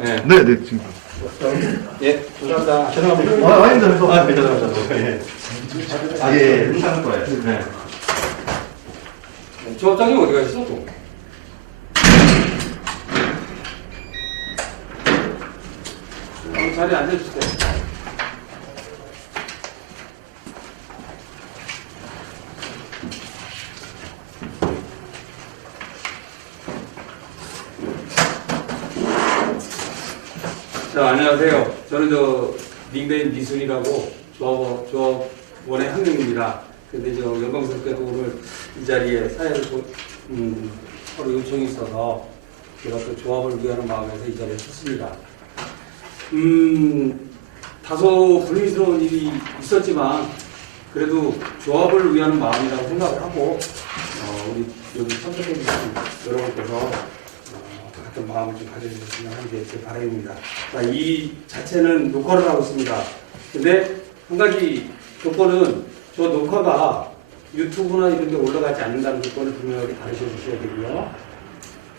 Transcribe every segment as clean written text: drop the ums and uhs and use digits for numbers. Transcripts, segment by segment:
네. 네, 네, 지금. 예, 죄송합니다. 아, 아닙니다. 죄송합니다. 예. 아, 예, 괜찮을 거예요. 네. 조합장님 어디 가셨어, 또? 자리에 앉아주세요. 자, 안녕하세요. 저는 닉네임 미순이라고 조합원의 한 명입니다. 근데 영광스럽게도 오늘 이 자리에 사회를 서로 요청이 있어서 제가 또 조합을 위하는 마음에서 이 자리에 섰습니다. 다소 불미스러운 일이 있었지만 그래도 조합을 위하는 마음이라고 생각을 하고 우리 여기 참석해주신 여러분께서 같은 마음을 좀 가져주셨으면 하는 게 제 바람입니다. 이 자체는 녹화를 하고 있습니다. 근데 한 가지 조건은 저 녹화가 유튜브나 이런 데 올라가지 않는다는 조건을 분명하게 가르쳐 주셔야 되고요.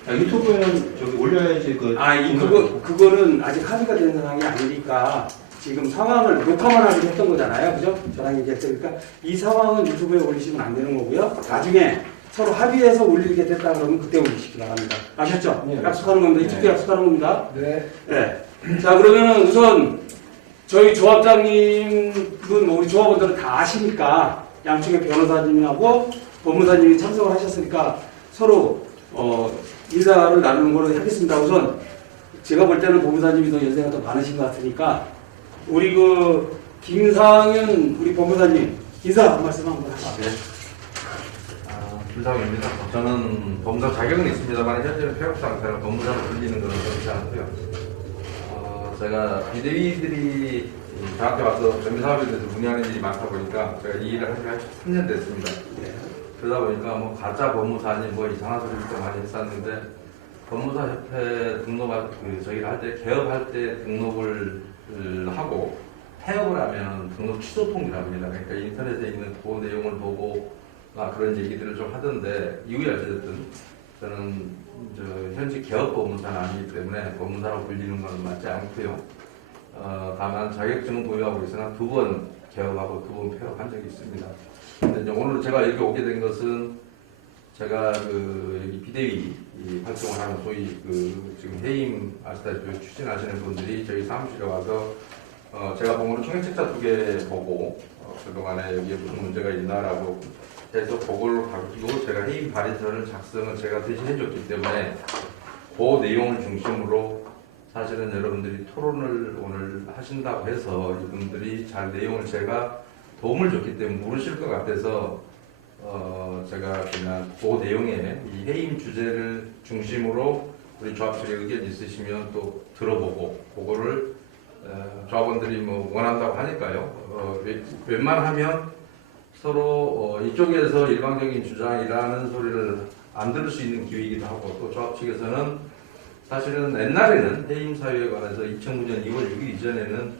유튜브에는 저기 올려야지 그거는 아직 합의가 되는 상황이 아니니까 지금 상황을 녹화만 하기로 했던 거잖아요. 그죠? 저랑 얘기했으니까 이 상황은 유튜브에 올리시면 안 되는 거고요. 나중에 서로 합의해서 올리게 됐다 그러면 그때 올리시기 바랍니다. 아셨죠? 네. 약속하는 겁니다. 이쪽도 약속하는 겁니다. 네. 네. 자, 그러면은 우선 저희 조합장님은 우리 조합원들은 다 아시니까 양쪽의 변호사님하고 법무사님이 참석을 하셨으니까 서로 인사를 나누는 걸로 하겠습니다. 우선 제가 볼 때는 법무사님이 더 연세가 더 많으신 것 같으니까 우리 김상윤 우리 법무사님 인사 한 말씀 한번 하시죠. 네. 김상윤입니다. 저는 법무사 자격은 있습니다만 현재는 폐업 상태로 법무사로 불리는 것은 그렇지 않고요. 제가 비대위들이 저한테 와서 변호사업에 대해서 문의하는 일이 많다 보니까 제가 이 일을 한 지 한 3년 됐습니다. 그러다 보니까 뭐 가짜 법무사니 뭐 이상한 소리도 많이 했었는데 법무사 협회 등록할 저희를 할 때 개업할 때 등록을 하고 폐업을 하면 등록 취소 통지를 합니다. 그러니까 인터넷에 있는 그 내용을 보고 그런 얘기들을 좀 하던데 이후에 어쨌든 저는 현재 개업 법무사는 아니기 때문에 법무사로 불리는 건 맞지 않고요. 다만 자격증은 보유하고 있으나 2번 개업하고 2번 폐업한 적이 있습니다. 근데 이제 오늘 제가 여기 오게 된 것은 제가 여기 비대위 활동을 하는 소위 지금 해임 아시다시피 추진하시는 분들이 저희 사무실에 와서 제가 본 거는 총액책자 2개 보고 그동안에 여기에 무슨 문제가 있나라고 해서 그걸 가지고 제가 해임 발의서를 작성을 제가 대신 해줬기 때문에 그 내용을 중심으로 사실은 여러분들이 토론을 오늘 하신다고 해서 이분들이 잘 내용을 제가 도움을 줬기 때문에 모르실 것 같아서 제가 그냥 그 내용에 이 해임 주제를 중심으로 우리 조합실에 의견 있으시면 또 들어보고 그거를 조합원들이 뭐 원한다고 하니까요. 웬만하면 서로 이쪽에서 일방적인 주장이라는 소리를 안 들을 수 있는 기회이기도 하고 또 조합 측에서는 사실은 옛날에는 해임 사유에 관해서 2009년 2월 6일 이전에는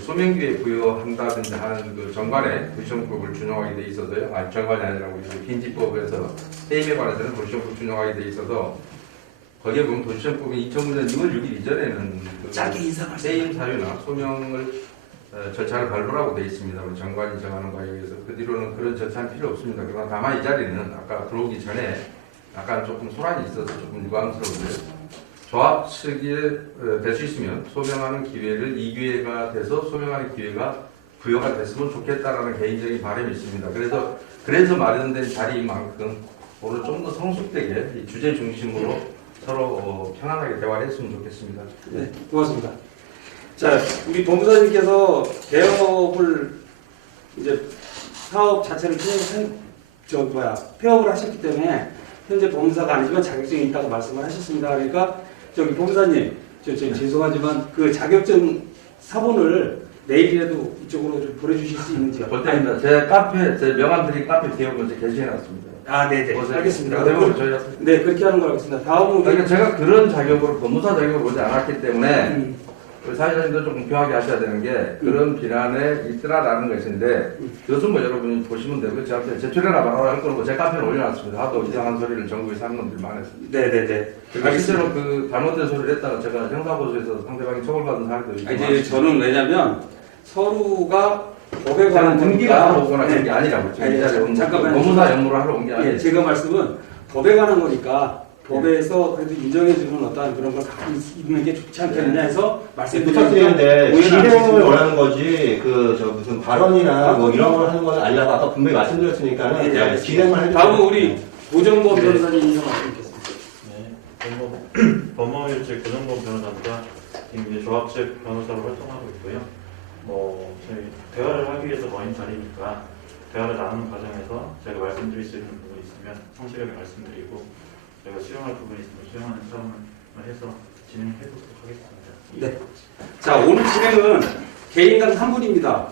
소명기에 부여한다든지 하는 정관에 도시정법을 준용하게 돼 있어서요. 정관이 아니라고 빈지법에서 해임에 관해서는 도시정법 준용하게 돼 있어서 거기에 보면 도시정법이 2009년 2월 6일 이전에는 해임 사유나 소명을 절차를 발부하고 돼 있습니다. 우리 정관이 정하는 바에 의해서 그 뒤로는 그런 절차는 필요 없습니다. 그러나 다만 이 자리는 아까 들어오기 전에 약간 조금 소란이 있어서 조금 유감스러운데 조합 측에 될 수 있으면 소명하는 기회를 2기회가 돼서 소명하는 기회가 부여가 됐으면 좋겠다라는 개인적인 바람이 있습니다. 그래서 마련된 자리만큼 오늘 좀 더 성숙되게 이 주제 중심으로 서로 편안하게 대화를 했으면 좋겠습니다. 네, 고맙습니다. 자, 우리 법무사님께서 개업을 이제 사업 자체를 폐업을 하셨기 때문에 현재 법무사가 아니지만 자격증이 있다고 말씀을 하셨습니다. 그러니까 저기 법무사님, 죄송하지만 그 자격증 사본을 내일이라도 이쪽으로 좀 보내주실 수 있는지요? 볼때입니다. 제 명함 드린 카페 기업 먼저 게시해놨습니다. 네네. 알겠습니다. 네, 그렇게 하는 걸 하겠습니다. 다음은 그러니까 제가 그런 자격으로 법무사 자격을 보지 않았기 때문에 사회자님도 좀 공평하게 하셔야 되는 게 그런 비난에 있더라라는 것인데 그것은 뭐 여러분이 보시면 되고요. 제가 제출해라 말하라 할 거는 뭐제 카페에 올려놨습니다. 하도 이상한 소리를 전국에 사는 놈들이 많았습니다. 네네네. 그리고 실제로 그 잘못된 소리를 했다가 제가 형사고소에서 상대방이 처벌받은 사례도 있고 이제 저는 왜냐면 서로가 법에 저는 관한 등기를 거니까- 하러 오거나 그런 게 아니라고 지금 이 자리에 온 잠깐만요. 노무사 업무를 하러 온 게 아니에요. 예, 제가 말씀은 법에 관한 거니까 법에서 그래도 인정해주는 어떠한 그런 걸 갖고 있는 게 좋지 않겠느냐 해서 부탁드리는데 오해는 안 진행을 하시고요. 원하는 거지 무슨 발언이나 뭐 이런 걸 하는 건 아니라고 아까 분명히 말씀드렸으니까는 네, 알겠습니다. 진행만 해주세요. 다음은 우리 고정범 변호사님 인사 말씀드리겠습니다. 네, 법무일직 고정범 변호사입니다. 지금 이제 조합식 변호사로 활동하고 있고요. 뭐 저희 대화를 하기 위해서 모인 자리니까 대화를 나누는 과정에서 제가 말씀드릴 수 있는 부분이 있으면 성실하게 말씀드리고 제가 수용할 부분이 있으면 수용하는 차원을 해서 진행해 보도록 하겠습니다. 네. 자, 오늘 진행은 개인당 3분입니다.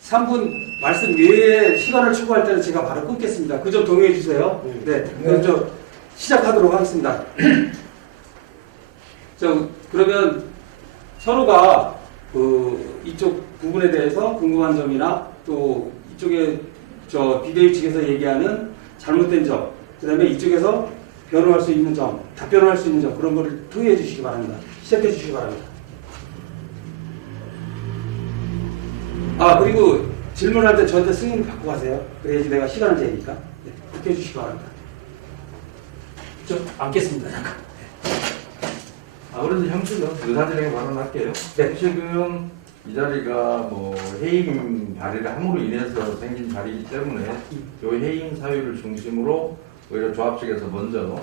3분 말씀 외에 시간을 추구할 때는 제가 바로 끊겠습니다. 그 점 동의해 주세요. 네. 그럼 저 시작하도록 하겠습니다. 그러면 서로가 이쪽 부분에 대해서 궁금한 점이나 또 이쪽에 비대위 측에서 얘기하는 잘못된 점, 그 다음에 이쪽에서 변호할 수 있는 점, 답변할 수 있는 점 그런 거를 토의해 주시기 바랍니다. 시작해 주시기 바랍니다. 그리고 질문할 때 저한테 승인 받고 가세요. 그래야지 내가 시간을 재니까. 네, 그렇게 해주시기 바랍니다. 좀 앉겠습니다. 잠깐. 그래서 형식은 의사진행에 발언할게요. 네. 형식은 이 자리가 뭐 해임 발의를 함으로 인해서 생긴 자리이기 때문에 이 해임 사유를 중심으로 오히려 조합 측에서 먼저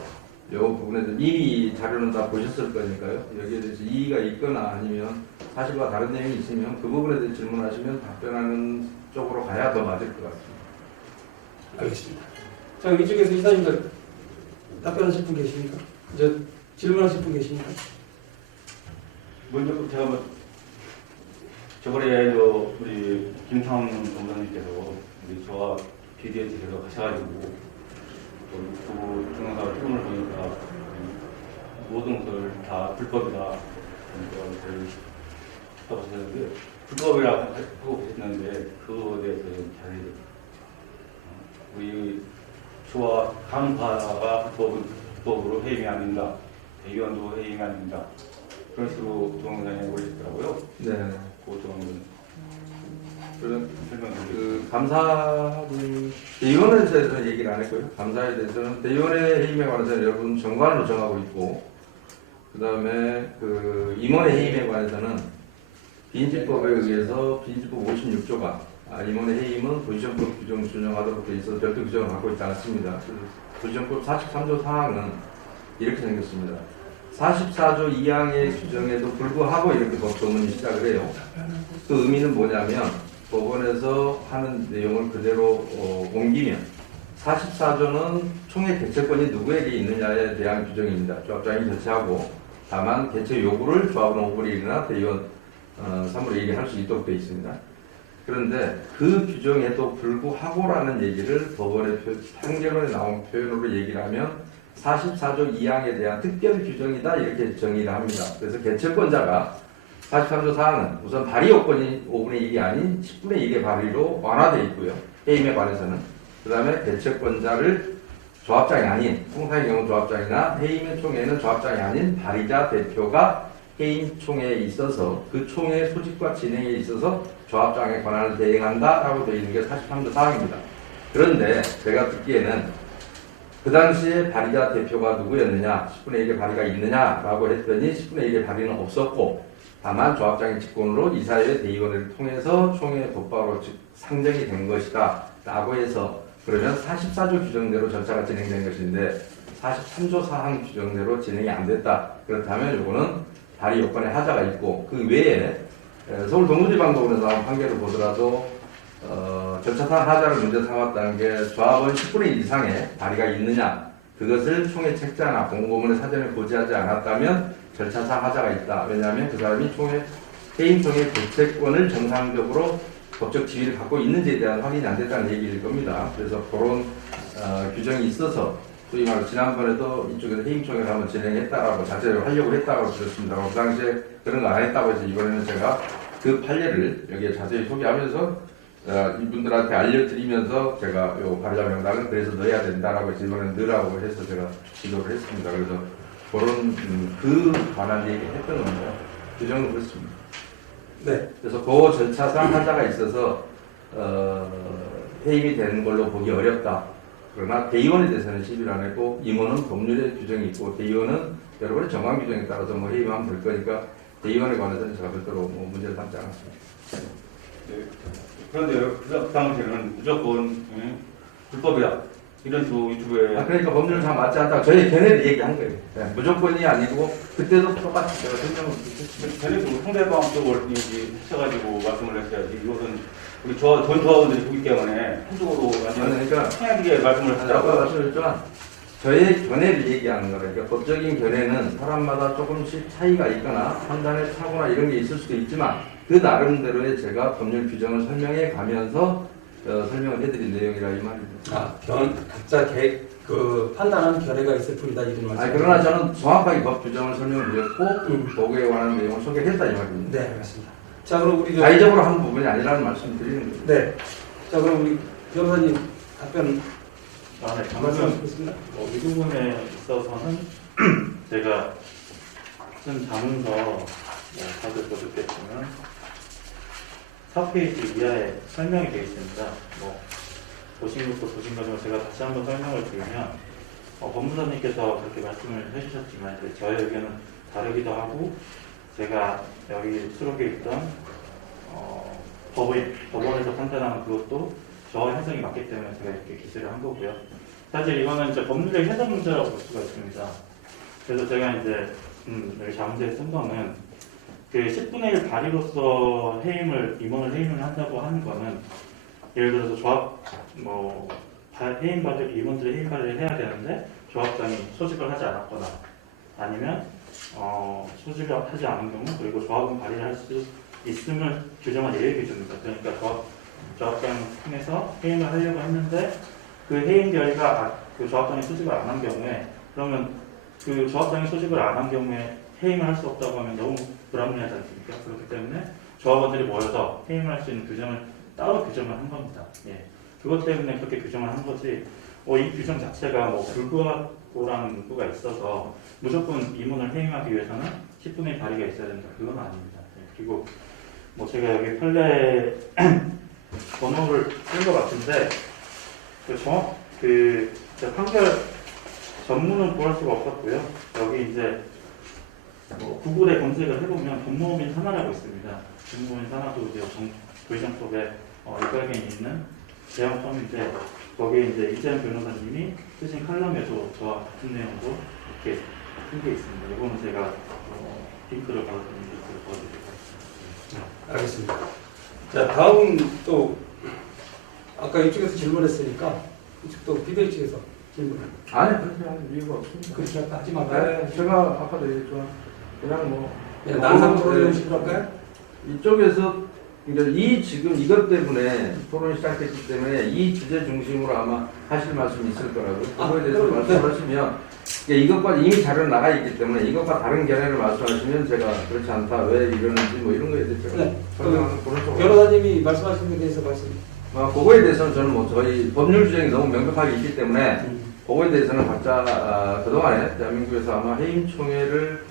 이 부분에 대해서 이미 자료는 다 보셨을 거니까요. 여기에 대해서 이의가 있거나 아니면 사실과 다른 내용이 있으면 그 부분에 대해 질문하시면 답변하는 쪽으로 가야 더 맞을 것 같습니다. 알겠습니다. 자, 이쪽에서 이사님들 답변하실 분 계십니까? 질문하실 분 계십니까? 먼저 제가 저번에 우리 김상훈 검사님께서 우리 저와 비디오 측에서 가셔가지고 또 유튜브 동영상을 찍은 걸 보니까 모든 것을 다 불법이다 그런 걸 하고 계셨는데 불법이라고 하고 계셨는데 그거에 대해서 잘 우리 저와 간사가 불법으로 해임이 안 된다. 대의원도 해임이 안 된다. 그런 식으로 동영상에 올리셨더라고요. 네. 그것도 그런 설명을 감사는 대의원에 대해서는 얘기를 안 했고요. 감사에 대해서는 대의원의 해임에 관해서는 여러분 정관으로 정하고 있고, 그 다음에 임원의 해임에 관해서는 빈집법에 의해서 빈집법 56조가 임원의 해임은 도시정법 규정 준용하도록 돼 있어서 별도 규정을 갖고 있지 않습니다. 그래서 도시정법 43조 사항은 이렇게 생겼습니다. 44조 2항의 규정에도 불구하고 이렇게 법조문이 시작을 해요. 그 의미는 뭐냐면 법원에서 하는 내용을 그대로 옮기면 44조는 총회 개최권이 누구에게 있느냐에 대한 규정입니다. 조합장이 개최하고 다만 개최 요구를 조합은 5분의 1이나 대의원 3분의 1이 할 수 있도록 되어 있습니다. 그런데 그 규정에도 불구하고라는 얘기를 법원의 판결문에 나온 표현으로 얘기를 하면 44조 2항에 대한 특별 규정이다 이렇게 정의를 합니다. 그래서 개최권자가 43조 사항은 우선 발의 요건이 5분의 1이 아닌 10분의 1의 발의로 완화되어 있고요. 해임에 관해서는. 그 다음에 개최권자를 조합장이 아닌 홍사의 경우 조합장이나 해임의 총회는 조합장이 아닌 발의자 대표가 해임 총회에 있어서 그 총회 소집과 진행에 있어서 조합장의 권한을 대행한다라고 되어 있는 게 43조 사항입니다. 그런데 제가 듣기에는 그 당시에 발의자 대표가 누구였느냐, 10분의 1의 발의가 있느냐라고 했더니 10분의 1의 발의는 없었고 다만 조합장의 직권으로 이사회 대의원을 통해서 총회 곧바로 상정이 된 것이다 라고 해서 그러면 44조 규정대로 절차가 진행된 것인데 43조 사항 규정대로 진행이 안 됐다. 그렇다면 이거는 발의 요건에 하자가 있고 그 외에 서울 동부지방법원에서 나온 판결을 보더라도 절차상 하자를 문제 삼았다는 게 조합원 10분의 1 이상의 발의가 있느냐 그것을 총회 책자나 공고문에 사전에 고지하지 않았다면 절차상 하자가 있다. 왜냐하면 그 사람이 해임 총회 개최권을 정상적으로 법적 지위를 갖고 있는지에 대한 확인이 안 됐다는 얘기일 겁니다. 그래서 그런 규정이 있어서 소위 말해 지난번에도 이쪽에서 해임총회를 한번 진행했다라고 자체를 하려고 했다고 들었습니다. 그 당시에 그런 거 안 했다고 해서 이번에는 제가 그 판례를 여기에 자세히 소개하면서 이분들한테 알려드리면서 제가 요 관련 명단은 그래서 넣어야 된다라고 해서 이번에 넣으라고 해서 제가 지도를 했습니다. 그래서 그런 그 관한 얘기 했던 겁니다. 규정은 그렇습니다. 네. 그래서 그 절차상 하자가 있어서 해임이 되는 걸로 보기 어렵다. 그러나 대의원에 대해서는 시비를 안 했고 임원은 법률에 규정이 있고 대의원은 여러분의 정관 규정에 따라서 뭐 해임하면 될 거니까 대의원에 관해서는 제가 별도로 뭐 문제를 삼지 않았습니다. 네. 그런데 그 당시에는 무조건 불법이다 이런 식으로 유튜브에 그러니까 법률은 잘 맞지 않다. 저희 견해를 얘기한 거예요. 네, 무조건이 아니고 그때도 똑같이 제가 설명을 드렸습니다. 전에도 상대방 쪽을 해가지고 말씀을 했어야지. 이것은 우리 전 조합원들이 보기 때문에 한쪽으로 완전 그러니까 편하게 말씀을 아까 하자고. 말씀드렸지만 저의 견해를 얘기하는 거라. 그러니까 법적인 견해는 사람마다 조금씩 차이가 있거나 판단의 차고나 이런 게 있을 수도 있지만 그 나름대로의 제가 법률 규정을 설명해 가면서 설명을 해드린 내용이라 이 말입니다. 각자 그 판단하는 결의가 있을 뿐이다 이런 말씀. 그러나 저는 정확하게 법 규정을 설명드렸고 보고에 관한 내용을 소개했다 이 말입니다. 네, 알겠습니다. 자, 그럼 우리 자의적으로 한 부분이 아니라는 말씀을 드리는 거죠. 네. 자, 그럼 우리 변호사님 답변 네, 방금 말씀하시겠습니다. 이 부분에 있어서는 제가 쓴 자문서 다들 보셨겠지만 4페이지 이하에 설명이 되어 있습니다. 보신 것도 보신 거지만 제가 다시 한번 설명을 드리면 법무사님께서 그렇게 말씀을 해주셨지만 이제 저의 의견은 다르기도 하고 제가 여기 수록에 있던 법원에서 판단하는 그것도 저와 해석이 맞기 때문에 제가 이렇게 기재를 한 거고요. 사실 이거는 이제 법률의 해석 문제라고 볼 수가 있습니다. 그래서 제가 이제 여기 자문서에 쓴 거는 그 10분의 1 발의로서 임원을 해임을 한다고 하는 거는 예를 들어서 조합 해임 발의 임원들의 해임 발의를 해야 되는데 조합장이 소집을 하지 않았거나 아니면 소집을 하지 않은 경우 그리고 조합은 발의를 할 수 있음을 규정한 예외 기준입니다. 그러니까 조합장을 통해서 해임을 하려고 했는데 그 해임 결의가 그 조합장이 소집을 안 한 경우에 그러면 그 조합장이 소집을 안 한 경우에 해임을 할 수 없다고 하면 너무 불합리하지 않습니까? 그렇기 때문에 조합원들이 모여서 해임을 할 수 있는 규정을 따로 규정을 한 겁니다. 예. 그것 때문에 그렇게 규정을 한 거지. 이 규정 자체가 불구하고라는 문구가 있어서 무조건 임원을 해임하기 위해서는 10분의 1 발의가 있어야 된다. 그건 아닙니다. 예. 그리고 제가 여기 판례 번호를 쓴 것 같은데 판결 전문은 구할 수가 없었고요. 여기 이제 구글에 검색을 해보면 법무법인 산하라고 있습니다. 법무법인 산하도 이제 도의정법에 일각에 있는 제형섬인데 거기에 이제 이재현 변호사님이 쓰신 칼럼에도 저와 같은 내용으로 이렇게 쓴 게 있습니다. 이거는 제가 링크를 받았던 링크를 보여드리겠습니다. 알겠습니다. 자, 다음 또 아까 이쪽에서 질문했으니까 이쪽 또 비대위 측에서 질문을. 아니 그렇게 할 이유가 없습니다. 그렇게 하지 말까요? 네, 제가 아까도 얘기했지만 그냥 난상 토론 형식으로 할까요? 이쪽에서 그러니까 지금 이것 때문에 토론이 시작했기 때문에 이 주제 중심으로 아마 하실 말씀이 있을 거라고요. 그거에 대해서 말씀하시면 이것과 이미 자료는 나가 있기 때문에 이것과 다른 견해를 말씀하시면 제가 그렇지 않다 왜 이러는지 이런 거에 대해서 설명하는 그런 쪽으로. 변호사님이 말씀하신 것에 대해서 그거에 대해서는 저는 저희 법률 규정이 너무 명백하게 있기 때문에 그거에 대해서는 각자 그동안에 대한민국에서 아마 해임총회를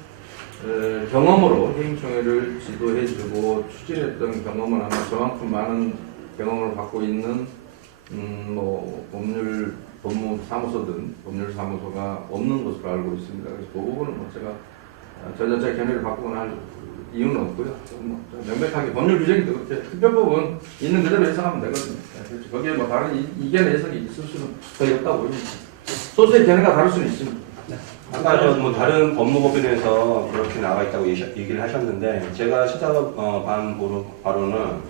경험으로 해임총회를 지도해주고 추진했던 경험은 아마 저만큼 많은 경험을 갖고 있는 법무사무소든 법률사무소가 없는 것으로 알고 있습니다. 그래서 그 부분은 제가 전혀 제 견해를 바꾸거나 할 이유는 없고요. 명백하게 법률 규정이 특별법은 있는 그대로 해석하면 되거든요. 그렇죠. 거기에 다른 이견 해석이 있을 수는 거의 없다고 보입니다. 소수의 견해가 다를 수는 있습니다. 아까 다른 법무법인에서 그렇게 나와 있다고 얘기를 하셨는데 제가 시사반 바로는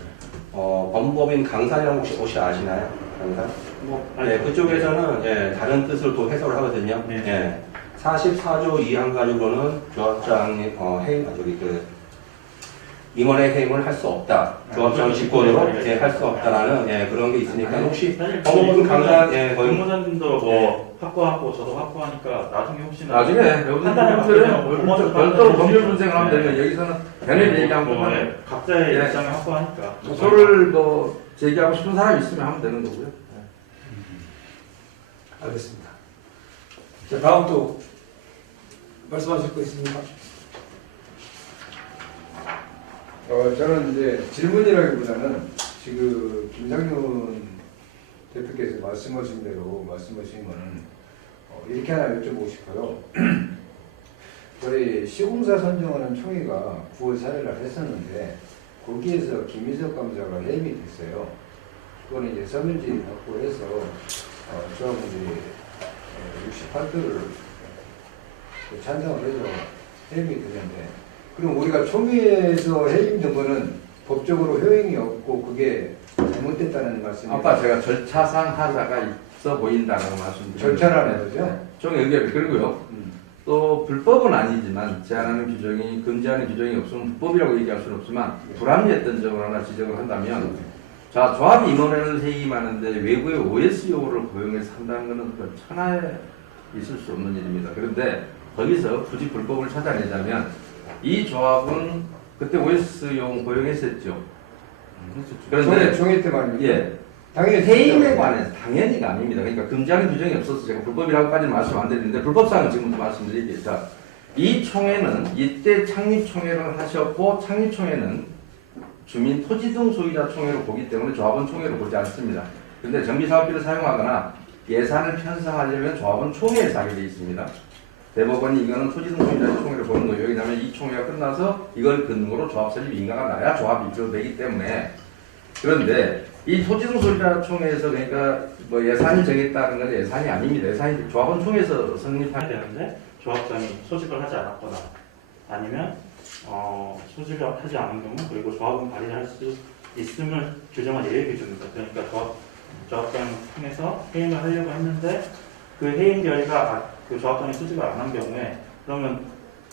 법무법인 강산이라고 혹시 아시나요? 강산? 네, 그쪽에서는 다른 뜻을 또 해석을 하거든요. 네. 44조 2항 가지고는 조합장 해임 임원회 해임을 할 수 없다. 조합장 직권으로 할 수 없다라는 그런 게 있으니까 혹시 사실 법무법인 강사 거의 근무자님도 뭐 확보하고 저도 확보하니까 나중에 혹시나 나중에 여러분들 별도로 법률 분쟁을 하면 되면 여기서는 변을 얘기하면 뭐, 그만 각자의 예. 입장을 확보하니까 소를 뭐 제기하고 싶은 사람이 있으면 하면 되는 거고요. 알겠습니다. 자, 다음 또 말씀하실 거 있습니까? 저는 이제 질문이라기보다는 지금 김상윤 대표께서 말씀하신 대로 말씀하신 거는 이렇게 하나 여쭤보고 싶어요. 저희 시공사 선정하는 총회가 9월 4일날 했었는데 거기에서 김희석 감사가 해임이 됐어요. 그거는 이제 서면지 확보해서 조합원들이 68표를 찬성을 해서 해임이 되는데 그럼 우리가 총회에서 해임된 거는 법적으로 효용이 없고 그게 잘못됐다는 말씀이에요? 아까 제가 절차상 하자가 있어 보인다고 말씀드렸죠. 절차라는 거죠? 총회 의결 그리고요. 또 불법은 아니지만 제한하는 규정이 금지하는 규정이 없으면 불법이라고 얘기할 수는 없지만 불합리했던 점을 하나 지적을 한다면 자 조합 임원회를 해임하는데 외부의 OS 요구를 고용해서 한다는 것은 그 천하에 있을 수 없는 일입니다. 그런데 거기서 굳이 불법을 찾아내자면 이 조합은 그때 OS용 고용했었죠. 그런데 총회 때 말입니다. 예, 당연히 해임에 관해서 당연히가 아닙니다. 그러니까 금지하는 규정이 없어서 제가 불법이라고까지는 말씀 안 드리는데 불법사항은 지금부터 말씀드릴게요. 자, 이 총회는 이때 창립총회를 하셨고 창립총회는 주민 토지 등 소유자 총회로 보기 때문에 조합은 총회로 보지 않습니다. 그런데 정비사업비를 사용하거나 예산을 편성하려면 조합은 총회에서 하게 되어 있습니다. 대법원이 이거는 토지 등 소유자의 총회를 보는 거예요. 왜냐하면 이 총회가 끝나서 이걸 근거로 조합 설립 인가가 나야 조합이 입주되기 때문에. 그런데 이 토지 등 소유자 총회에서 그러니까 뭐 예산이 정했다는 건 예산이 아닙니다. 예산이 조합은 총회에서 성립해야 해야 되는데 조합장이 소집을 하지 않았거나 아니면 소집을 하지 않은 경우 그리고 조합은 발의를 할 수 있음을 규정한 예외 기준입니다. 그러니까 조합장을 통해서 해임을 하려고 했는데 그 해임 결과 그 조합장이 소집을 안 한 경우에 그러면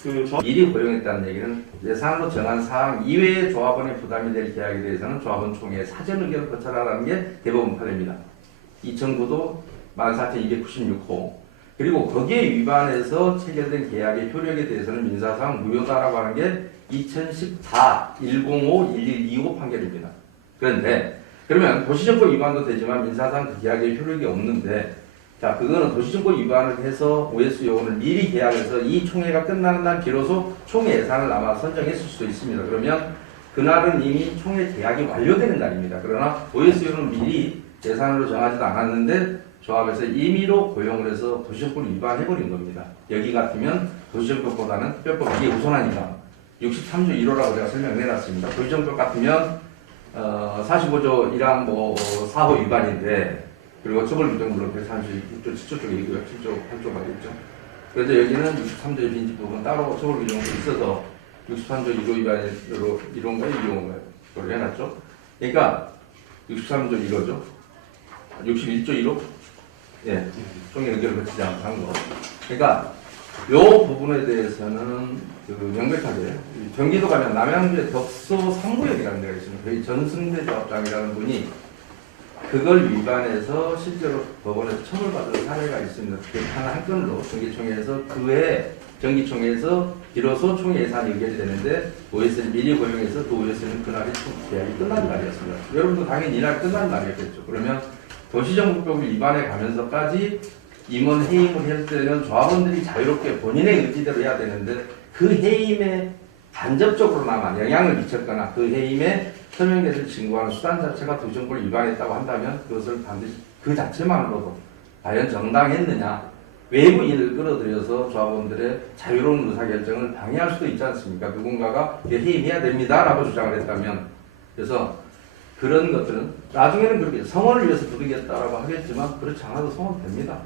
그 조합 미리 고용했다는 얘기는 예산으로 정한 사항 이외의 조합원의 부담이 될 계약에 대해서는 조합원 총회에 사전 의견을 거쳐라라는 게 대법원 판례입니다. 2009도 14,296호 그리고 거기에 위반해서 체결된 계약의 효력에 대해서는 민사상 무효다라고 하는 게 2014 105 1125 판결입니다. 그런데 그러면 도시정법 위반도 되지만 민사상 그 계약의 효력이 없는데 자 그거는 도시정법 위반을 해서 OS 요원을 미리 계약해서 이 총회가 끝나는 날 비로소 총회 예산을 아마 선정했을 수도 있습니다. 그러면 그날은 이미 총회 계약이 완료되는 날입니다. 그러나 OS 요원은 미리 예산으로 정하지도 않았는데 조합에서 임의로 고용을 해서 도시정법을 위반해버린 겁니다. 여기 같으면 도시정법보다는 특별법 이게 우선하니까 63조 1호라고 제가 설명을 해놨습니다. 도시정법 같으면 45조 1항 뭐 4호 위반인데 그리고 처벌 규정 물론 136조 7조 쪽에 있고요. 7조 8조가 있죠. 그런데 여기는 63조의 빈집 부분 따로 처벌 규정도 있어서 63조 1호 위반으로 1호인가요? 2호인가요? 그걸 해놨죠. 그러니까 63조 1호죠. 61조 1호? 예, 총회 의결을 거치지 않은 거. 그러니까 요 부분에 대해서는 명백하게 경기도 가면 남양주에 덕소 3구역이라는 데가 있습니다. 거기 전승대 조합장이라는 분이 그걸 위반해서 실제로 법원에서 처벌받은 사례가 있습니다. 그 하나 한 건으로 정기총회에서 그 외에 정기총회에서 비로소 총회 예산이 의결이 되는데 OS를 미리 고용해서 그 OS는 그날이 계약이 끝난 날이었습니다. 여러분도 당연히 이날 끝난 날이었겠죠. 그러면 도시정법법을 위반해 가면서까지 임원 해임을 할 때는 조합원들이 자유롭게 본인의 의지대로 해야 되는데 그 해임에 간접적으로나마 영향을 미쳤거나 그 해임에 서명계를 증거하는 수단 자체가 도시정법을 위반했다고 한다면 그것을 반드시 그 자체만으로도 과연 정당했느냐 외부 인을 끌어들여서 조합원들의 자유로운 의사결정을 방해할 수도 있지 않습니까? 누군가가 해임해야 됩니다라고 주장을 했다면 그래서 그런 것들은 나중에는 그렇게 성원을 위해서 부르겠다라고 하겠지만 그렇지 않아도 성원 됩니다.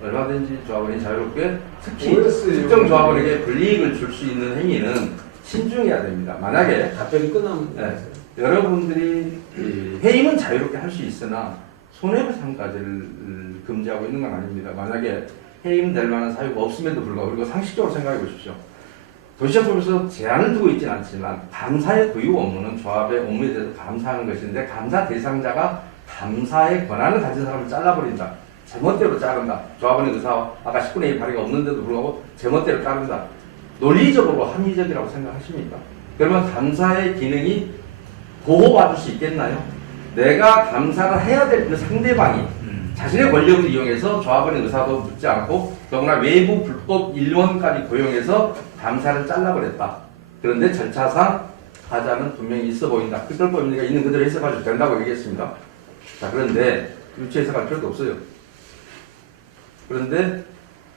얼마든지 조합원이 자유롭게 특히 특정 조합원에게 불이익을 줄 수 있는 행위는 신중해야 됩니다. 만약에 답변이 끝나면 여러분들이 해임은 자유롭게 할 수 있으나 손해배상까지를 금지하고 있는 건 아닙니다. 만약에 해임될 만한 사유가 없음에도 불구하고 그리고 상식적으로 생각해 보십시오. 도시정법에서 제한을 두고 있지는 않지만 감사의 고유 업무는 조합의 업무에 대해서 감사하는 것인데 감사 대상자가 감사의 권한을 가진 사람을 잘라버린다. 제멋대로 자른다. 조합원의 의사와 아까 10분의 1 발의가 없는데도 불구하고 제멋대로 자른다. 논리적으로 합리적이라고 생각하십니까? 그러면 감사의 기능이 보호받을 수 있겠나요? 내가 감사를 해야 될 그 상대방이 자신의 권력을 이용해서 조합원의 의사도 묻지 않고 더구나 외부 불법 일원까지 고용해서 감사를 잘라버렸다. 그런데 절차상 하자는 분명히 있어 보인다. 특별법이니까 있는 그대로 해석하셔도 된다고 얘기했습니다. 자, 그런데 유치 해석할 필요도 없어요. 그런데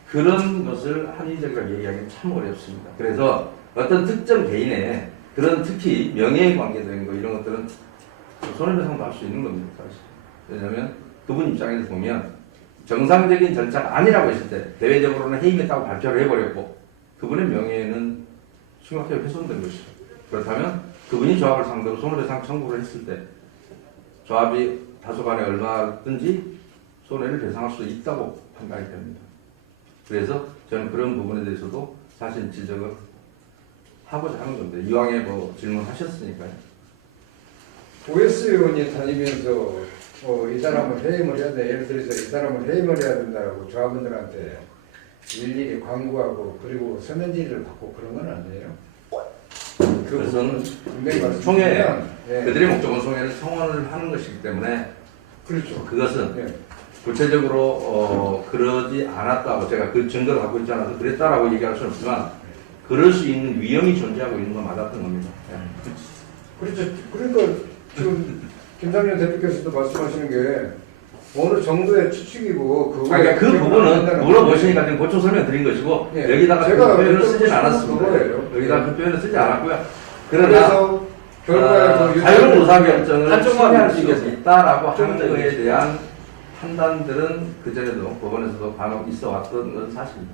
그런 것을 합리적이라고 얘기하기는 참 어렵습니다. 그래서 어떤 특정 개인의 그런 특히 명예에 관계된 거 이런 것들은 손해배상도 할 수 있는 겁니다. 사실. 왜냐하면 그분 입장에서 보면 정상적인 절차가 아니라고 했을 때 대외적으로는 해임했다고 발표를 해버렸고 그분의 명예는 심각하게 훼손된 것이죠. 그렇다면 그분이 조합을 상대로 손해배상 청구를 했을 때 조합이 다소간에 얼마든지 손해를 배상할 수 있다고 판단이 됩니다. 그래서 저는 그런 부분에 대해서도 사실 지적을 하고자 하는 건데 이왕에 뭐 질문하셨으니까요. OS 의원이 다니면서 이 사람을 해임을 해야 돼. 예를 들어서 이 사람을 해임을 해야 된다고 조합원들한테 일일이 광고하고 그리고 서면 질의를 받고 그런 건 아니에요. 그것은 분명히 총회 말씀드리면 예. 그들의 목적은 총회를 성원을 하는 것이기 때문에 그렇죠. 그것은 예. 구체적으로 그러지 않았다고 제가 그 증거를 갖고 있지 않아서 그랬다라고 얘기할 수는 없지만 그럴 수 있는 위험이 존재하고 있는 건 맞았던 겁니다. 예. 그렇죠. 그러니까 지금 김상현 대표께서도 말씀하시는 게 어느 정도의 추측이고 그러니까 그 부분은 물어보시니까 지금 고쳐 설명 드린 것이고 예. 여기다가 그 제가 표현을 쓰진 그거예요. 않았습니다. 여기다가 그 표현을 쓰지 않았고요. 그러나 그래서 결과에 자유로운 의사결정을 한쪽만 침해할 수 믿으시죠. 있다라고 하는 한쪽만 거에 믿으시죠. 대한 판단들은 그전에도 법원에서도 간혹 있어 왔던 건 사실입니다.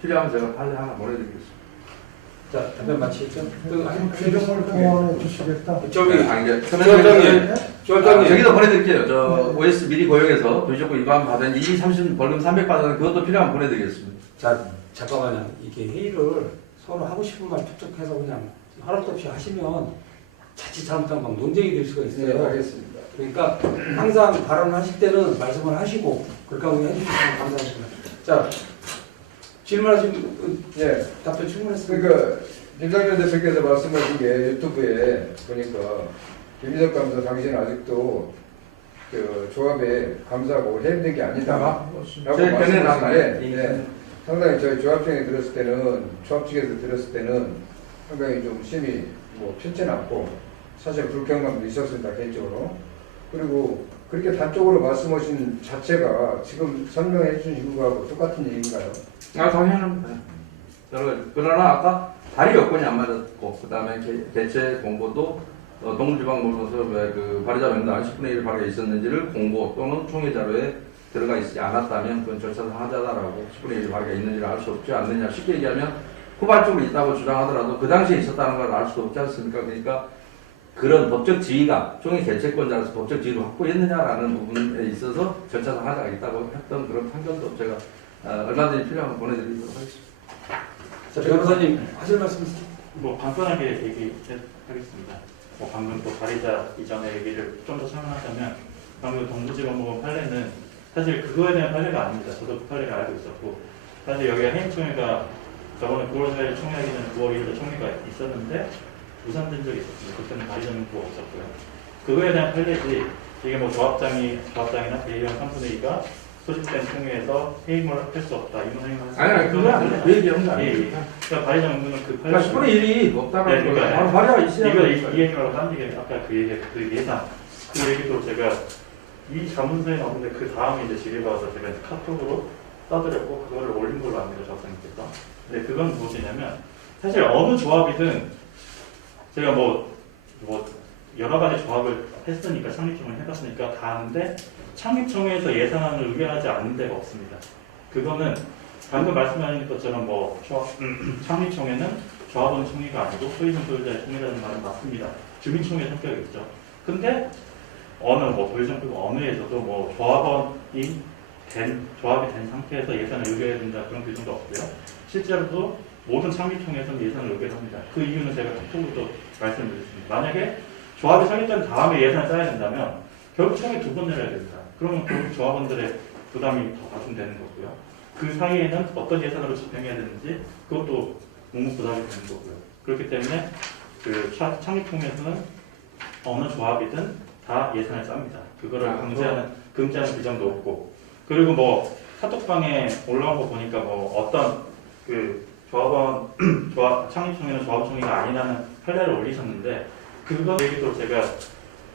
필요하면 제가 판례 하나 보내드리겠습니다. 자, 답변 마치겠죠? 최종을 통화해 주시겠다. 저기 조합장님, 조합장님 저기도 보내드릴게요. 저 OS 미리 고용해서 도시적으로 위반 받은 2, 30 벌금 300 받은 그것도 필요하면 보내드리겠습니다. 자, 잠깐만요. 이게 회의를 서로 하고 싶은 말 툭툭해서 그냥 허락도 없이 하시면 자칫 잘못하면 막 논쟁이 될 수가 네, 있어요. 알겠습니다. 그러니까 항상 발언하실 때는 말씀을 하시고 그렇게 하고 해주시면 감사하십니다. 자, 질문하신 예. 답변 충분했습니다. 그러니까 김상현 대표께서 말씀하신 게 유튜브에 보니까 김희석 감사 당신은 아직도 그 조합에 감사하고 해임된 게 아니다. 라고 제 편에 말씀하신 나가요. 게 상당히 저희 조합장이 들었을 때는 조합 측에서 들었을 때는 상당히 좀 심히 뭐 편치 않고 사실 불쾌감도 있었습니다 개인적으로. 그리고 그렇게 단적으로 말씀하신 자체가 지금 설명해 주신 이유하고 똑같은 얘기인가요? 당연합니다. 그러나 아까 발의 여건이 안 맞았고 그 다음에 개최 공고도 동부지방법원에서 왜 그 발의자 명단 10분의 1 발의가 있었는지를 공고 또는 총회 자료에 들어가 있지 않았다면 그건 절차상 하자다라고 10분의 1 발의가 있는지를 알 수 없지 않느냐. 쉽게 얘기하면 후발적으로 있다고 주장하더라도 그 당시에 있었다는 걸 알 수도 없지 않습니까? 그러니까 그런 법적 지위가 총회 개최권자로서 법적 지위를 확보했느냐라는 부분에 있어서 절차상 하자가 있다고 했던 그런 판결도 제가 얼마든지 필요하면 보내드리도록 하겠습니다. 자, 변호사님 하실 말씀 있으세요? 뭐 간단하게 얘기하겠습니다. 뭐 방금 또 발의자 이전의 얘기를 좀 더 설명하자면 방금 동부지방법원 판례는 사실 그거에 대한 판례가 아닙니다. 저도 그 판례를 알고 있었고 사실 여기가 해임총회가 저번에 9월 4일 총회하기는 9월 1일 총회가 있었는데 무산된 적이 있었습니다. 그때는 발의자 명부가 없었고요. 그거에 대한 판례지 이게 뭐 조합장이나 대의원 3분의 2가 소집된 총회에서 해임을 할 수 없다. 이런 행위를 아니 그거 아니에요. 그 얘기한 거 아니에요. 그러니까 발의자 명부는 그 그러니까 10분의 1이 없다는 네, 거예요. 발의가 있어야 이거 되니까요. 이 얘기하고 딴 얘기 아까 그 얘기 그 예상 그 얘기도 제가 이 자문서에 나오는데 그 다음에 이제 집에 가서 제가 카톡으로 써드렸고 그거를 올린 걸로 압니다. 작성님께서. 근데 그건 무엇이냐면 사실 어느 조합이든 제가 뭐 여러 가지 조합을 했으니까 창립총회 해봤으니까 다 아는데 창립총회에서 예산안을 의결하지 않는 데가 없습니다. 그거는 방금 말씀하신 것처럼 뭐 창립총회는 조합원 총회가 아니고 소유권 소유자의 총회라는 말은 맞습니다. 주민총회 성격이 있죠. 근데 어느 뭐 도의정부 어느에서도 뭐 조합이 된 상태에서 예산을 의결해야 된다 그런 규정도 없고요. 실제로도 모든 창립청에서는 예산을 의결합니다. 그 이유는 제가 톡톡으로 말씀드렸습니다. 만약에 조합이 설립된 다음에 예산을 짜야 된다면 결국 총액 2번 내려야 됩니다. 그러면 결국 조합원들의 부담이 더 가중되는 거고요. 그 사이에는 어떤 예산으로 집행해야 되는지 그것도 묵묵부답이 되는 거고요. 그렇기 때문에 그 창립총에서는 어느 조합이든 다 예산을 짭니다. 그거를 금지하는 규정도 없고, 그리고 뭐 카톡방에 올라온 거 보니까 뭐 어떤 그 창립총회는 조합총회가 아니라는 판례를 올리셨는데, 그거 얘기도 제가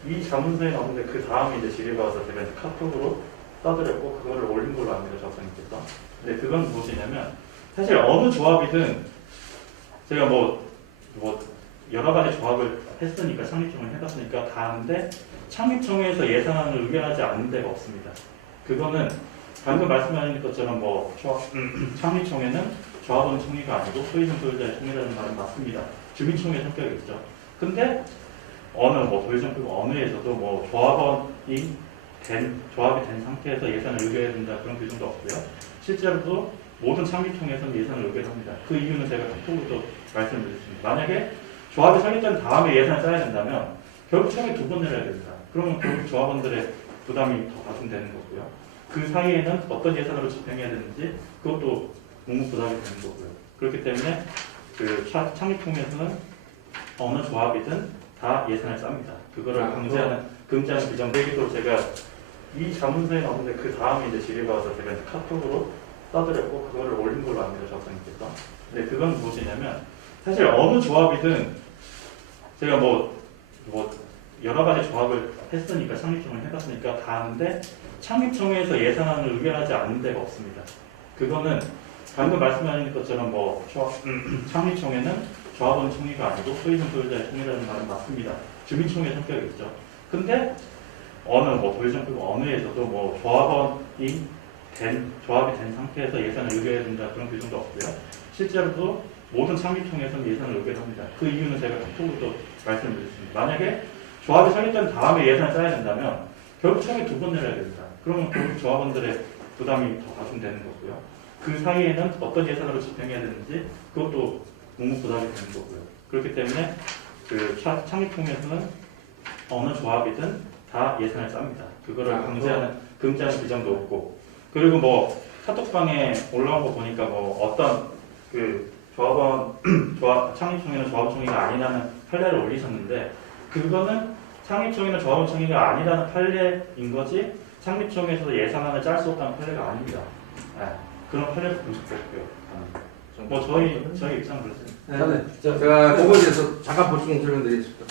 이 자문서에 나오는데 그 다음에 이제 질의를 받아서 제가 이제 카톡으로 써드렸고 그거를 올린 걸로 압니다, 작가님께서. 근데 그건 무엇이냐면, 사실 어느 조합이든 제가 뭐 여러 가지 조합을 했으니까, 창립총회를 해봤으니까 다 아는데 창립총회에서 예산안을 의결하지 않는 데가 없습니다. 그거는 방금 말씀하신 것처럼 뭐 창립총회는 조합원 총회가 아니고 소유권 소유자의 총회라는 말은 맞습니다. 주민총회 성격이 있죠. 근데 도의정부 어느에서도 뭐 조합이 된 상태에서 예산을 의결해야 된다 그런 규정도 없고요. 실제로도 모든 창립총회에서는 예산을 의결합니다. 그 이유는 제가 톡톡으로 말씀드렸습니다. 만약에 조합이 설립된 다음에 예산을 짜야 된다면 결국 총액 2번 내려야 됩니다. 그러면 결국 조합원들의 부담이 더 가중되는 거고요. 그 사이에는 어떤 예산으로 집행해야 되는지 그것도 묵묵부답이 되는 거고요. 그렇기 때문에 그 창립총회에서는 어느 조합이든 다 예산을 짭니다. 그거를 금지하는 규정도 얘기도 제가 이 자문서에 나오는데 그 다음에 이제 질의를 받아서 제가 이제 카톡으로 써드렸고 그거를 올린 걸로 압니다, 작가님께서. 근데 그건 무엇이냐면, 사실 어느 조합이든 제가 뭐 여러 가지 조합을 했으니까, 창립총회를 해봤으니까 다 아는데 창립총회에서 예산안을 의결하지 않는 데가 없습니다. 그거는 방금 말씀하신 것처럼 뭐 창립총회는 조합원 총회가 아니고 소유권 소유자의 총회라는 말은 맞습니다. 주민총회 성격이 있죠. 근데 도의정부 어느에서도 뭐 조합이 된 상태에서 예산을 의결해야 된다 그런 규정도 없고요. 실제로도 모든 창립총회에서는 예산을 의결합니다. 그 이유는 제가 톡톡으로 말씀드렸습니다. 만약에 조합이 설립된 다음에 예산을 짜야 된다면 결국 총액 2번 내려야 됩니다. 그러면 결국 조합원들의 부담이 더 가중되는 거고요. 그 사이에는 어떤 예산으로 집행해야 되는지 그것도 묵묵부답이 되는 거고요. 그렇기 때문에 그 창립총회에서는 어느 조합이든 다 예산을 짭니다. 그거를 금지하는 규정도 없고, 그리고 뭐 카톡방에 올라온 거 보니까 뭐 어떤 그 창립총회는 조합총회가 아니라는 판례를 올리셨는데, 그거는 창립총회는 조합총회가 아니라는 판례인 거지 창립총회에서 예산안을 짤 수 없다는 판례가 아닙니다. 네, 그런 판례도 본 적도 없고요. 뭐 저희 입장은 그렇습니다. 제가 그거에 대해서 잠깐 보충 설명드리겠습니다.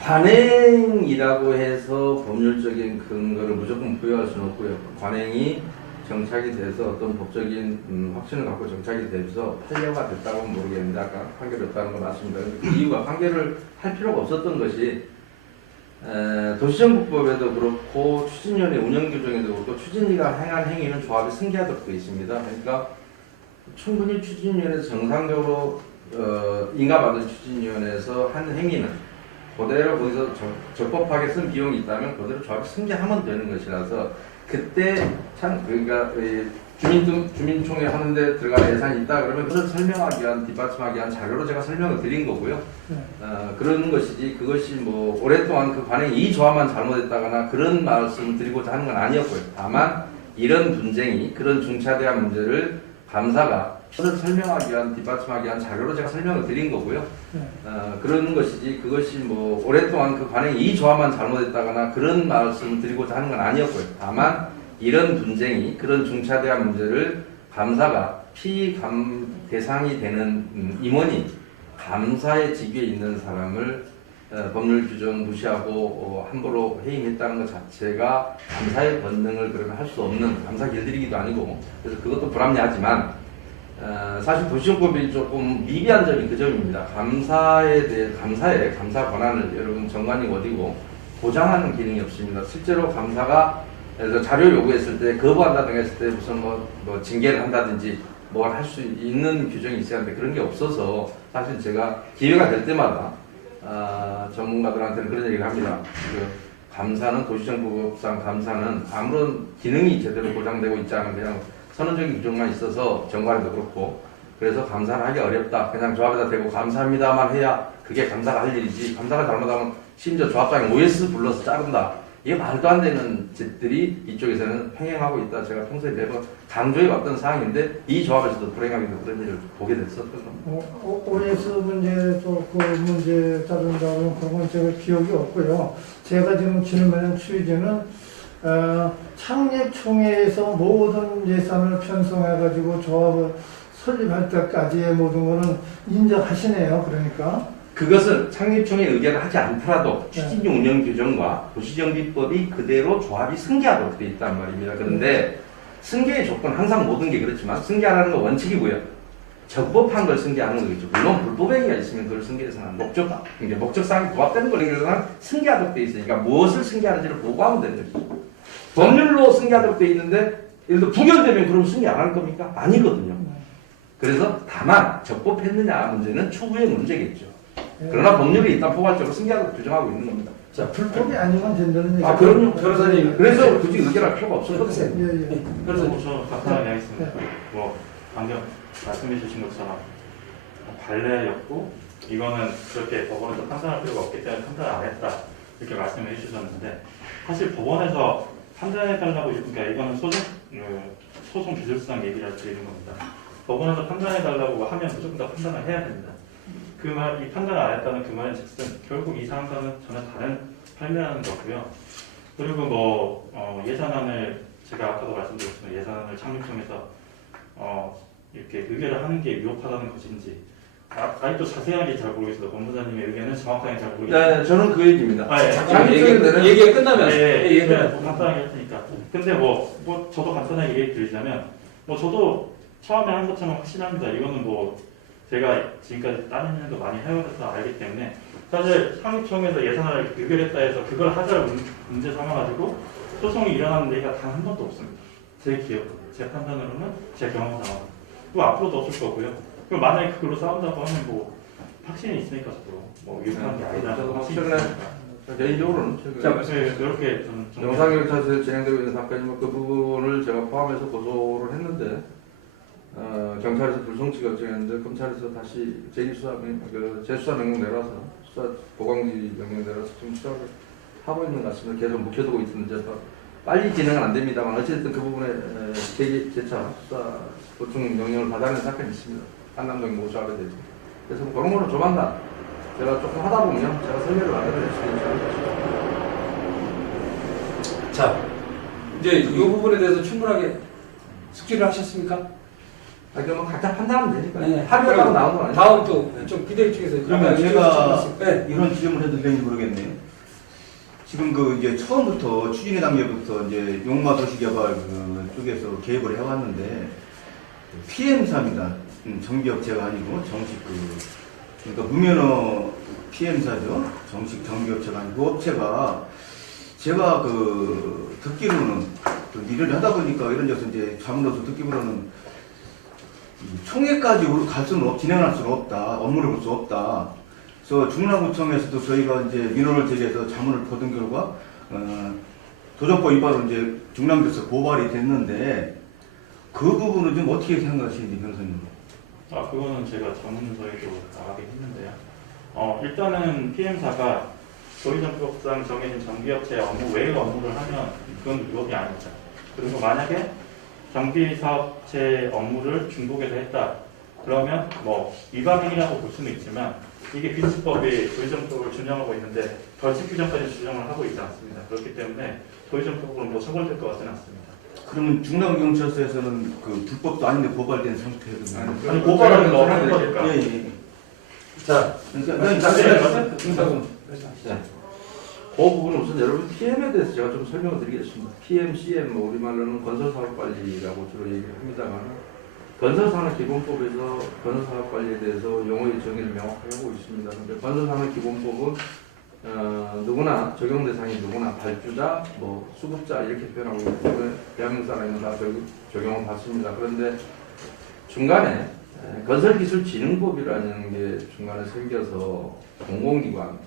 관행이라고 해서 법률적인 근거를 무조건 부여할 수는 없고요. 관행이 정착이 돼서 어떤 법적인 확신을 갖고 정착이 돼서 판례가 됐다고는 모르겠는데, 아까 판결됐다는 건 맞습니다. 그 이유가 판결을 할 필요가 없었던 것이 도시정부법에도 그렇고 추진위원회 운영규정에도 그렇고 추진위가 행한 행위는 조합이 승계하도록 되어 있습니다. 그러니까 충분히 추진위원회에서 정상적으로 인가받은 추진위원회에서 한 행위는 그대로 거기서 적법하게 쓴 비용이 있다면 그대로 조합이 승계하면 되는 것이라서, 그때 그러니까 주민총회 하는데 들어갈 예산이 있다 그러면 그걸 설명하기 위한, 뒷받침하기 위한 자료로 제가 설명을 드린 거고요. 그런 것이지, 그것이 뭐 오랫동안 그 관행이 이 조합만 잘못했다거나 그런 말씀을 드리고자 하는 건 아니었고요. 다만 이런 분쟁이, 그런 중차대한 문제를 감사가 그것을 설명하기 위한, 뒷받침하기 위한 자료로 제가 설명을 드린 거고요. 그런 것이지, 그것이 뭐 오랫동안 그 관행이 이 조합만 잘못했다거나 그런 말씀을 드리고자 하는 건 아니었고요. 다만 이런 분쟁이, 그런 중차대한 문제를 감사가 피의 대상이 되는 임원이 감사의 직위에 있는 사람을 법률 규정 무시하고 함부로 해임했다는 것 자체가 감사의 권능을 그러면 할 수 없는, 감사 길들이기도 아니고, 그래서 그것도 불합리하지만 사실 도시정법이 조금 미비한 점이 그 점입니다. 감사의 감사 권한을 여러분 정관이 어디고 보장하는 기능이 없습니다. 실제로 감사가 자료 요구했을 때 거부한다든가 했을 때 무슨 뭐 징계를 한다든지 뭘 할 수 있는 규정이 있어야 하는데 그런 게 없어서, 사실 제가 기회가 될 때마다 전문가들한테는 그런 얘기를 합니다. 감사는, 도시정보법상 감사는 아무런 기능이 제대로 보장되고 있지 않은 그냥 선언적인 규정만 있어서 정관에도 그렇고 그래서 감사를 하기 어렵다. 그냥 조합에다 대고 감사합니다만 해야 그게 감사가 할 일이지. 감사가 잘못하면 심지어 조합장이 OS 불러서 자른다. 이게 말도 안 되는 짓들이 이쪽에서는 횡행하고 있다. 제가 평소에 매번 강조해 왔던 사항인데 이 조합에서도 불행하게도 그런 일을 보게 됐었던 겁니다. OS 문제도 그 문제 다룬다는 그건 제가 기억이 없고요. 제가 지금 질문한 취지는 창립총회에서 모든 예산을 편성해가지고 조합을 설립할 때까지의 모든 거는 인정하시네요. 그러니까. 그것은 창립총회 의결을 하지 않더라도 네. 추진력 운영 규정과 도시정비법이 그대로 조합이 승계하도록 되어 있단 말입니다. 그런데 승계의 조건 항상 모든 게 그렇지만 승계하라는 건 원칙이고요. 적법한 걸 승계하는 거겠죠. 물론 불법 행위가 있으면 그걸 승계해서는 안 이게 목적사항이 부합되는 거는 승계하도록 되어 있으니까 무엇을 승계하는지를 보고하면 되는 거죠. 법률로 승계하도록 되어 있는데 예를 들어 부결되면 그럼 승계 안 할 겁니까? 아니거든요. 그래서 다만 적법했느냐 문제는 추후의 문제겠죠. 그러나 법률이 일단 포괄적으로 승계하도록 규정하고 있는 겁니다. 자, 불법이 아니면 된다는 얘기. 아, 그럼요. 변호사님. 그래서 굳이 의결할 필요가 없어요. 예. 그래서 저 간단하게 하겠습니다. 뭐 방금 말씀해 주신 것처럼 관례였고 이거는 그렇게 법원에서 판단할 필요가 없기 때문에 판단을 안 했다 이렇게 말씀해 주셨는데 사실 법원에서 판단해 달라고 그러니까 이거는 소송 기술상 얘기를 드리는 겁니다. 법원에서 판단해 달라고 하면 무조건 다 판단을 해야 됩니다. 그 말, 이 판단을 안 했다는 그 말은 즉슨 결국 이 사항과는 전혀 다른 판례라는 거고요. 그리고 뭐 예산안을 제가 아까도 말씀드렸지만 예산안을 창립청에서 이렇게 의결을 하는 게 위협하다는 것인지 아직도 자세하게 잘 모르겠어요. 법무사님의 의견은 정확하게 잘 모르겠어요. 네, 저는 그 얘기입니다. 얘기가 끝나면. 간단하게 할 테니까. 근데 뭐 저도 간단하게 얘기 드리자면 뭐 저도 처음에 한 것처럼 확신합니다. 이거는 뭐 제가 지금까지 다른 일도 많이 해오면서 알기 때문에 사실 상립청에서 예산을 의결했다 해서 그걸 하자를 문제 삼아가지고 소송이 일어나는 얘기가 단 한 번도 없습니다. 제 기억으로, 제 판단으로는, 제 경험상으로. 그리고 앞으로도 없을 거고요. 그리고 만약에 그걸로 싸운다고 하면 뭐 확신이 있으니까 저도 뭐 유익한 게 아니라는 확신이 있으니까. 개인적으로는 이렇게 저는 영상경찰서에서 진행되고 있는 사건이면 그 부분을 제가 포함해서 고소를 했는데 경찰에서 불송치 결정했는데 검찰에서 다시 재수사 명령 내려서 수사 보강지 명령 내려서 지금 수사를 하고 있는 것 같습니다. 계속 묵혀두고 있는데 빨리 진행은 안 됩니다만 어쨌든 그 부분에 재차 수사 보충 명령을 받아야 하는 사건이 있습니다. 한남동 모수하게 되죠. 그래서 그런 거는 조만간 제가 조금 하다 보면 제가 설명을 만들어낼 수 있지 않을까 싶습니다. 자, 이제 이 부분에 대해서 충분하게 숙지를 하셨습니까? 그러면 각자 판단하면 되니까. 네. 합의하고 나온 건 아니에요. 다음 또 좀 비대위 측에서 그러면 제가 네. 이런 질문을 해도 되는지 모르겠네요. 지금 그 이제 처음부터 추진의 단계부터 이제 용마 도시개발 그 쪽에서 계획을 해왔는데 PM사입니다. 정비업체가 아니고 정식 그러니까 무면허 PM사죠. 정식 정비업체가 아니고 그 업체가 제가 그 듣기로는 그 일을 하다 보니까 이런 데서 이제 자문으로서 듣기로는 총회까지 갈 수는 진행할 수는 없다. 업무를 볼 수 없다. 그래서 중랑구청에서도 저희가 이제 민원을 제기해서 자문을 받은 결과 도정법 위반으로 이제 중랑구에서 고발이 됐는데 그 부분은 좀 어떻게 생각하시는지 변호사님? 그거는 제가 전문서에도 나가긴 했는데요. 일단은 PM사가 도의정법상 정해진 정비업체 업무 외의 업무를 하면 그건 위법이 아닙니다. 그리고 만약에 정비사업체 업무를 중복해서 했다. 그러면 뭐 위반행위라고 볼 수는 있지만 이게 비치법이 도의정법을 준용하고 있는데 벌칙 규정까지 준용을 하고 있지 않습니다. 그렇기 때문에 도의정법으로 뭐 처벌될 것 같지는 않습니다. 그러면 중랑경찰서에서는 그 불법도 아닌데 고발된 상태거든요. 아니 고발은 뭐 하는 거니까. 예. 자, 그 부분은 우선 여러분 PM에 대해서 제가 좀 설명을 드리겠습니다. PM, CM, 뭐 우리말로는 건설사업관리라고 주로 얘기를 합니다만 건설산업기본법에서 건설사업관리에 대해서 용어의 정의를 명확하게 하고 있습니다. 그런데 건설산업기본법은 누구나 적용 대상이 누구나 발주자, 뭐 수급자 이렇게 표현하고 있기 때문에 대한민국 사람은 다 적용을 받습니다. 그런데 중간에 건설기술진흥법이라는 게 중간에 생겨서 공공기관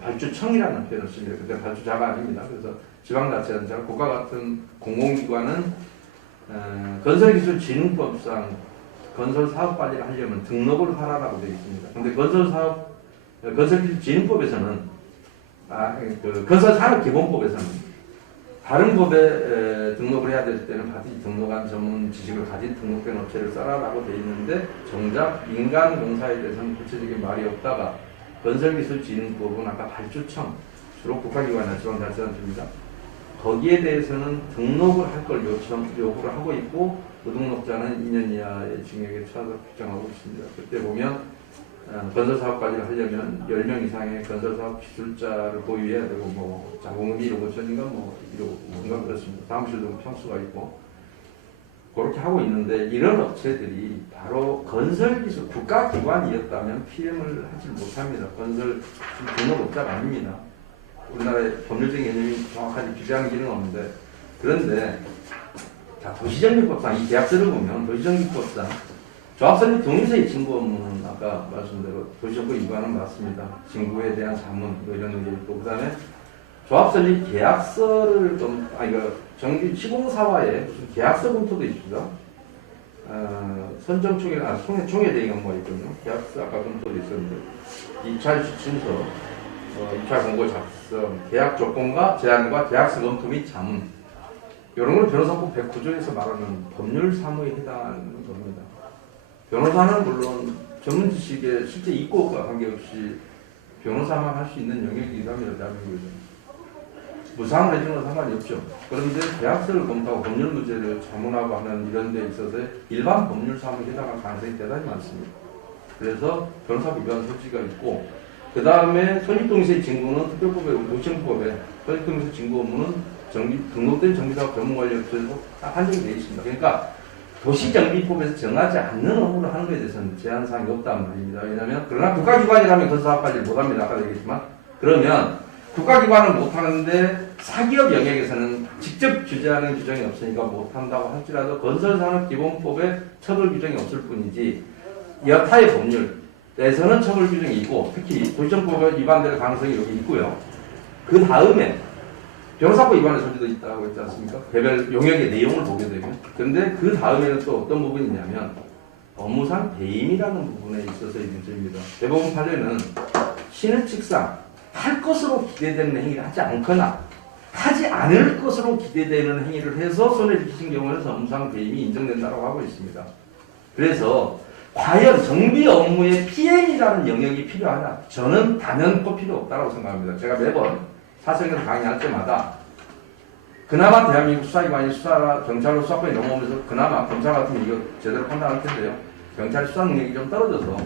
발주청이라는 표현을 씁니다. 그때 발주자가 아닙니다. 그래서 지방자치단체가 국가 같은 공공기관은 건설기술진흥법상 건설 사업 관리를 하려면 등록을 하라라고 되어 있습니다. 근데 건설기술진흥법에서는 그 건설산업기본법에서는 다른 법에 등록을 해야 될 때는 반드시 등록한 전문 지식을 가진 등록된 업체를 써라라고 되어 있는데 정작 민간 공사에 대해서는 구체적인 말이 없다가 건설기술진흥법은 아까 발주청 주로 국가기관이나 지방자치단체입니다. 거기에 대해서는 등록을 할 걸 요구를 하고 있고 무등록자는 2년 이하의 징역에 처하도록 규정하고 있습니다. 그때 보면 건설사업까지 하려면 10명 이상의 건설사업 기술자를 보유해야 되고 뭐 자공업이 1억 5천인가 뭐 1억 뭔가 그렇습니다. 사무실도 평수가 있고 그렇게 하고 있는데 이런 업체들이 바로 건설기술 국가기관이었다면 PM을 하지 못합니다. 건설 등록업자가 아닙니다. 우리나라의 법률적인 개념이 정확하게 규정하는 기능은 없는데 그런데 자, 도시정비법상 이 계약서를 보면 도시정비법상 조합설립 동의서의 징구 업무는 아까 말씀대로 도시정비 위반은 맞습니다. 징구에 대한 자문 뭐 이런 게 있고 그다음에 조합설립 계약서를 정비 시공사와의 무슨 계약서 검토도 있습니다. 선정 총회 총회 대행 업무가 있거든요. 계약서 아까 검토도 있었는데 입찰 지침서, 입찰 공고 작성, 계약 조건과 제한과 계약서 검토 및 자문 이런 걸 변호사법 109조에서 말하는 법률 사무에 해당하는 겁니다. 변호사는 물론 전문 지식에 실제 있고와 관계없이 변호사만 할 수 있는 영역이기도 합니다. 대한민국에서. 무상을 해주는 건 상관이 없죠. 그런데 계약서를 검토하고 법률 문제를 자문하고 하는 이런 데 있어서 일반 법률 사무에 해당할 가능성이 대단히 많습니다. 그래서 변호사법 위반 소지가 있고 그 다음에 설립동의서의 징구는 특별법의 도시정법에 설립동의서 징구 업무는 등록된 정비사업 전문관리업체에서 딱 한정이 되어 있습니다. 그러니까 도시정비법에서 정하지 않는 업무를 하는 것에 대해서는 제한사항이 없단 말입니다. 왜냐하면 그러나 국가기관이라면 건설사업까지 못합니다. 아까 얘기했지만 그러면 국가기관은 못하는데 사기업 영역에서는 직접 규제하는 규정이 없으니까 못한다고 할지라도 건설산업기본법에 처벌 규정이 없을 뿐이지 여타의 법률에서는 처벌 규정이 있고 특히 도시정법에 위반될 가능성이 여기 있고요. 그 다음에 변호사법 위반의 소지도 있다고 했지 않습니까? 개별 용역의 내용을 보게 되면. 그런데 그 다음에는 또 어떤 부분이 있냐면 업무상 배임이라는 부분에 있어서의 문제입니다. 대법원 판례는 신의 측상 할 것으로 기대되는 행위를 하지 않거나 하지 않을 것으로 기대되는 행위를 해서 손해를 끼친 경우에는 업무상 배임이 인정된다고 하고 있습니다. 그래서 과연 정비 업무에 PM이라는 영역이 필요하냐? 저는 단연 꼭 필요 없다고 생각합니다. 제가 매번 사석에서 강의할 때마다 그나마 대한민국 수사기관이 경찰로 수사권이 넘어오면서 그나마 검찰 같으면 이거 제대로 판단할 텐데요. 경찰 수사 능력이 좀 떨어져서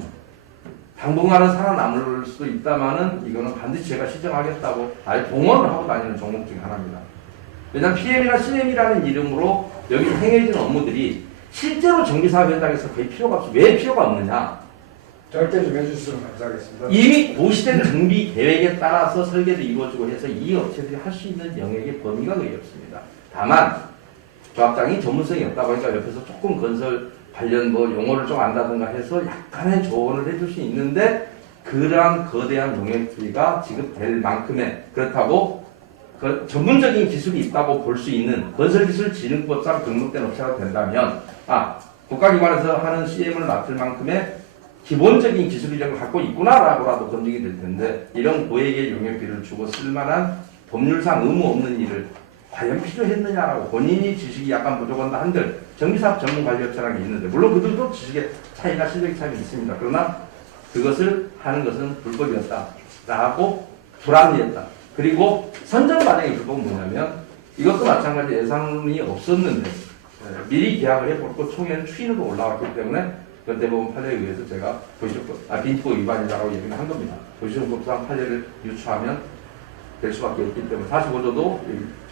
당분간은 살아남을 수도 있다마는 이거는 반드시 제가 시정하겠다고 아예 동원을 하고 다니는 종목 중에 하나입니다. 왜냐하면 PM이나 CM이라는 이름으로 여기 행해진 업무들이 실제로 정비사업 현장에서 거의 필요가 없어. 왜 필요가 없느냐? 짧게 좀 해주시면 감사하겠습니다. 이미 고시된 정비 계획에 따라서 설계도 이루어지고 해서 이 업체들이 할 수 있는 영역의 범위가 거의 없습니다. 다만 조합장이 전문성이 없다고 하니까 옆에서 조금 건설 관련 뭐 용어를 좀 안다든가 해서 약간의 조언을 해줄 수 있는데 그러한 거대한 용역비가 지급될 만큼의 그렇다고 그 전문적인 기술이 있다고 볼 수 있는 건설기술진흥법상 등록된 업체가 된다면 국가기관에서 하는 CM을 맡을 만큼의 기본적인 기술력을 갖고 있구나라고라도 검증이 될 텐데 이런 고액의 용역비를 주고 쓸만한 법률상 의무 없는 일을 과연 필요했느냐라고 본인이 지식이 약간 부족한다 한들 정비사업 전문관리업체라는 게 있는데 물론 그들도 지식의 차이나 실력의 차이가 있습니다. 그러나 그것을 하는 것은 불법이었다라고 불합리했다. 그리고 선정 과정의 불법은 뭐냐면 이것도 마찬가지 예산이 없었는데 미리 계약을 해버렸고 총회는 추인으로 올라왔기 때문에 대법원 판례에 의해서 제가 빈티법 위반이라고 얘기를 한 겁니다. 도시정법상 판례를 유추하면 될 수밖에 없기 때문에 45조도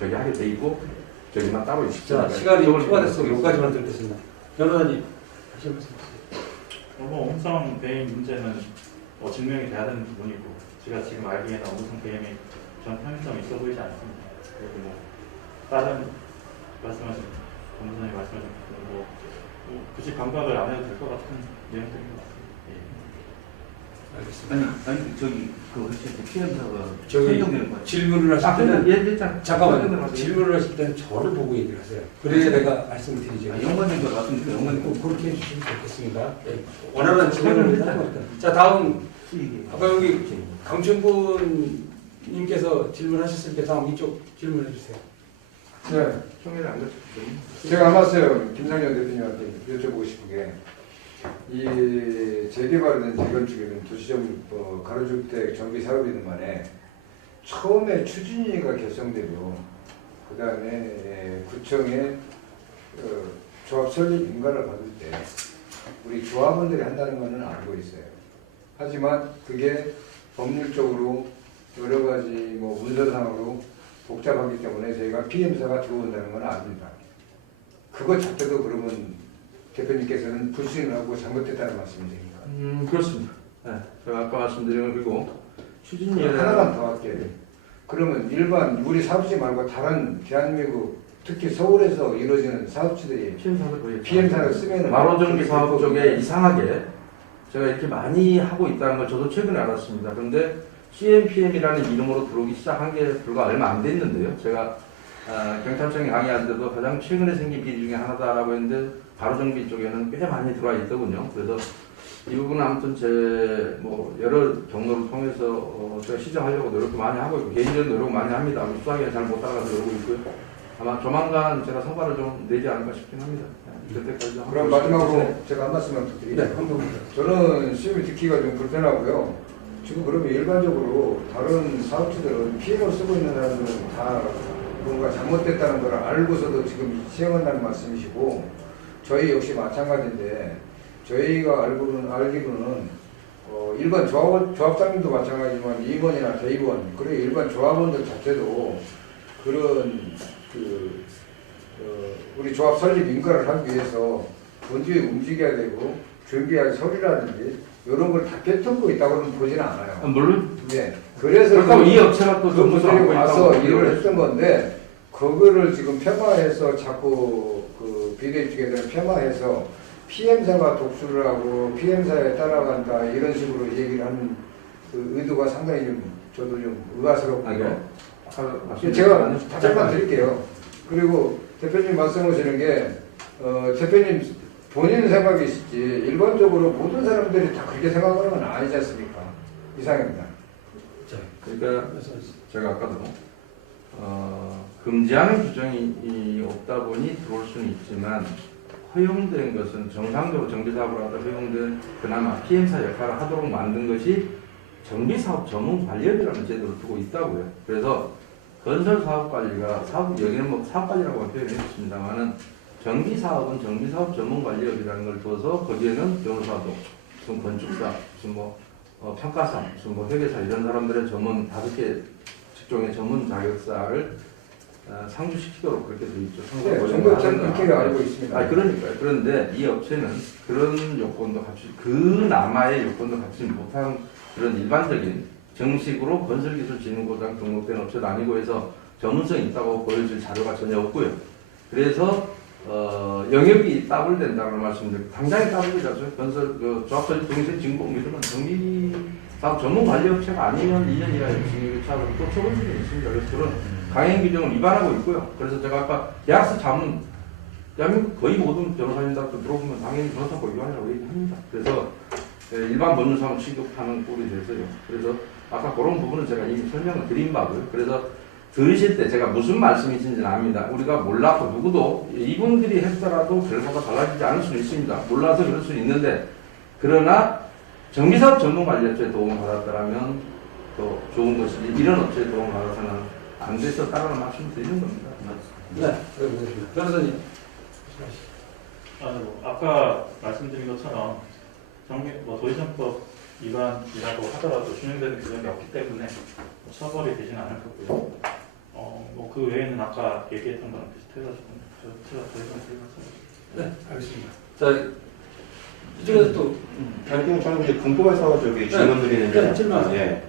저기 하게 돼 있고 저기만 따로 있습니다. 자, 시간이 초과됐어. 여기까지만 듣겠습니다. 변호사님 다시 말씀하세요. 업무상 배임 문제는 증명이 돼야 되는 부분이고 제가 지금 알기에는 업무상 배임이 전 편의성이 있어 보이지 않습니다. 그리고 다른 말씀하신 변호사님 말씀하신 굳이 반박을 안 해도 될 것 같은 내용들인 것 같습니다. 알겠습니다. 아니 저기 그 혹시 피해자가 저기 설명되는 거 질문을 하실 때는 얘기했잖아. 잠깐만요. 질문을 하실 때는 저를 보고 얘기를 하세요. 그래야 내가 말씀을 드리죠. 영관님과 말씀드리면 영관님 꼭 그렇게 해주시면 좋겠습니다. 예. 원활한 질문을 하는 거니까. 자, 다음 아까 여기 강춘구님께서 질문하셨으니까 다음 이쪽 질문해 주세요. 네. 총회를 안 거쳤거든요. 제가 안 봤어요. 김상현 대표님한테 여쭤보고 싶은 게, 이 재개발이든 재건축이든 도시적 가로주택 정비 사업이든 간에 처음에 추진위가 결성되고 그 다음에 구청의 조합 설립 인가를 받을 때 우리 조합원들이 한다는 것은 알고 있어요. 하지만 그게 법률적으로 여러 가지 뭐 문서상으로 복잡하기 때문에 저희가 PM사가 들어온다는 건 압니다. 그것 자체도 그러면 대표님께서는 불신을 하고 잘못됐다는 말씀이십니까? 그렇습니다. 네, 제가 아까 말씀드린 건 그리고 추진위에 하나만 더 할게요. 그러면 일반 우리 사업지 말고 다른 대한민국 특히 서울에서 이루어지는 사업지들이 PM사를 쓰면은 마로정비 사업 쪽에 이상하게 제가 이렇게 많이 하고 있다는 걸 저도 최근에 알았습니다. 그런데 CMPM이라는 이름으로 들어오기 시작한 게 불과 얼마 안 됐는데요. 제가 경찰청에 강의할 때도 가장 최근에 생긴 비리 중에 하나다라고 했는데 가로정비 쪽에는 꽤 많이 들어와 있더군요. 그래서 이 부분은 아무튼 제 뭐 여러 경로를 통해서 제가 시정하려고 노력도 많이 하고 있고 개인적인 노력 많이 합니다. 수학에 잘 못 따라가서 놀고 있고요. 아마 조만간 제가 성과를 좀 내지 않을까 싶긴 합니다. 그때까지 그럼 마지막으로 제가 한 말씀만 더 드릴게요. 네, 한번 저는 시험이 듣기가 좀 불편하고요. 지금 그러면 일반적으로 다른 사업주들은 PM을 쓰고 있는 사람들은 다 뭔가 잘못됐다는 걸 알고서도 지금 시행한다는 말씀이시고 저희 역시 마찬가지인데 저희가 알기로는 일반 조합장님도 마찬가지지만 임원이나 대의원 그리고 일반 조합원들 자체도 그런 우리 조합 설립 인가를 하기 위해서 본주에 움직여야 되고 준비할 서류라든지 이런 걸 다 꿰뚫고 있다고는 보지는 않아요. 물론 네. 그래서 그렇다고 이 업체가 또 그 분들이 와서 일을 있다고 했던 건데 그거를 지금 폄하해서 자꾸 그 비대위 쪽에서는 폄하해서 PM사가 독수를 하고 PM사에 따라간다 이런 식으로 얘기를 하는 그 의도가 상당히 좀 저도 좀 의아스럽고요. 제가 답변만 드릴게요. 그리고 대표님 말씀하시는 게 대표님 본인 생각이시지 일반적으로 모든 사람들이 다 그렇게 생각하는 건 아니지 않습니까? 이상입니다. 그러니까 제가 아까도 금지하는 규정이 없다 보니 들어올 수는 있지만 허용된 것은 정상적으로 정비사업을 하다 허용된 그나마 PM사 역할을 하도록 만든 것이 정비사업 전문관리업이라는 제도를 두고 있다고요. 그래서 건설사업관리가 여기는 뭐 사업관리라고 표현했습니다만은 정비사업은 정비사업 전문관리업이라는 걸 둬서 거기에는 변호사도 무슨 건축사 무슨 뭐 평가사 무슨 뭐 회계사 이런 사람들의 전문 5개 직종의 전문 자격사를 상주시키도록 그렇게 되어 있죠. 네, 정부 저는 그렇게 알고 있습니다. 그러니까요. 그런데 이 업체는 그런 요건도 갖추지, 그나마의 요건도 갖추지 못한 그런 일반적인 정식으로 건설기술진흥고장 등록된 업체도 아니고 해서 전문성이 있다고 보여줄 자료가 전혀 없고요. 그래서 영역이 따블된다고 말씀드리고 당장에 따블이라죠. 건설 조합설립 동생 진공 이러면 정비사업 전문관리업체가 아니면 2년 이하의 징역의 처벌을 또 처벌이 있습니다. 그래서 그런 강행 규정을 위반하고 있고요. 그래서 제가 아까 계약서 자문 대한민국 거의 모든 변호사님들한테 들어보면 당연히 변호사 고유하라고 얘기합니다. 그래서 일반 법률사무 취급하는 꼴이 돼서요. 그래서 아까 그런 부분은 제가 이미 설명을 드린 바고요. 그래서 들으실 때 제가 무슨 말씀이신지는 압니다. 우리가 몰라도 누구도 이분들이 했더라도 결과가 달라지지 않을 수는 있습니다. 몰라서 그럴 수는 있는데 그러나 정비사업 전문관리업체에 도움을 받았더라면 또 좋은 것이지 이런 업체에 도움을 받아서는 안 돼서 따라는 말씀을 드리는 겁니다. 네, 변호사님. 아까 말씀드린 것처럼 도시정법 위반이라고 하더라도 준용되는 규정이 없기 때문에 처벌이 되지는 않을 거고요. 그 외에는 아까 얘기했던 거랑 비슷해가지고 제가 더 이상 드리면서. 네, 알겠습니다. 자, 이쪽에서 또 아니 저는 이제 궁금해서 질문 드리는데. 네, 질문하세요. 예.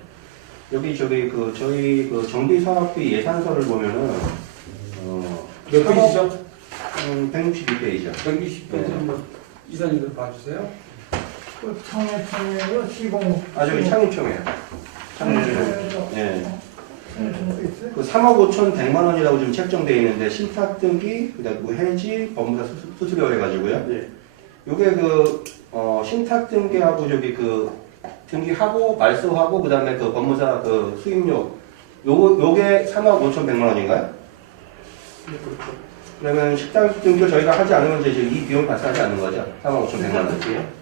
여기 저희 그 정비사업비 예산서를 보면은 몇 페이지죠? 162페이지요. 120페이지 한번 이사님들 봐주세요. 그 창내청이에요, 시공. 아, 저기 창립청이에요. 창립청. 창내청에서. 예. 창내청도 있어요? 그 3억 5천 100만 원이라고 지금 책정되어 있는데 신탁 등기, 그다음에 뭐 해지, 법무사 수수료 해가지고요. 네. 요게 그 신탁 등기하고 저기 그 등기하고 말소하고 그다음에 그 법무사 그 수임료 요게 3억 5천 100만 원인가요? 그러면 식당 등기를 저희가 하지 않으면 이제 이 비용 발생하지 않는 거죠? 3억 5천 100만 원.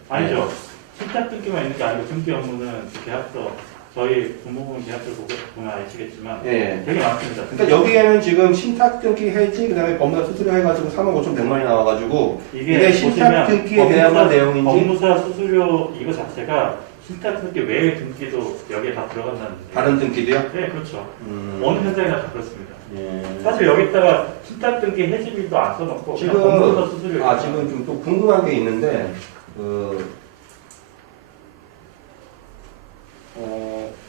아니죠. 신탁 등기만 있는 게 아니고 등기 업무는 그 계약서 저희 법무부 계약서를 보면 아시겠지만 예. 되게 많습니다. 그러니까 여기에는 지금 신탁 등기 해지 그다음에 법무사 수수료 해가지고 3억 5천 100만 원이 나와가지고 이게 신탁 등기에 대한 내용인지 법무사 수수료 이거 자체가 신탁 등기 외의 등기도 여기에 다 들어간다는 얘기예요. 다른 등기도요? 네, 그렇죠. 어느 현장이나 다 그렇습니다. 예. 사실 여기다가 신탁 등기 해지비도 안 써놓고 그냥 지금 법무사 수수료 지금 좀 또 궁금한 게 있는데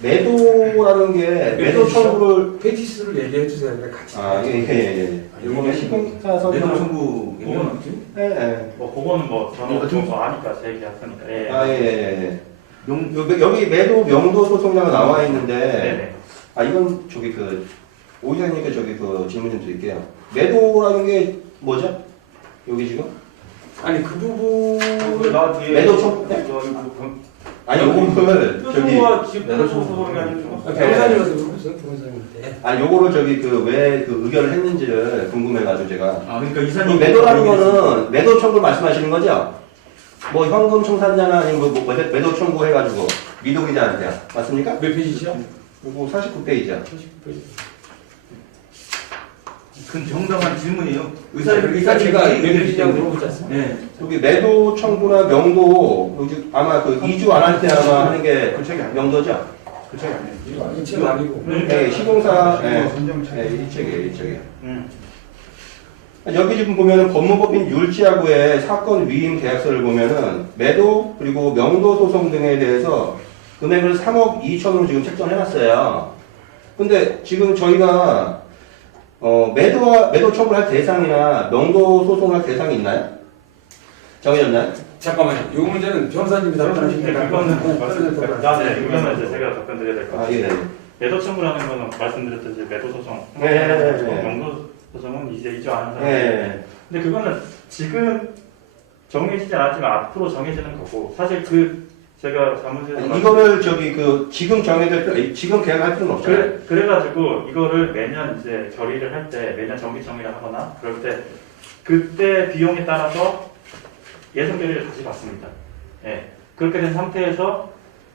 매도라는 게 매도 청구를 페이지수를 얘기해 주세요. 같이. 예예예. 이거는 시공사서 내동 청구 그거는 예. 뭐 그거는 뭐 저는 뭐 아니까 제 계약서니까. 예. 예예. 여기 매도 명도 소송자가 나와 있는데 네네. 이건 저기 그 오이사님께 저기 그 질문 좀 드릴게요. 매도라는 게 뭐죠? 여기 지금? 아니 그 부분 나 뒤에 매도 청구? 네? 아니 요거를 저기 매도 청구 변호사님한테 물어보세요. 변호사님한테. 요거를 저기 그 왜 그 의결을 했는지를 궁금해가지고 제가 그러니까 이 매도라는 거는 매도 청구 말씀하시는 거죠? 뭐 현금 청산자나 아니면 뭐 매도 청구 해가지고 미도기자한테요. 맞습니까? 몇 페이지죠? 요거 49페이지야. 49페이지. 그건 정당한 질문이에요. 의사 제가 몇 페이지냐고 물어보지 않습니까? 네. 여기 매도 청구나 명도 여기 아마 그 2주 안 할 때 아마 하는 게 명도죠? 그 책이 아니에요. 이 책은 아니고. 네, 시공사 이 책이에요, 이 책이에요. 여기 지금 보면은 법무법인 율지하고의 사건 위임 계약서를 보면은 매도 그리고 명도 소송 등에 대해서 금액을 3억 2천으로 지금 책정해놨어요. 근데 지금 저희가 매도 청구할 대상이나 명도 소송할 대상이 있나요? 정해졌나요? 잠깐만요. 이 문제는 변호사님이 답변하시니까 그거는 이거는 이제 제가 답변드려야 될 것 같아요. 예. 매도 청구라는 거는 말씀드렸듯이 매도 소송, 네. 명도 소송은 이제 이주 안 하는 예. 근데 그거는 지금 정해지지 않았지만 앞으로 정해지는 거고 사실 그 제가 사무실에서 이거를 저기 그 지금 지금 계약할 필요는 없잖아요. 그래가지고 이거를 매년 이제 결의를 할 때 매년 정기청이라 하거나 그럴 때 그때 비용에 따라서 예산 결의를 다시 받습니다. 예. 그렇게 된 상태에서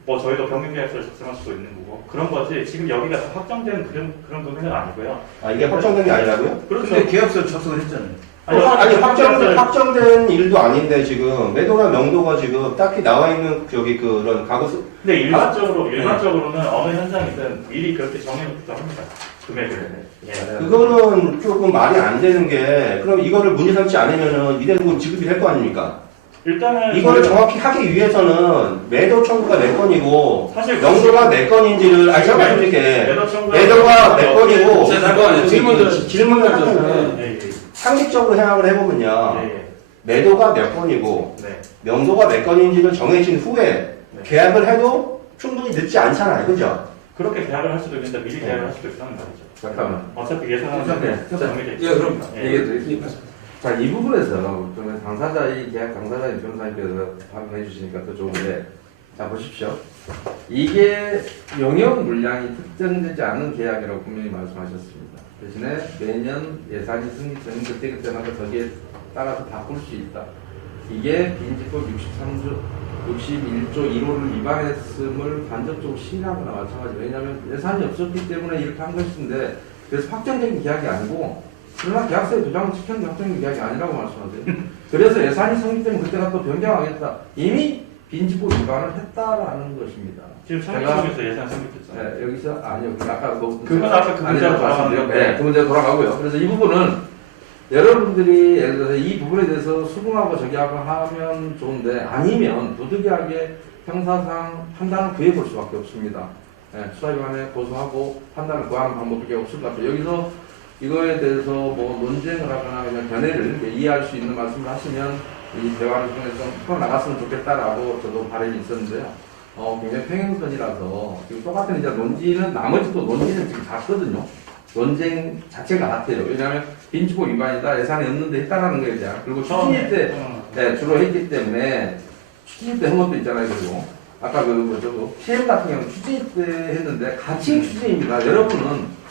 뭐 저희도 병행 계약서를 작성할 수도 있는 거고 그런 거지 지금 여기가 다 확정된 그런 금액은 아니고요. 이게 확정된 게 아니라고요? 그렇죠. 근데 계약서 작성을 했잖아요. 확정된 일도 아닌데 지금 매도나 명도가 지금 딱히 나와 있는 저기 그런 가구 근데 일반적으로는 어느 현장이든 미리 그렇게 정해놓기도 합니다. 금액을. 예. 그거는 조금 말이 안 되는 게 그럼 이거를 문제 삼지 않으면은 이대로 지급이 될 거 아닙니까? 일단은 이거를 정확히 하기 위해서는 매도 청구가 몇 건이고 사실 명도가 몇 건인지를 잠깐만 이렇게 매도 청구 매도가 몇 건이고 잠깐만요. 질문을 하면 예, 예. 상식적으로 생각을 해보면요. 예, 매도가 몇 건이고 네. 명도가 몇 건인지를 정해진 후에 네. 계약을 해도 충분히 늦지 않잖아요. 그죠? 그렇게 계약을 할 수도 있는데 미리 계약을 할 수도 있다는 말이죠. 잠깐만. 어차피 예산은 정해져 있죠. 예, 그럼 이게 자, 이 부분에서 좀 당사자 이 계약 당사자인 변호사님께서 답변해 주시니까 더 좋은데 자 보십시오. 이게 용역 물량이 특정되지 않은 계약이라고 분명히 말씀하셨습니다. 대신에 매년 예산이 승리되는 그때마다 거기에 따라서 바꿀 수 있다. 이게 빈집법 61조 1호를 위반했음을 간접적으로 시인하거나 마찬가지예요. 왜냐하면 예산이 없었기 때문에 이렇게 한 것인데 그래서 확정적인 계약이 아니고 그러나 계약서에 도장을 찍혔는데 확정적인 계약이 아니라고 말씀하세요. 그래서 예산이 성립되면 그때가 또 변경하겠다. 이미 빈집법 위반을 했다라는 것입니다. 지금 상임위에서 예산 성립했잖아요. 네, 여기서 아니요. 아까 그건 아까 그 문제로 돌아가는데. 네, 그 문제로 돌아가고요. 그래서 이 부분은 여러분들이 예를 들어서 이 부분에 대해서 수긍하고 저기하고 하면 좋은데 아니면 부득이하게 형사상 판단을 구해볼 수밖에 없습니다. 네, 수사기관에 고소하고 판단을 구하는 방법밖에 없을 것 같아요. 여기서 이거에 대해서 뭐 논쟁을 하거나 그냥 견해를 이해할 수 있는 말씀을 하시면 이 대화를 통해서 좀 풀어나갔으면 좋겠다라고 저도 바람이 있었는데요. 굉장히 평행선이라서 지금 똑같은 이제 논지는 나머지도 논지는 지금 같거든요. 논쟁 자체가 같아요. 왜냐하면 빈집법 위반이다, 예산이 없는데 했다라는 거에 대한 그리고 추진일 때 네, 주로 했기 때문에 추진일 때 한 것도 있잖아요. 그리고 아까 그 뭐죠, 그 PM 같은 경우는 추진일 때 했는데 가칭 추진입니다. 여러분은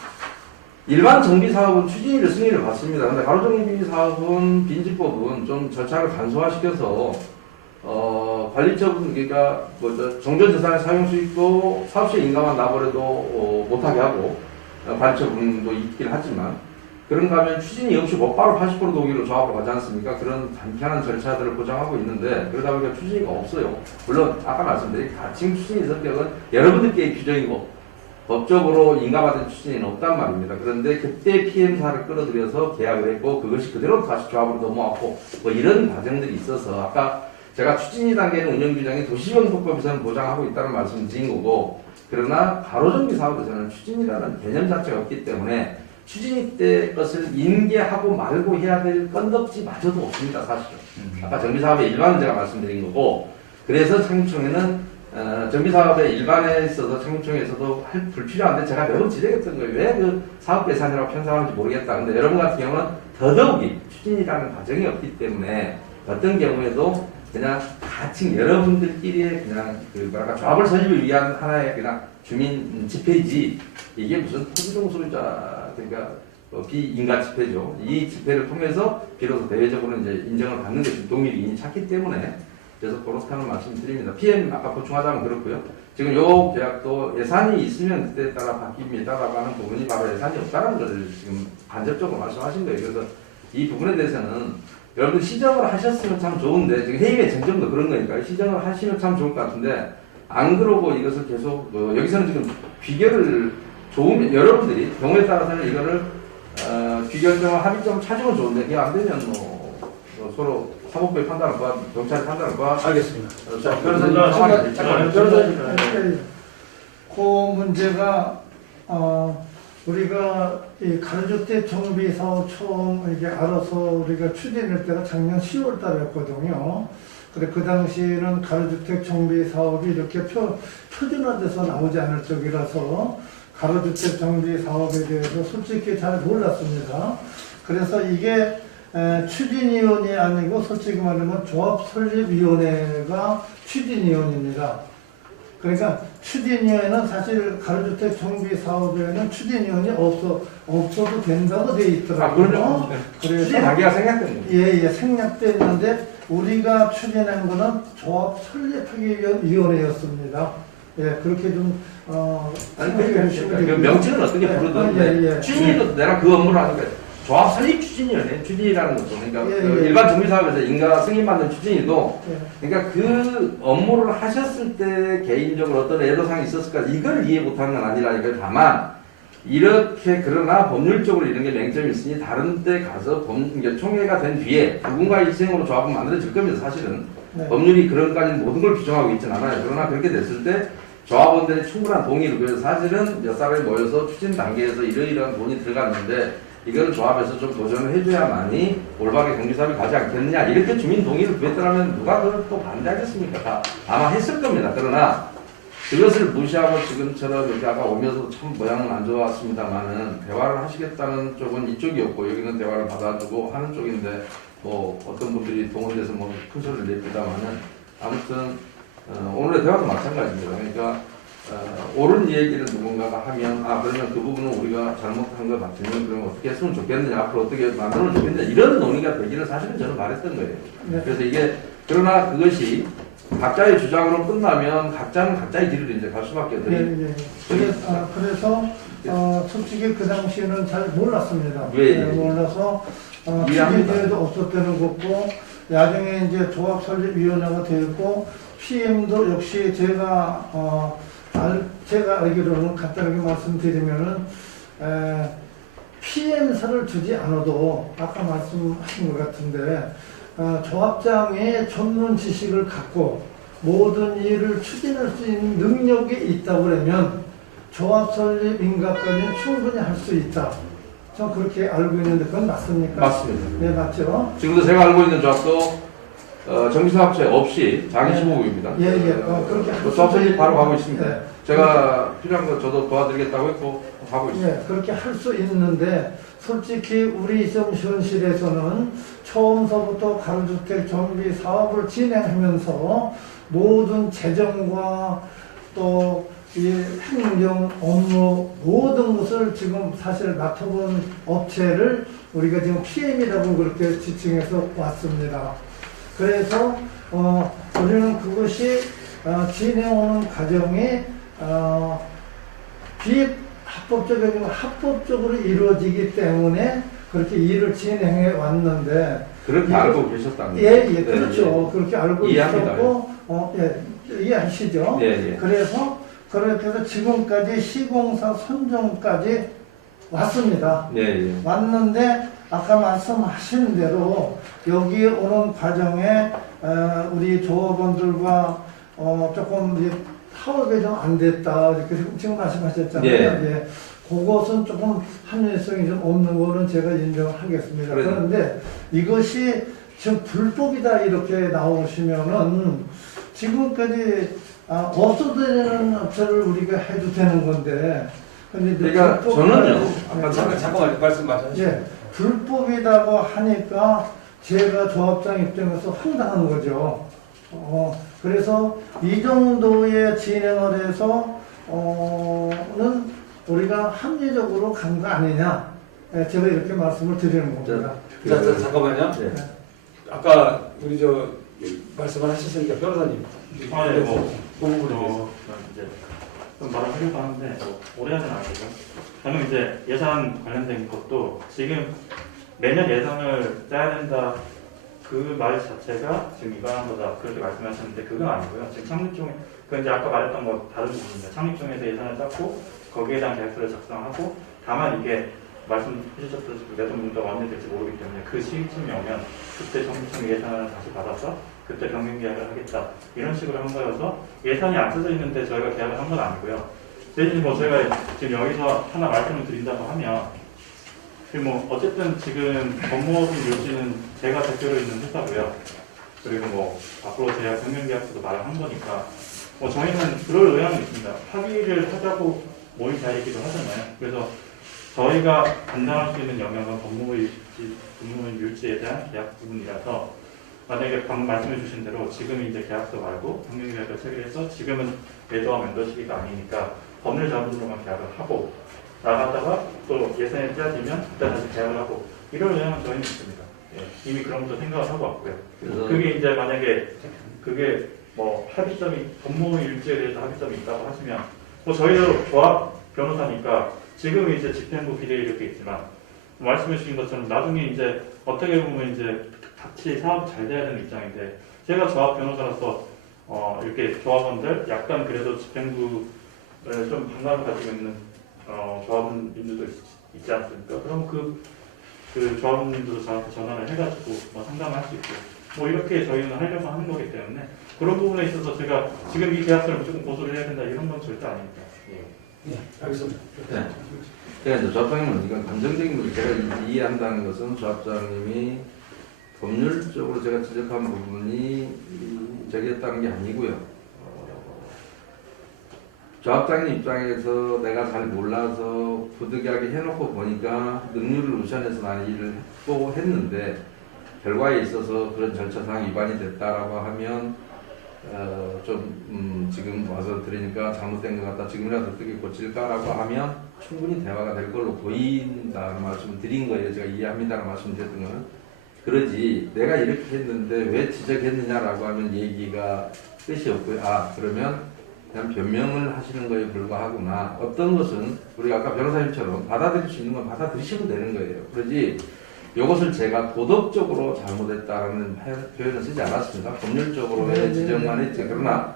일반 정비 사업은 추진일의 승인을 받습니다. 근데 가로정비 사업은 빈집법은 좀 절차를 간소화시켜서 관리처분 그러니까 뭐죠, 정전재산의 사용 수익도 사업시에 인가만 나버려도 못하게 하고 관리처분도 있긴 하지만 그런가 하면 추진이 없이 곧바로 80% 동의로 조합으로 가지 않습니까? 그런 단편한 절차들을 보장하고 있는데 그러다 보니까 추진이가 없어요. 물론 아까 말씀드린 가칭 추진의 성격은 여러분들께 규정이고 법적으로 인가받은 추진은 없단 말입니다. 그런데 그때 PM사를 끌어들여서 계약을 했고 그것이 그대로 다시 조합으로 넘어왔고 뭐 이런 과정들이 있어서 아까 제가 추진이 단계는 운영규정이 도시지원법에서는 보장하고 있다는 말씀을 드린 거고 그러나 가로정비 사업에서는 추진이라는 개념 자체가 없기 때문에 추진이 때 것을 인계하고 말고 해야 될 건덕지마저도 없습니다. 사실은. 아까 정비사업의 일반은 제가 말씀드린 거고 그래서 창립총회는 정비사업의 일반에 있어서 창립총회에서도 불필요한데 제가 매우 지적했던 거예요. 왜 그 사업 예산이라고 편성하는지 모르겠다. 근데 여러분 같은 경우는 더더욱이 추진이라는 과정이 없기 때문에 어떤 경우에도 그냥 가칭 여러분들끼리의 그냥 그 뭐랄까 조합을 설립을 위한 하나의 그냥 주민 집회이지 이게 무슨 토지동 소유자 그러니까 비인가 집회죠. 이 집회를 통해서 비로소 대외적으로 이제 인정을 받는 것이 동일이 이미 찾기 때문에 그래서 그렇다는 말씀드립니다. PM 아까 보충하자면 그렇고요. 지금 요 계약도 예산이 있으면 그때에 따라 바뀝니다라고 하는 부분이 바로 예산이 없다는 것을 지금 간접적으로 말씀하신 거예요. 그래서 이 부분에 대해서는 여러분들 시정을 하셨으면 참 좋은데 지금 회의의 쟁점도 그런 거니까 시정을 하시면 참 좋을 것 같은데 안 그러고 이것을 계속 여기서는 지금 귀결을 좋으면 여러분들이 경우에 따라서는 이거를 귀결점과 합의점을 찾으면 좋은데 그게 안 되면 서로 사법부의 판단을 봐, 경찰의 판단을 봐. 알겠습니다. 자, 변호사님 변호사님, 그 문제가 우리가 이 가로주택 정비 사업 처음 이게 알아서 우리가 추진할 때가 작년 10월 달이었거든요. 그래 그 당시에는 가로주택 정비 사업이 이렇게 표준화돼서 나오지 않을 적이라서 가로주택 정비 사업에 대해서 솔직히 잘 몰랐습니다. 그래서 이게 추진위원이 아니고 솔직히 말하면 조합설립위원회가 추진위원입니다. 그러니까 추진위원회는 사실 가로주택 정비 사업에는 추진위원이 없어도 된다고 돼 있더라고요. 그래서 추진 단계가 생략된 거예요. 예, 생략돼 있는데 우리가 추진한 거는 조합 설립하기 위한 위원회였습니다. 예, 그렇게 좀 아니 그 명칭은 어떻게 부르든 추진위도 내가 그 업무를 하는 거예요. 조합 설립 추진위원회, 추진이라는 거죠. 그러니까 그 일반 정비사업에서 인가 승인받는 추진위도 그러니까 그 업무를 하셨을 때 개인적으로 어떤 애로사항이 있었을까 이걸 이해 못하는 건 아니라니까요. 다만 이렇게 그러나 법률적으로 이런 게 맹점이 있으니 다른 데 가서 총회가 된 뒤에 누군가의 희생으로 조합은 만들어질 겁니다. 사실은 법률이 그런까지 모든 걸 규정하고 있지는 않아요. 그러나 그렇게 됐을 때 조합원들의 충분한 동의를 그래서 사실은 몇 사람이 모여서 추진 단계에서 이러이러한 돈이 들어갔는데 이걸 조합해서 좀 도전을 해줘야만이 올바르게 경비사업이 가지 않겠느냐 이렇게 주민 동의를 구했더라면 누가 그걸 또 반대하겠습니까? 다 아마 했을 겁니다. 그러나 그것을 무시하고 지금처럼 이렇게 아까 오면서 참 모양은 안 좋았습니다만은 대화를 하시겠다는 쪽은 이쪽이었고 여기는 대화를 받아주고 하는 쪽인데 뭐 어떤 분들이 동원돼서 뭐 큰 소리를 냅니다만은 아무튼 오늘의 대화도 마찬가지입니다. 그러니까 옳은 얘기를 누군가가 하면 그러면 그 부분은 우리가 잘못한 것 같으면 그러면 어떻게 했으면 좋겠느냐 앞으로 어떻게 만들면 좋겠느냐 이런 논의가 되기를 사실은 저는 말했던 거예요. 그래서 이게 그러나 그것이 각자의 주장으로 끝나면 각자는 각자의 길을 이제 갈 수밖에 없어요. 그래서 솔직히 그 당시에는 잘 몰랐습니다. 몰라서 추진위에도 없었다는 거고 나중에 이제 조합설립위원회가 되었고 PM도 역시 제가 알기로는 간단하게 말씀드리면은 PM사를 주지 않아도 아까 말씀하신 것 같은데 조합장의 전문 지식을 갖고 모든 일을 추진할 수 있는 능력이 있다고 그러면 조합 설립 인가까지는 충분히 할 수 있다. 저 그렇게 알고 있는데 그건 맞습니까? 맞습니다. 네, 맞죠. 지금도 제가 알고 있는 조합도 정비사업체 없이 장애 15구입니다. 그렇게 할 저 수도 설립 바로 있고, 가고 있습니다. 예. 제가 필요한 거 저도 도와드리겠다고 했고 하고 있습니다. 예, 그렇게 할 수 있는데 솔직히 우리 좀 현실에서는 처음서부터 가로주택 정비 사업을 진행하면서 모든 재정과 또 이 행정 업무 모든 것을 지금 사실 맡아본 업체를 우리가 지금 PM이라고 그렇게 지칭해서 왔습니다. 그래서 우리는 그것이 진행하는 과정이 비합법적이 아니고 합법적으로 이루어지기 때문에 그렇게 일을 진행해 왔는데 그렇게 알고 계셨다는 예, 거죠? 그렇죠. 그렇게 알고 이해합니다. 있었고 이해하시죠? 예. 그래서 그렇게 해서 지금까지 시공사 선정까지 왔습니다. 예. 왔는데 아까 말씀하신 대로 여기 오는 과정에 우리 조합원들과 조금 이제 타협이 좀 안 됐다 이렇게 지금 말씀하셨잖아요. 예. 그것은 조금 합리성이 좀 없는 거는 제가 인정하겠습니다. 그래요. 그런데 이것이 지금 불법이다 이렇게 나오시면은 지금까지 없어지는 업체를 우리가 해도 되는 건데 근데 그러니까 저는요. 아까 잠깐만 말씀 맞춰주세요. 예, 불법이라고 하니까 제가 조합장 입장에서 황당한 거죠. 그래서 이 정도의 진행을 해서 는 우리가 합리적으로 간 거 아니냐. 예, 제가 이렇게 말씀을 드리는 겁니다. 자, 잠깐만요. 네. 아까 우리 말씀을 하셨으니까 변호사님. 그 부분에 이제 좀 말을 하려고 하는데 오래 하진 않겠죠. 저는 이제 예산 관련된 것도 지금 매년 예산을 짜야 된다 그 말 자체가 지금 이거한 거다 그렇게 말씀하셨는데 그건 아니고요. 지금 창립중에 그 이제 아까 말했던 거 다른 부분입니다. 창립중에서 예산을 짰고 거기에 대한 계획서를 작성하고 다만 이게 말씀 해주셨듯이 내돈 문제가 언제 될지 모르기 때문에 그 시기쯤이 오면 그때 정부청 예산을 다시 받아서 그때 병행 계약을 하겠다 이런 식으로 한 거여서 예산이 안 써져 있는데 저희가 계약을 한 건 아니고요. 대신 뭐 저희가 지금 여기서 하나 말씀을 드린다고 하면 뭐 어쨌든 지금 법무법인 묘지는 제가 대표로 있는 회사고요. 그리고 뭐 앞으로 제가 병행 계약서도 말을 한 거니까 뭐 저희는 그럴 의향이 있습니다. 합의를 하자고 모인 자리이기도 하잖아요. 그래서 저희가 감당할 수 있는 영역은 법무법인 묘지에 대한 계약 부분이라서 만약에 방금 말씀해 주신 대로 지금 이제 계약서 말고 병행계약을 체결해서 지금은 매도와 면도 시기가 아니니까 법률 자본으로만 계약을 하고 나가다가 또 예산이 짜지면 그때 다시 계약을 하고 이럴 의향은 저희는 있습니다. 예, 이미 그런 것도 생각을 하고 왔고요. 그게 이제 만약에 그게 뭐 합의점이 법무 일지에 대해서 합의점이 있다고 하시면 뭐 저희도 조합 변호사니까 지금 이제 집행부 비례 이렇게 있지만 말씀해 주신 것처럼 나중에 이제 어떻게 보면 이제 같이 사업이 잘 돼야 되는 입장인데 제가 조합 변호사로서 이렇게 조합원들 약간 그래도 집행부를 좀 반감을 가지고 있는 조합원님들도 있지 않습니까? 그럼 그 조합원님들도 저한테 전화를 해가지고 뭐 상담을 할 수 있고 뭐 이렇게 저희는 하려고 하는 거기 때문에 그런 부분에 있어서 제가 지금 이 계약서를 무조건 고소를 해야 된다 이런 건 절대 아닙니다. 네, 알겠습니다. 네. 제가 이제 조합장님은 이건 감정적인 걸 제가 이해한다는 것은 조합장님이 법률적으로 제가 지적한 부분이 저기였다는 게 아니고요. 조합장님 입장에서 내가 잘 몰라서 부득이하게 해놓고 보니까 능률을 우선해서 나는 일을 해보고 했는데 결과에 있어서 그런 절차상 위반이 됐다라고 하면 지금 와서 들으니까 잘못된 것 같다. 지금이라도 어떻게 고칠까라고 하면 충분히 대화가 될 걸로 보인다는 말씀을 드린 거예요. 제가 이해합니다라는 말씀을 드렸던 거는. 그러지 내가 이렇게 했는데 왜 지적했느냐라고 하면 얘기가 끝이 없고요. 그러면 그냥 변명을 하시는 거에 불과하구나. 어떤 것은 우리가 아까 변호사님처럼 받아들일 수 있는 건 받아들이시면 되는 거예요. 그러지 이것을 제가 도덕적으로 잘못했다라는 표현을 쓰지 않았습니다. 법률적으로의 지적만 했지. 그러나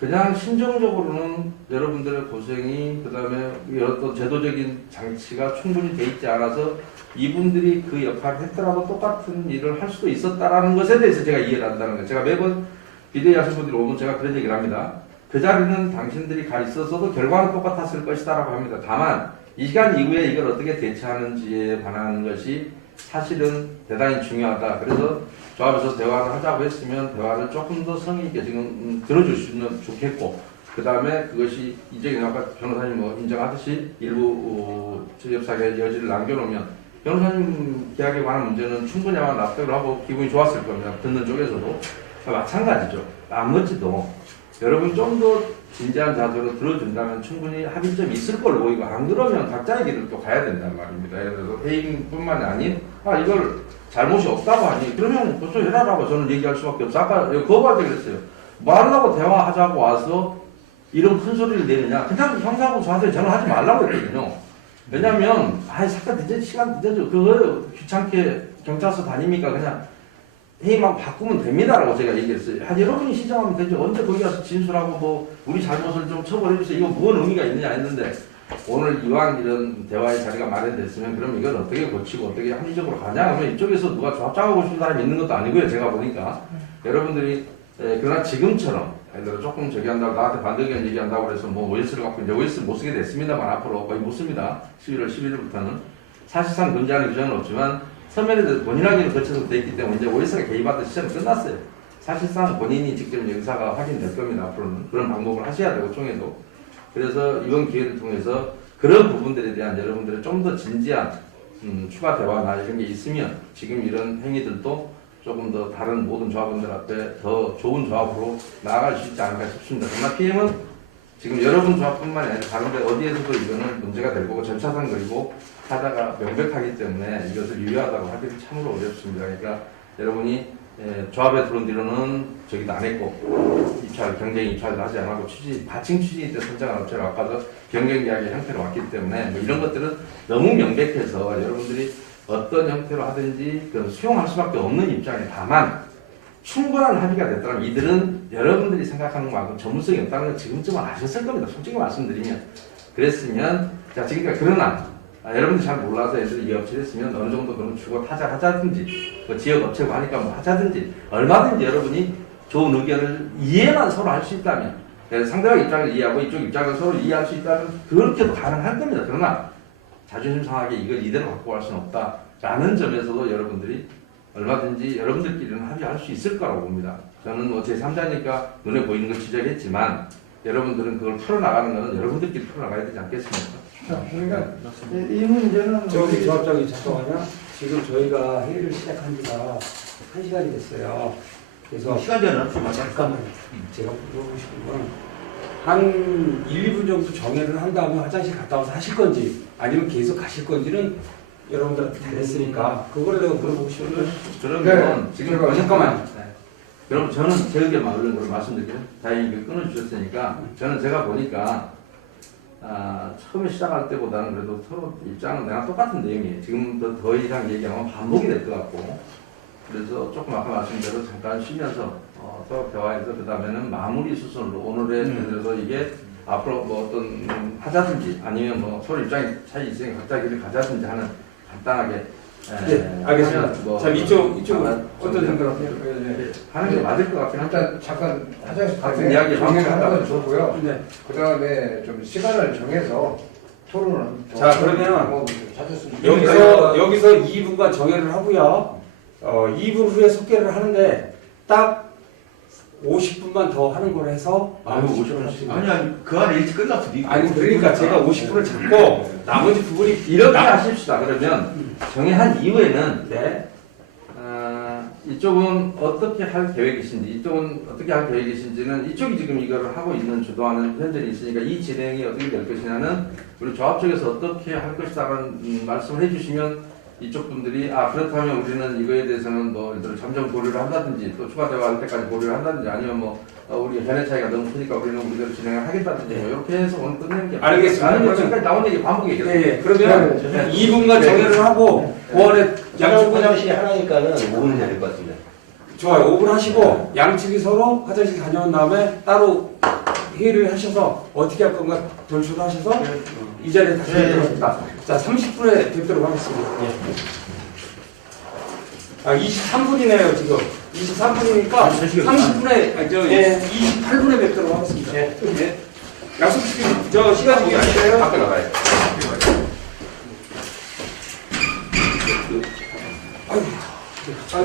그냥 심정적으로는 여러분들의 고생이 그다음에 어떤 제도적인 장치가 충분히 돼 있지 않아서 이분들이 그 역할을 했더라도 똑같은 일을 할 수도 있었다라는 것에 대해서 제가 이해를 한다는 거예요. 제가 매번 비대위 하신 분들이 오면 제가 그런 얘기를 합니다. 그 자리는 당신들이 가 있었어도 결과는 똑같았을 것이다라고 합니다. 다만 이 시간 이후에 이걸 어떻게 대처하는지에 관한 것이 사실은 대단히 중요하다. 그래서 조합에서 대화를 하자고 했으면 대화를 조금 더 성의 있게 지금 들어주시면 좋겠고, 그 다음에 그것이 이제 아까 변호사님 뭐 인정하듯이 일부 협상의 여지를 남겨놓으면 변호사님 계약에 관한 문제는 충분히 아마 납득을 하고 기분이 좋았을 겁니다. 듣는 쪽에서도 마찬가지죠. 나머지도 여러분 좀 더 진지한 자세로 들어준다면 충분히 합의점이 있을 걸로 보이고, 안 그러면 각자의 길을 또 가야 된다는 말입니다. 예를 들어서 해임뿐만이 아닌 이걸 잘못이 없다고 하니 그러면 그쪽 해라라고 저는 얘기할 수밖에 없어. 아까 거부할 때 그랬어요. 말하려고 대화하자고 와서 이런 큰 소리를 내느냐. 그냥 형사하고 저한테 전화하지 말라고 했거든요. 왜냐면 잠깐 늦어지 시간 늦어져. 그거 귀찮게 경찰서 다닙니까? 그냥 해임하고 바꾸면 됩니다라고 제가 얘기했어요. 여러분이 시정하면 되죠. 언제 거기 가서 진술하고 뭐 우리 잘못을 좀 처벌해 주세요. 이거 무슨 의미가 있느냐 했는데, 오늘 이왕 이런 대화의 자리가 마련됐으면 그럼 이걸 어떻게 고치고 어떻게 합리적으로 가냐 하면 이쪽에서 누가 조합장하고 싶은 사람이 있는 것도 아니고요. 제가 보니까 여러분들이 그러나 지금처럼 예를 들어 조금 저기 한다고 나한테 반대 의견 얘기한다고 그래서 뭐 OS를 갖고 이제 OS 못 쓰게 됐습니다만 앞으로 거의 못 씁니다. 11월 11일부터는 사실상 금지하는 규정은 없지만 서면에 대해서 본인 확인을 거쳐서 됐기 때문에 이제 OS가 개입하던 시절은 끝났어요. 사실상 본인이 직접 의사가 확인될 겁니다. 앞으로는 그런 방법을 하셔야 되고 총회도. 그래서 이번 기회를 통해서 그런 부분들에 대한 여러분들의 좀 더 진지한 추가 대화나 이런 게 있으면 지금 이런 행위들도 조금 더 다른 모든 조합원들 앞에 더 좋은 조합으로 나아갈 수 있지 않을까 싶습니다. 그러나 PM은 지금 여러분 조합뿐만이 아니라 다른데 어디에서도 이거는 문제가 될 거고 절차상 그리고 하다가 명백하기 때문에 이것을 유효하다고 하기는 참으로 어렵습니다. 그러니까 여러분이 조합에 들어온 뒤로는 저기도 안 했고 경쟁 입찰도 하지 않았고 바칭 추진이 때 선정한 업체로 아까도 변경 이야기 형태로 왔기 때문에 뭐 이런 것들은 너무 명백해서 여러분들이 어떤 형태로 하든지 수용할 수밖에 없는 입장에, 다만 충분한 합의가 됐다면 이들은 여러분들이 생각하는 만큼 전문성이 없다는 걸 지금쯤은 아셨을 겁니다. 솔직히 말씀드리면. 그랬으면 자 지금까지 그러나 여러분들이 잘 몰라서 애들이 이 업체를 했으면 어느 정도 그럼 주고 타작하자든지 그 지역 업체고 하니까 뭐 하자든지 얼마든지 여러분이 좋은 의견을 이해만 서로 할 수 있다면, 상대방 입장을 이해하고 이쪽 입장을 서로 이해할 수 있다면 그렇게도 가능할 겁니다. 그러나 자존심 상하게 이걸 이대로 갖고 갈 수는 없다라는 점에서도 여러분들이 얼마든지 여러분들끼리는 합의할 수 있을 거라고 봅니다. 저는 뭐 제3자니까 눈에 보이는 걸 지적했지만 여러분들은 그걸 풀어나가는 것은 여러분들끼리 풀어나가야 되지 않겠습니까? 자, 그러니까 이 문제는 저기 조합장이 잠깐만요. 지금 저희가 회의를 시작한 지가 1시간이 됐어요. 그래서 시간이 안 남지 잠깐만요. 제가 물어보고 싶은 건 한 1, 2분 정도 정해를 한 다음에 화장실 갔다 와서 하실 건지 아니면 계속 가실 건지는 여러분들한테 다 했으니까 그거를 내가 물어보고 싶은데. 그러면 지금 잠깐만요. 그럼 저는 제 의견만 얼른 말씀드릴게요. 다행히 끊어주셨으니까 저는 제가 보니까 처음에 시작할 때보다는 그래도 서로 입장은 내가 똑같은 내용이에요. 지금 더 이상 얘기하면 반복이 될 것 같고, 그래서 조금 아까 말씀대로 잠깐 쉬면서 서로 대화해서 그 다음에는 마무리 수순으로 오늘에 들어서 이게 앞으로 뭐 어떤 하자든지 아니면 뭐 서로 입장이 차이 있으니까 각자 길을 가자든지 하는 간단하게 네, 알겠습니다. 뭐 자, 이쪽은 어떤 생각하세요? 하는 게 맞을 것 같긴 한데 일단 잠깐 화장실 같은 이야기 정리를 한번 하는 건 좋고요. 네. 그 다음에 좀 시간을 정해서 토론을 자, 그러면 찾았습니다. 여기서 2분간 정회를 하고요. 2분 후에 속개를 하는데 딱 50분만 더 하는 걸 해서 아유 50분 아니 그 안에 일찍 끝났어. 아니 그러니까 제가 50분을 잡고 나머지 부분이 이렇게 하십시다. 그러면 정의한 이후에는 네. 이쪽은 어떻게 할 계획이신지 이쪽은 어떻게 할 계획이신지는 이쪽이 지금 이거를 하고 있는 주도하는 현장이 있으니까 이 진행이 어떻게 될 것이냐는 우리 조합 쪽에서 어떻게 할 것이다라는 말씀을 해주시면 이쪽 분들이 그렇다면 우리는 이거에 대해서는 뭐 예를 들어 잠정 고려를 한다든지 또 추가 대화할 때까지 고려를 한다든지 아니면 뭐 우리 견해 차이가 너무 크니까 우리는 우리대로 진행을 하겠다든지 뭐 이렇게 해서 오늘 끝내는 게 알겠습니다. 지금까지 나온 얘기 반복이겠습니다. 네, 그러면 2분간 정회를 하고 5월에 양쪽 화장실이 하나니까는 5분 해야 될 것 같습니다. 좋아요. 5분 하시고 양측이 서로 화장실 다녀온 다음에 따로 회의를 하셔서 어떻게 할 건가 돌출하셔서 이 자리에 다시 뵙도록 합니다. 자, 30분에 뵙도록 하겠습니다. 23분이네요, 지금. 23분이니까 30분에, 28분에 뵙도록 하겠습니다. 네. 약속시키면 저 시간 보기 아니에요? 밖에 나가요.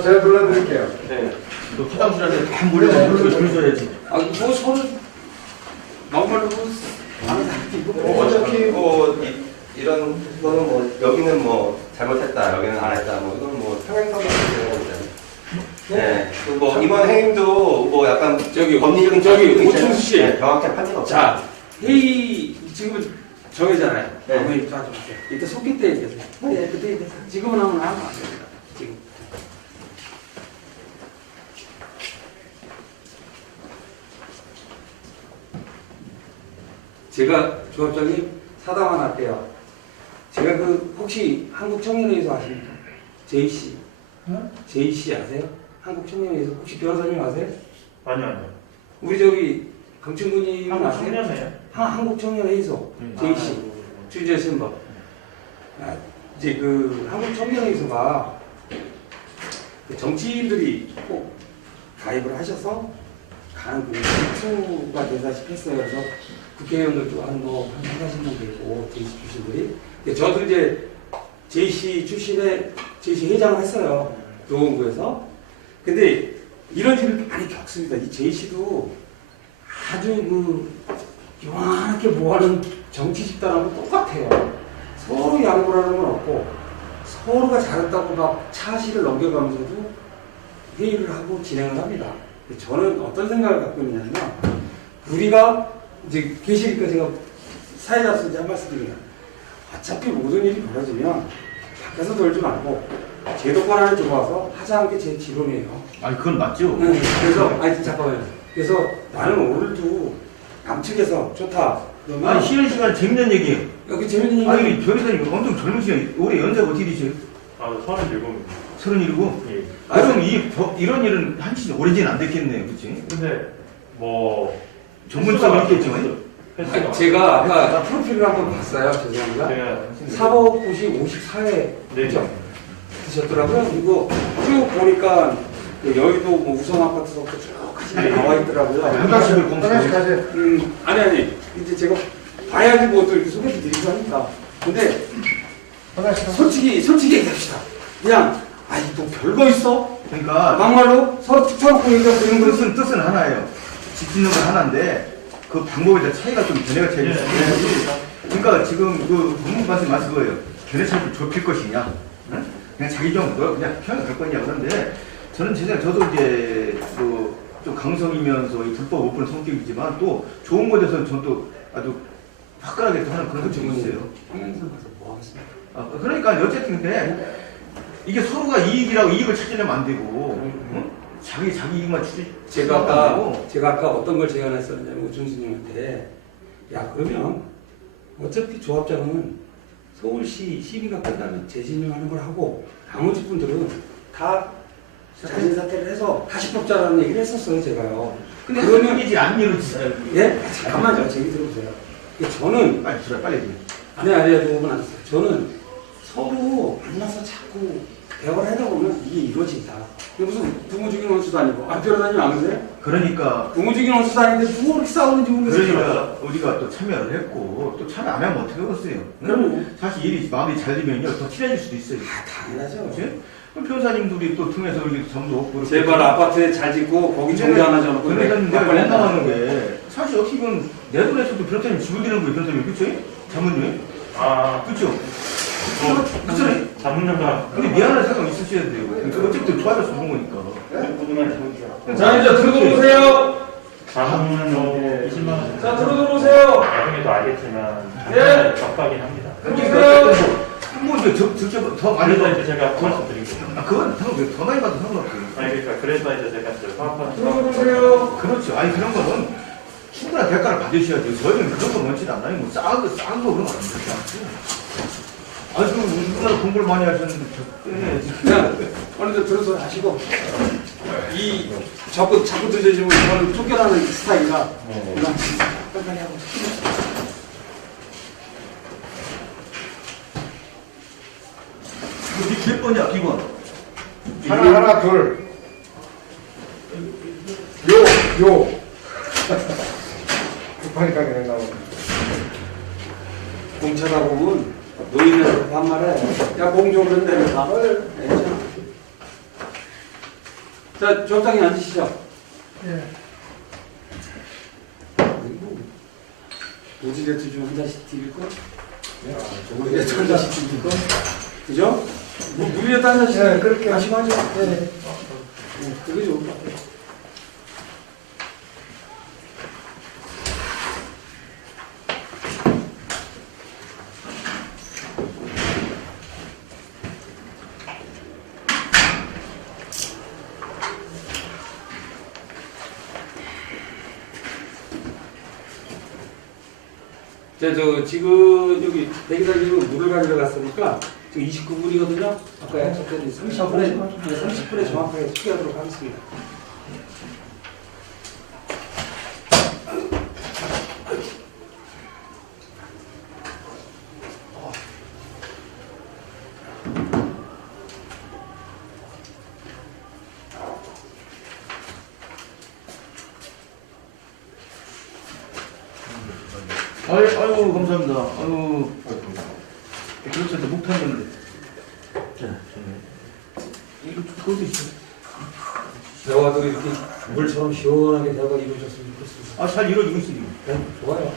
제가 불러드릴게요. 네. 너 화장실 안에 다 몰려서 물을 들어줘야지. 뭐 손은 막말로 어차피 이런 거는 뭐 여기는 뭐 잘못했다, 여기는 안 했다, 뭐 이건 뭐 평행선만 되는 거잖아요. 네. 그뭐 이번 행위도 뭐 약간 저기 법리적인 저기 조항도 있잖아요. 오충수 씨. 네, 정확한 판례가 없죠. 자, 회의 지금은 정해잖아요. 네. 회의 좀 하세요. 이때 속기 때 얘기하세요. 네, 그때 얘기하세요. 지금은 하면 안 됩니다. 지금. 제가 조합장님 사담 하나 할게요. 제가 그 혹시 한국청년회에서 아십니까? JC. JC 아세요? 한국청년회에서 혹시 변호사님 아세요? 아니요. 우리 저기 강춘구님 한국 아세요? 청년회요? 한국청년회의소 JC 주재선법. 이제 그 한국청년회의소가 그 정치인들이 꼭 가입을 하셔서 가는 그 투가 되다시피 했어요. 그래서 국회의원들도 한뭐 40명 되고 JC 출신들이. 저도 이제 JC 출신의 JC 회장을 했어요. 노원구에서. 근데 이런 일을 많이 겪습니다. 이 JC도 아주 그 요만하게 뭐하는 정치 집단하고 똑같아요. 서로 양보를 하는 건 없고 서로가 잘했다고 막 차시를 넘겨가면서도 회의를 하고 진행을 합니다. 저는 어떤 생각을 갖고 있냐면 우리가 이제 계시니까 제가 사회자로서 이제 한 말씀 드립니다. 어차피 모든 일이 벌어지면 밖에서 놀지 말고 제도권 안에 들어와서 하자는 게 제 지론이에요. 아니 그건 맞죠. 네, 그래서 아니 잠깐만요. 그래서 나는 오늘도 남측에서 좋다. 그러면 아니 쉬는 시간 재밌는 얘기예요. 여기 재밌는 얘기. 아니 변호사님 엄청 젊으시네. 올해 연세가 어떻게 되세요? 37입니다. 37? 예. 그럼 이런 일은 한지 오래전 안 됐겠네요, 그렇지? 근데 뭐 전문성은 있겠지만. 아니, 제가 아까 프로필을 한번 봤어요. 죄송합니다. 제가 사법고시 54회 네. 드셨더라고요. 그리고 쭉 보니까 그 여의도 뭐 우선 아파트서부터 쭉까지 나와 있더라고요. 한가식을 하나씩 공부해요. 하세요. 아니 이제 제가 봐야지 뭐 또 이렇게 소개도 드리고 하니까. 근데 하나씩 하세요. 솔직히 얘기합시다. 그냥 아니 또 별거 있어? 그러니까 막말로 서로 툭 쳐놓고 얘기하고 이런 거는 뜻은 하나예요. 지키는 건 하나인데 그 방법에 대한 차이가 좀 견해가 차이가 있어요. 그러니까 지금 그 법문 말씀 거예요. 견해 차이를 좁힐 것이냐, 응? 그냥 자기 경우도 그냥 편하게 갈 거냐 그런데 저는 제 생각 저도 이제 좀 강성이면서 이 불법 못 보는 성격이지만 또 좋은 것에 대해서는 저는 또 아주 화끈하게 또 하는 그런 성격이 있어요. 평양선 가서 뭐 하겠습니까? 그러니까 어쨌든 근데 이게 서로가 이익이라고 이익을 찾으려면 안 되고 응? 자기 이익만 제가 아까 어떤 걸 제안했었냐면 우충수님한테 야 그러면 어차피 조합장은 서울시 시비가 끝나면 재진용하는 걸 하고 나머지 분들은 다 자진 사퇴를 해서 다시 뽑자라는 얘기를 했었어요 제가요. 근데 그러면 이지 안 이루어지잖아요. 예 잠깐만요 제 얘기 들어보세요. 저는 빨리 들어 빨리. 아니 그건 안 했어요. 저는 서로 만나서 자꾸 대화를 하다 보면 이게 이루어진다. 무슨 부모 죽이는 원수도 아니고 변호사님 안 그러세요? 그러니까 부모 죽이는 원수도 아닌데 누가 그렇게 싸우는지 모르겠어요. 그러니까 우리가 또 참여를 했고 또 참여 안 하면 어떻게 하겠어요? 그럼요. 사실 일이 마음이 잘 되면요 더 친해질 수도 있어요. 당연하죠. 그렇지? 그럼 변호사님들이 또 통해서 이렇게 점도 없고 제발 아파트에 잘 짓고 거기 정비 하나 줘놓고 변호사님 내가 원망하는 게 사실 어떻게 보면 내 돈에서도 변호사님 집을 되는 거예요 변호사님 그렇죠? 자문료에? 그렇죠? 그렇죠? 자문료가 근데 미안한 생각 있으셔야 돼요. 그러니까 어쨌든 좋아져서 좋은 거니까. 자 이제 들어오세요. 자문료 20만 원. 자 들어오세요. 나중에도 알겠지만 예. 적박이긴 합니다. 그러니까 한번 더 많이 그래서 받 이제 제가 말씀드리고 그건 더 많이 받아도 상관없어요. 아니 그러니까 그래서 이제 제가 이제 사업하는 들어오세요. 그렇죠. 아니 그런 거는 충분한 대가를 받으셔야 돼요. 저희는 그런 거 원치 않아요. 뭐 싼 거 그런 거 안 되지 않고. 아니 그 우리나라 공부를 많이 하셨는데 그냥 어느덧 들어서 하시고 이 자꾸 드셔지면 저는 쫓겨나는 스타일이라 그냥 빨리 하고. 이게 몇 번이야 기본? 하나 둘. 요. 급하니까 그냥 나오고. 공차다 보면 노인네들 반말해. 야 공조 그런데 괜찮아. 자, 조합장님 앉으시죠. 예. 오지레트 중 한 잔씩 드릴 거? 오지레트 한 잔씩 드릴 거? 그죠? 뭐, 물이라도 한 잔씩 예, 그렇게 마시고 하죠. 예. 그게 좋을 것 같아요. 자, 지금 여기 대기사님은 물을 가지러 갔으니까 지금 29분이거든요. 아까 약속된 30분에 정확하게 소개하도록 하겠습니다. 아유 감사합니다. 아유 그렇죠. 목 탔는데. 이거 그것도 있어. 대화도 이렇게 물처럼 시원하게 대화가 이루어졌으면 좋겠습니다. 아잘 이루어지고 있습니다. 네, 좋아요.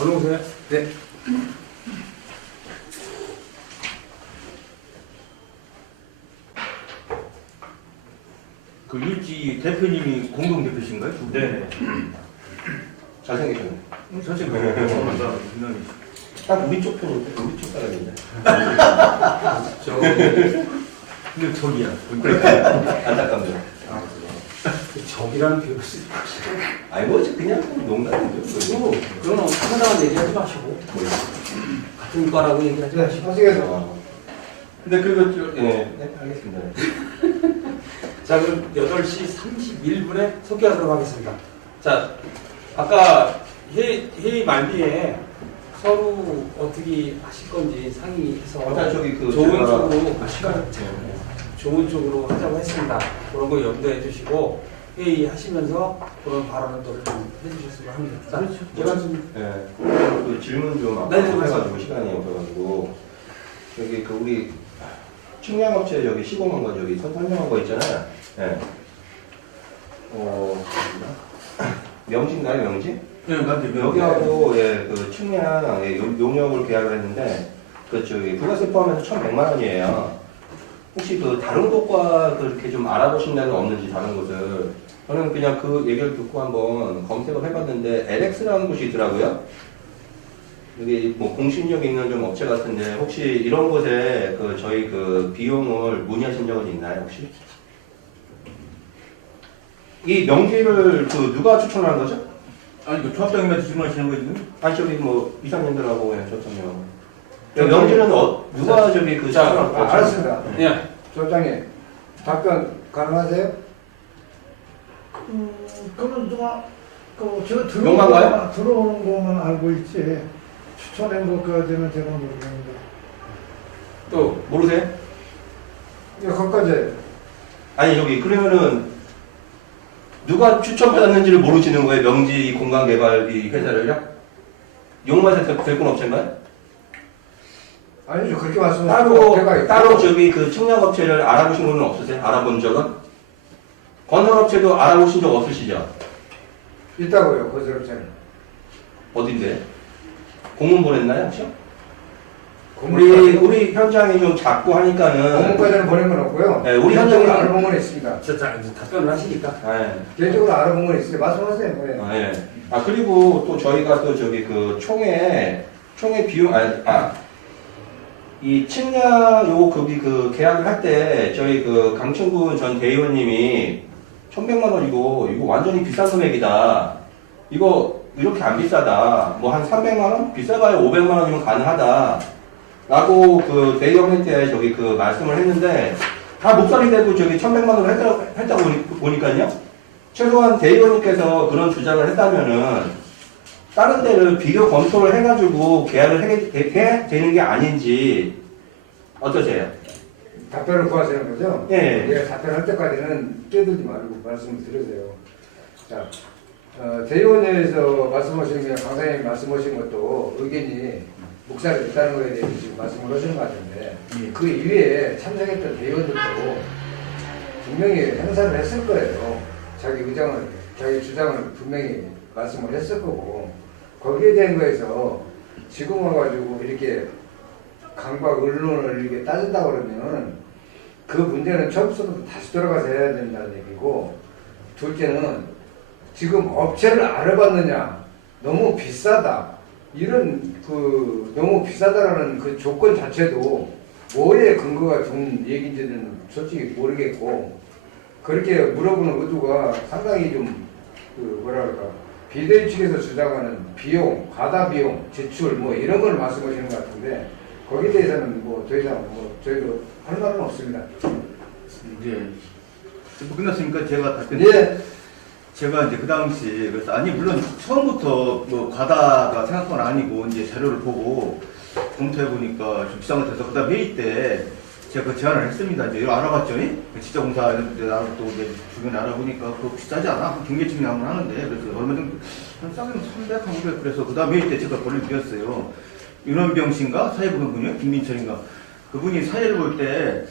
얼른 오세요. 네. 그 일지 대표님이 공동 대표신가요? 네. 잘생기셨네. 사실 딱 우리 쪽 편인데, 우리 쪽 사람인데. 근데 저기야. 안타깝네요. 적이라는 표현을 쓰지 아니, 뭐, 그냥 농담이죠. 마시고, 그런 상당한 얘기하지 마시고, 같은 과라고 얘기하지 마시고. 하시겠습니다. 근데 그거, 네, 알겠습니다. 자, 그럼 8시 31분에 소개하도록 하겠습니다. 자, 아까 회의 말미에 서로 어떻게 하실 건지 상의해서 일단 저기 그 좋은 제가- 쪽으로 시간 좋은 쪽으로 하자고 했습니다. 그런 거 염두해 주시고 회의하시면서 그런 발언을 좀 해주셨으면 합니다. 자, 제가 좀 네, 그 질문 좀 아까 네, 해가지고 시간이 없어가지고 여기 그 우리 측량업체 여기 시공한 거 저기 설명한 거 있잖아요. 네. 명지인가요, 명지? 네, 맞죠. 여기하고 예, 그 측량 용역을 계약을 했는데 그 저기 부가세 포함해서 1,100만 원이에요. 혹시 그 다른 곳과 그렇게 좀 알아보신 데는 없는지 다른 곳을 저는 그냥 그 얘기를 듣고 한번 검색을 해봤는데 LX라는 곳이 있더라고요. 여기 뭐 공신력 있는 좀 업체 같은데 혹시 이런 곳에 그 저희 그 비용을 문의하신 적은 있나요 혹시? 이 명기를 그 누가 추천한 거죠? 아니 그 조합장님한테 질문하시는 거 지금? 아니 저기 뭐 이사님들하고 그냥 줬잖아요. 명지는 누가 저기 그 자, 추천한 거죠? 알았습니다. 예. 조장님 답변 가능하세요? 그러면 누가 저 욕망가요? 들어오는 것만 알고 있지 추천한 것까지는 제가 모르겠는데. 또 모르세요? 예, 거기까지. 아니 여기 그러면은 누가 추천받았는지를 모르시는 거예요? 명지 공간개발 이 회사를요? 용마세 대권 업체인가요? 아니죠. 그렇게 말씀하시고 따로 저기 그 측량업체를 알아보신 분은 없으세요? 알아본 적은? 건설업체도 알아보신 적 없으시죠? 있다고요. 건설업체는. 어딘데? 공문 보냈나요 혹시? 공문까지는 우리 현장이 좀 작고 하니까는 보낸 건 없고요. 네, 우리 개인적으로 현장이- 알아본 건 있습니다. 자, 이제 답변을 하시니까. 네. 개인적으로 알아본 건 있으니까 말씀하세요. 네. 아, 예. 아, 그리고 또 저희가 또 저기 그 총회 비용, 이 측량 요 거기 그 계약을 할 때 저희 그 강춘구 전 대의원님이 1,100만 원이고 이거 완전히 비싼 금액이다. 이거 이렇게 안 비싸다. 뭐 한 300만 원? 비싸봐야 500만 원이면 가능하다. 라고 그 대의원한테 저기 그 말씀을 했는데 다 목소리 대고 저기 1,100만 원을 했다고 보니까요. 최소한 대의원님께서 그런 주장을 했다면은 다른 데를 비교 검토를 해가지고 계약을 해야 되는 게 아닌지 어떠세요? 답변을 구하시는 거죠? 예. 내가 답변할 때까지는 끼어들지 말고 말씀을 드리세요. 자, 대의원회에서 말씀하신 게 강사님이 말씀하신 것도 의견이 묵살이 있다는 거에 대해서 지금 말씀을 하시는 것 같은데 그 이외에 참석했던 대의원들도 분명히 행사를 했을 거예요. 자기 주장을 분명히 말씀을 했을 거고 거기에 대한 거에서 지금 와가지고 이렇게 강박 언론을 이렇게 따진다고 그러면 그 문제는 처음부터 다시 돌아가서 해야 된다는 얘기고 둘째는 지금 업체를 알아봤느냐 너무 비싸다 이런 그 너무 비싸다라는 그 조건 자체도 뭐에 근거가 둔 얘기인지는 솔직히 모르겠고 그렇게 물어보는 의도가 상당히 좀 그 뭐랄까 비대위 측에서 주장하는 비용, 과다 비용, 지출 뭐 이런 걸 말씀하시는 것 같은데 거기에 대해서는 뭐 더 이상 뭐 저희도 할 말은 없습니다. 이제 끝났으니까 제가 답변. 예. 제가 이제 그 당시 그래서 아니 물론 처음부터 뭐 과다가 생각은 아니고 이제 자료를 보고 검토해 보니까 좀 비싼 것 같아서 그다음 회의 때 제가 그 제안을 했습니다. 이제 이거 알아봤죠? 지자 공사 또 이제 주변에 알아보니까 그거 비싸지 않아? 경계층이 한번 하는데 그래서 얼마 정도 한 싸게는 300, 500 그래서 그다음 회의 때 제가 권을 드렸어요. 윤원병 씨인가 사회부 분이요? 김민철인가 그분이 사회를 볼 때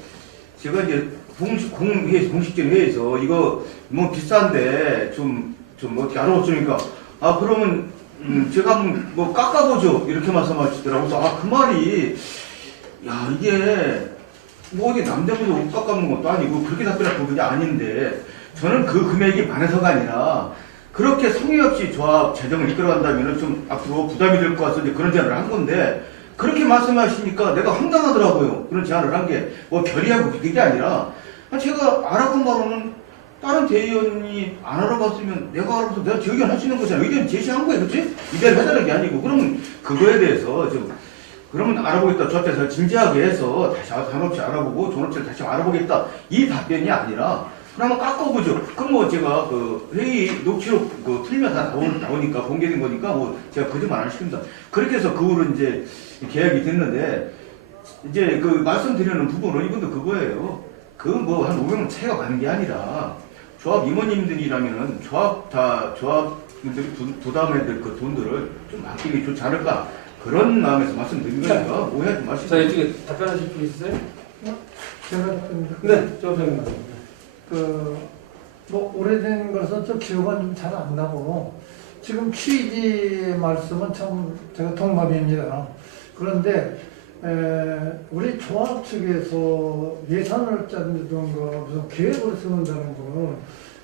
제가 이제 공식적인 회의에서 이거 뭐 비싼데 좀 어떻게 알아보니까 아 그러면 제가 한번 뭐 깎아보죠 이렇게 말씀하시더라고요. 그래서 그 말이 야 이게 뭐 어디 남자분도 못 깎아먹는 것도 아니고 그렇게 답변할 부분이 아닌데 저는 그 금액이 반해서가 아니라 그렇게 성의 없이 조합 재정을 이끌어간다면 좀 앞으로 부담이 될 것 같아서 이제 그런 제안을 한 건데 그렇게 말씀하시니까 내가 황당하더라고요. 그런 제안을 한 게 뭐 결의하고 그게 아니라 제가 알아본 바로는 다른 대의원이 안 알아봤으면 내가 알아봐서 내가 제 의견 할 수 있는 거잖아. 의견 제시한 거예요. 그렇지? 이대로 해달라는 게 아니고 그러면 그거에 대해서 좀 그러면 알아보겠다. 조합장에서 진지하게 해서 다시 산업체 알아보고 존업체를 다시 알아보겠다. 이 답변이 아니라 그러면 깎아보죠. 그럼 뭐 제가 그 회의 녹취록 그 틀면 다 나오니까 공개된 거니까 뭐 제가 거짓말 안 시킵니다. 그렇게 해서 그 후로 이제 계약이 됐는데 이제 그 말씀드리는 부분은 이분도 그거예요. 그 뭐 한 500만 차이가 많은 게 아니라 조합 임원님들이라면은 조합분들이 부담해야 될 그 돈들을 좀 아끼기 좋지 않을까 그런 마음에서 말씀드린 거니까 오해하지 마시고. 자, 이쪽에 답변하실 분 있으세요? 제가 답변입니다. 네, 조선님 말씀. 뭐 오래된 것은 좀 기억은 좀 잘 안 나고 지금 취지 말씀은 참 제가 동감입니다. 그런데 우리 조합 측에서 예산을 짜는가 무슨 계획을 세운다는 거는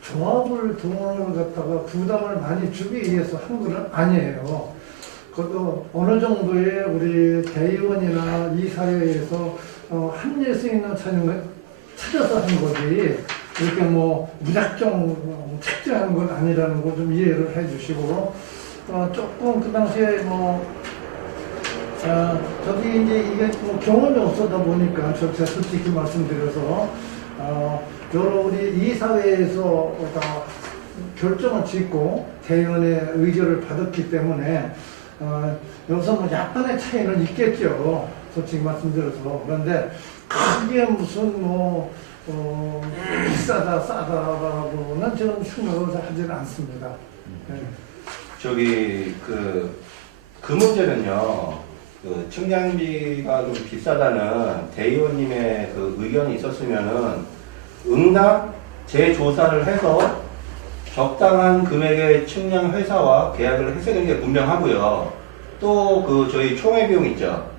조합을 돈을 갖다가 부담을 많이 주기 위해서 한 건 아니에요. 그것도 어느 정도의 우리 대의원이나 이 사회에서 합리할 수 있는 찾아서 한 거지 이렇게 뭐 무작정 책정한 건 아니라는 거 좀 이해를 해주시고 조금 그 당시에 저기 이제 이게 뭐 경험이 없었다 보니까 제가 솔직히 말씀드려서 여러 우리 이 사회에서 다 결정을 짓고 대의원의 의결을 받았기 때문에 여기서 뭐 약간의 차이는 있겠죠. 솔직히 말씀드려서. 그런데 크게 무슨 비싸다 싸다라고는 저는 생각을 하지는 않습니다. 네. 저기 그 문제는요. 그 측량비가 좀 비싸다는 대의원님의 그 의견이 있었으면은 응답 재조사를 해서 적당한 금액의 측량 회사와 계약을 했어야 되는 게 분명하고요. 또 그 저희 총회 비용 있죠.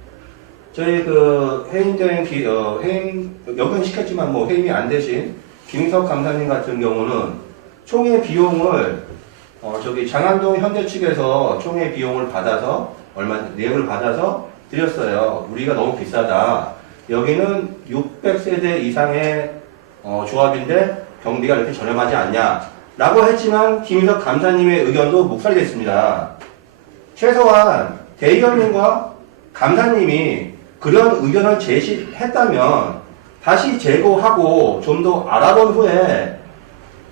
저희 그 해임 연관시켰지만 뭐 해임이 안 되신 김석 강사님 같은 경우는 총회 비용을 저기 장안동 현대 측에서 총회 비용을 받아서 얼마 내역을 받아서 드렸어요. 우리가 너무 비싸다. 여기는 600세대 이상의 조합인데 경비가 이렇게 저렴하지 않냐 라고 했지만 김희석 감사님의 의견도 묵살됐습니다. 최소한 대의원님과 감사님이 그런 의견을 제시했다면 다시 재고하고 좀 더 알아본 후에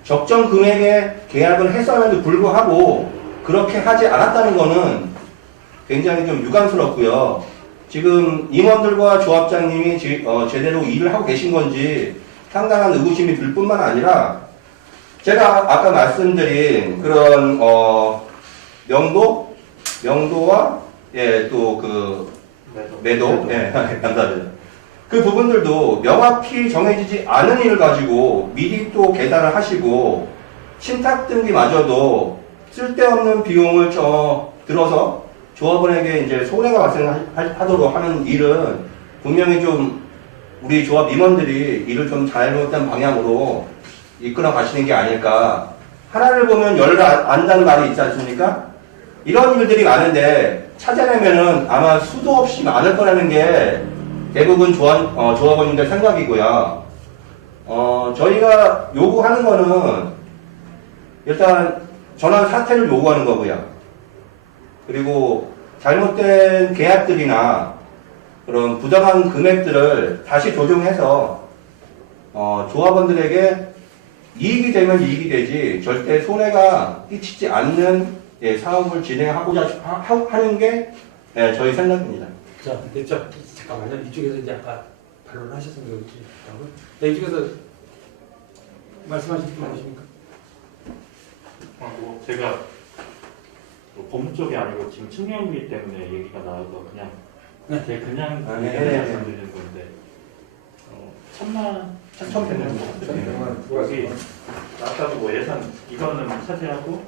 적정 금액의 계약을 했음에도 불구하고 그렇게 하지 않았다는 것은 굉장히 좀 유감스럽고요. 지금 임원들과 조합장님이 제대로 일을 하고 계신 건지 상당한 의구심이 들 뿐만 아니라 제가 아까 말씀드린 그런 명도와 또 그 매도 감사합니다. 그 부분들도 명확히 정해지지 않은 일을 가지고 미리 또 계산을 하시고 신탁 등기마저도 쓸데없는 비용을 들어서 조합원에게 이제 손해가 발생하도록 하는 일은 분명히 좀 우리 조합 임원들이 일을 좀 잘못된 방향으로 이끌어 가시는 게 아닐까. 하나를 보면 열을 안다는 말이 있지 않습니까? 이런 일들이 많은데 찾아내면은 아마 수도 없이 많을 거라는 게 대부분 조합원님들 생각이고요. 저희가 요구하는 거는 일단 전환 사퇴를 요구하는 거고요. 그리고 잘못된 계약들이나 그런 부당한 금액들을 다시 조정해서 조합원들에게 이익이 되면 이익이 되지 절대 손해가 끼치지 않는 사업을 진행하고자 하는 게 저희 생각입니다. 자, 됐죠? 잠깐만요. 이쪽에서 이제 아까 반론을 하셨던 게 있다고요? 네, 이쪽에서 말씀하실 분 계십니까? 뭐 제가 뭐 법무 쪽이 아니고 지금 측량이기 때문에 얘기가 나와서 그냥 제가 그냥 말씀드리는 건데 1,100만 여기 아까도 뭐 예산 이거는 차지하고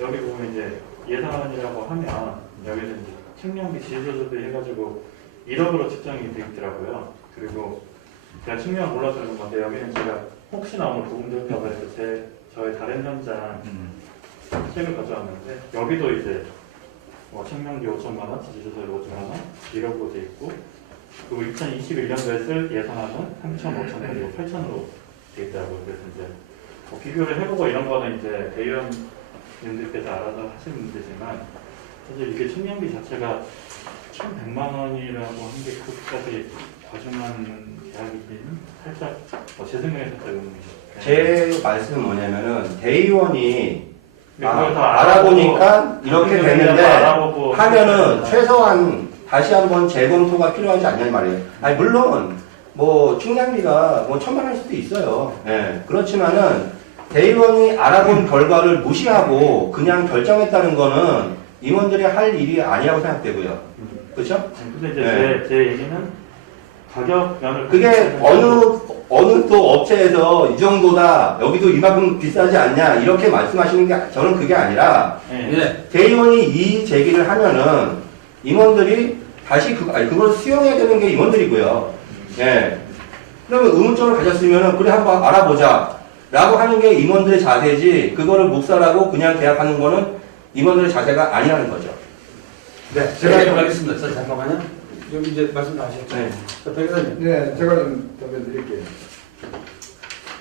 여기 보면 이제 예산이라고 하면 여기는 이제 측량비 지수조도 해가지고 1억으로 측정이 되어 있더라고요. 그리고 제가 측량 몰라서 그런 건데 여기는 제가 혹시나 오늘 도움될까봐 해서 저의 다른 현장 책을 가져왔는데 여기도 이제 뭐 측량비 5천만 원, 지수조도 5천만 원, 1억으로 되어 있고 그리고 2021년도에 쓸 예산안은 3,500원이고 8,000원으로 되어 있더라고요. 그래서 이제 뭐 비교를 해보고 이런 거는 이제 대의원님들께서 알아서 하시는 문제지만 사실 이게 측량비 자체가 1,100만 원이라고 한 게 그렇게까지 과중한 계약이기는 살짝 제 생각에 살짝 의문이죠. 제 말씀은 뭐냐면은 대의원이 그걸 다 알아보니까 이렇게 됐는데 알아보고 하면은 최소한 다시 한번 재검토가 필요하지 않냐는 말이에요. 아니 물론 뭐 측량비가 뭐 1,000만 원일 수도 있어요. 예. 그렇지만은 대의원이 알아본 결과를 무시하고 그냥 결정했다는 거는 임원들이 할 일이 아니라고 생각되고요. 그렇죠? 근데 이제 제 얘기는 가격 면을 그게 어느 또 업체에서 이 정도다 여기도 이만큼 비싸지 않냐 이렇게 말씀하시는 게 저는 그게 아니라 대의원이 이의 제기를 하면은 임원들이 다시 그걸 수용해야 되는 게 임원들이고요. 예. 그러면 의문점을 가졌으면은 그래 한번 알아보자 라고 하는 게 임원들의 자세지 그거를 묵살하고 그냥 계약하는 거는 임원들의 자세가 아니라는 거죠. 네, 제가 좀 알겠습니다. 자, 잠깐만요. 여기 이제 말씀 다 하셨죠? 네. 자, 백 의사님. 네, 제가 좀 답변 드릴게요.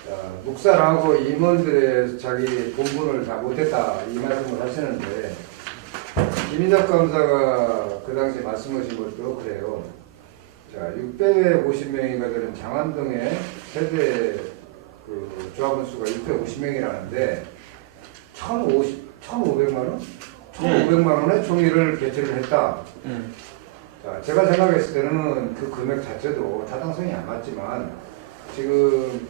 자, 묵살하고 임원들의 자기 본분을 다 못했다 이 말씀을 하시는데 김인덕 감사가 그 당시 말씀하신 것도 그래요. 자, 650명이가 되는 장안동에 세대 그 조합원 수가 650명이라는데 1,500만 원? 1,500만 원의 총의를 개최를 했다. 자, 제가 생각했을 때는 그 금액 자체도 타당성이 안 맞지만 지금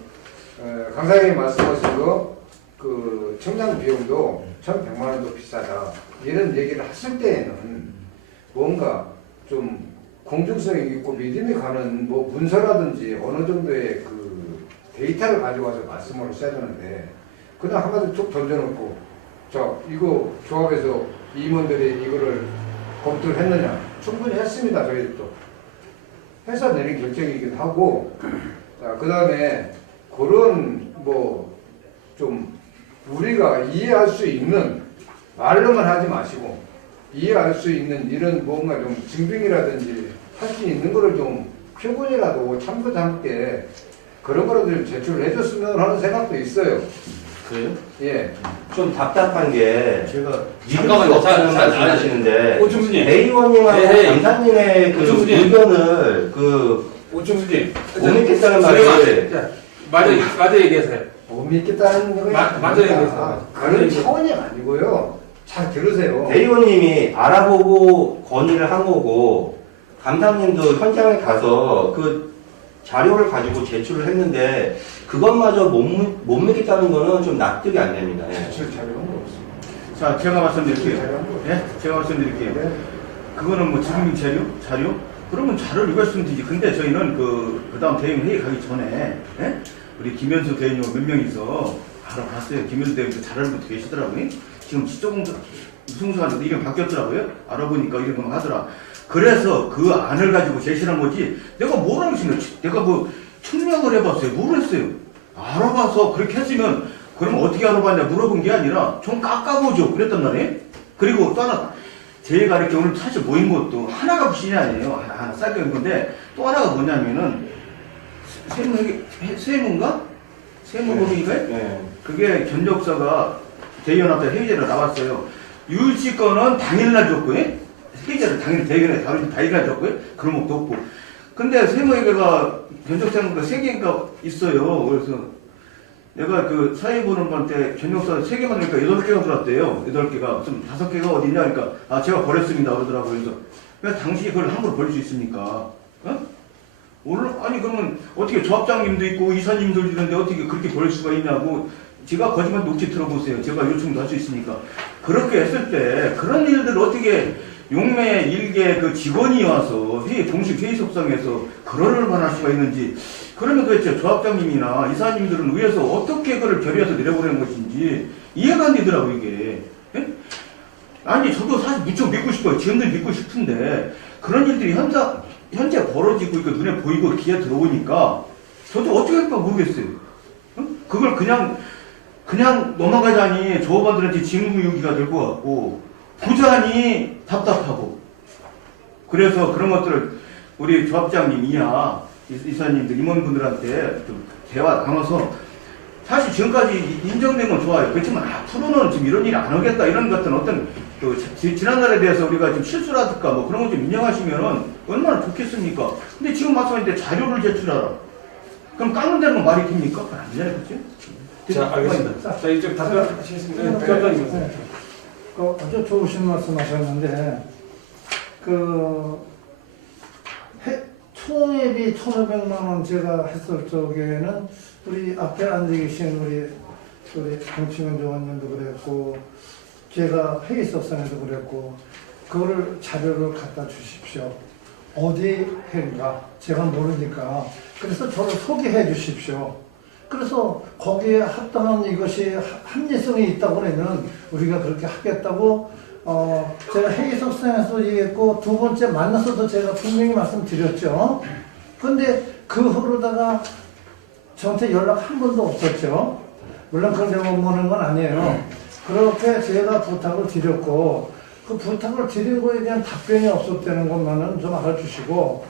강사님이 말씀하신 그 청량 비용도 1,100만 원도 비싸다 이런 얘기를 했을 때에는 뭔가 좀 공정성이 있고 믿음이 가는 뭐 문서라든지 어느 정도의 그 데이터를 가지고 와서 말씀을 하셔야 되는데 그냥 한마디 툭 던져놓고 자 이거 조합에서 임원들이 이거를 검토를 했느냐 충분히 했습니다. 저희도 해서 내린 결정이기도 하고 자 그 다음에 그런 뭐 좀 우리가 이해할 수 있는 말로만 하지 마시고 이해할 수 있는 이런 뭔가 좀 증빙이라든지 할 수 있는 거를 좀 표본이라도 참고자 함께 그런 거라도 좀 제출을 해줬으면 하는 생각도 있어요. 그래요? 예. 좀 답답한 게 제가 잠깐만요. 말씀하시는데 오충수님. A원님하고 네. 강사님의 그 오충수님. 의견을 그 오충수님. 못 믿겠다는 말을 자, 맞아 얘기하세요. 못 믿겠다는 거 맞아요, 그래서. 그런 차원이 아니고요. 잘 들으세요. A원님이 알아보고 건의를 한 거고 감사님도 현장에 가서 그 자료를 가지고 제출을 했는데 그것마저 못 믿겠다는 거는 좀 납득이 안 됩니다. 예. 제출 자료는 없습니다. 자, 제가 말씀드릴게요. 자료는 예? 제가 말씀드릴게요. 네. 그거는 뭐 증빙 자료? 그러면 자료를 이거였으면 되지. 근데 저희는 그 다음 대행 회의 가기 전에, 예? 우리 김현수 대행님 몇 명이서 알아봤어요. 김현수 대행도 잘 알고 계시더라고요. 지금 우승수한테 이름 바뀌었더라고요. 알아보니까 이런 거 하더라. 그래서 그 안을 가지고 제시한 거지. 내가 뭐라고 했어요? 내가 뭐 측량을 해봤어요. 모르겠어요. 알아봐서 그렇게 했으면 그럼 어떻게 알아봤냐 물어본 게 아니라 좀 깎아보죠. 그랬단 말이에요. 그리고 또 하나 제가 이렇게 오늘 사실 모인 것도 하나가 부신이 아니에요. 하나 쌓여 있는 건데 또 하나가 뭐냐면은 세무인가? 세무법인가요? 예. 그게 견적서가 대의원한테 회의제로 나왔어요. 유치권은 당일날 줬고요. 회의제를 당일 대의원에 당일날 줬고요. 그런 것도 없고. 근데 세무회계가 견적서가 3개인가 있어요. 그래서 내가 그 사회보는 분한테 견적서 3개만 넣으니까 8개가 들어왔대요. 8개가. 무슨 5개가 어디냐? 그러니까 아 제가 버렸습니다. 그러더라고요. 그래서 왜 당신이 그걸 함부로 버릴 수 있습니까? 어? 아니 그러면 어떻게 조합장님도 있고 이사님도 있는데 어떻게 그렇게 버릴 수가 있냐고 제가 거짓말 녹취 들어보세요. 제가 요청도 할 수 있으니까 그렇게 했을 때 그런 일들 어떻게 용매 일개 그 직원이 와서 공식 회의 속상에서 그럴 만할 수가 있는지 그러면 도대체 조합장님이나 이사님들은 위에서 어떻게 그걸 결의해서 내려보내는 것인지 이해가 안 되더라고 이게. 예? 아니 저도 사실 무척 믿고 싶어요. 지금도 믿고 싶은데 그런 일들이 현재 벌어지고 이거 눈에 보이고 귀에 들어오니까 저도 어떻게 할까 모르겠어요. 응? 그걸 그냥 넘어가자니 조합원들한테 직무유기가 될 것 같고 부자니 답답하고 그래서 그런 것들을 우리 조합장님이야 이사님들 임원분들한테 좀 대화 나눠서 사실 지금까지 인정된 건 좋아요. 그렇지만 앞으로는 지금 이런 일이 안 오겠다 이런 것들은 어떤 그 지난날에 대해서 우리가 좀 실수라든가 뭐 그런 거 좀 인정하시면은 얼마나 좋겠습니까? 근데 지금 말씀하는데 자료를 제출하라. 그럼 깎는 데는 말이 됩니까? 그건 안 되잖아요, 그렇지? 자, 알겠습니다. 자, 이제 답변하시겠습니다. 부장님. 아주 좋으신 말씀 하셨는데, 총액이 1,500만원 제가 했을 적에는 우리 앞에 앉아 계신 우리 정치원 조원님도 그랬고, 제가 회의석상에도 그랬고, 그거를 자료를 갖다 주십시오. 어디 회인가? 제가 모르니까. 그래서 저를 소개해 주십시오. 그래서 거기에 합당한 이것이 합리성이 있다고 그러면 우리가 그렇게 하겠다고 제가 회의석상에서 얘기했고 두 번째 만나서도 제가 분명히 말씀드렸죠. 근데 그 후로다가 저한테 연락 한 번도 없었죠. 물론 그런 데못 보는 건 아니에요. 그렇게 제가 부탁을 드렸고 그 부탁을 드린 거에 대한 답변이 없었다는 것만은 좀 알아주시고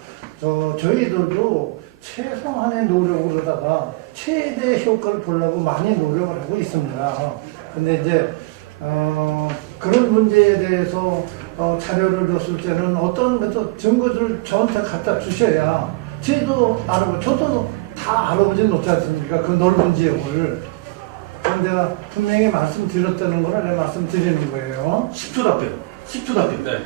저희들도 최소한의 노력으로다가 최대 효과를 보려고 많이 노력을 하고 있습니다. 근데 이제 그런 문제에 대해서 자료를 줬을 때는 어떤 증거들을 저한테 갖다 주셔야 저도 알아보고 저도 다 알아보진 못지 않습니까? 그 넓은 지역을. 그럼 내가 분명히 말씀드렸다는 걸 내가 말씀드리는 거예요. 10초 답변. 10초 답변. 네.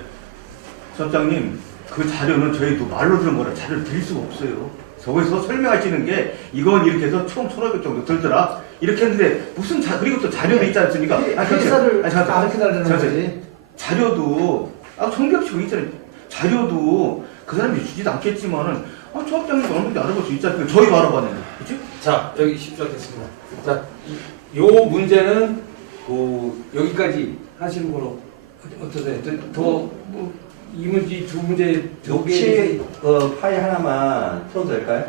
소장님, 그 자료는 저희도 말로 들은 거라 자료를 드릴 수가 없어요. 저기서 설명하시는 게 이건 이렇게 해서 총 1,500 정도 들더라. 이렇게 했는데 무슨 그리고 또 자료도 있지 않습니까? 회사를 가르쳐달라는 거지. 자료도 성격치고 있잖아요. 자료도 그 사람이 주지도 않겠지만은 조합장님도 어느 정도 알아볼 수 있지 않습니까? 저희도 알아봤는데. 그치? 자, 여기 10초 됐습니다. 자, 요 문제는 여기까지 하시는 걸로 어떠세요? 이 문제, 두 문제, 녹취 파일 하나만 풀어도 될까요?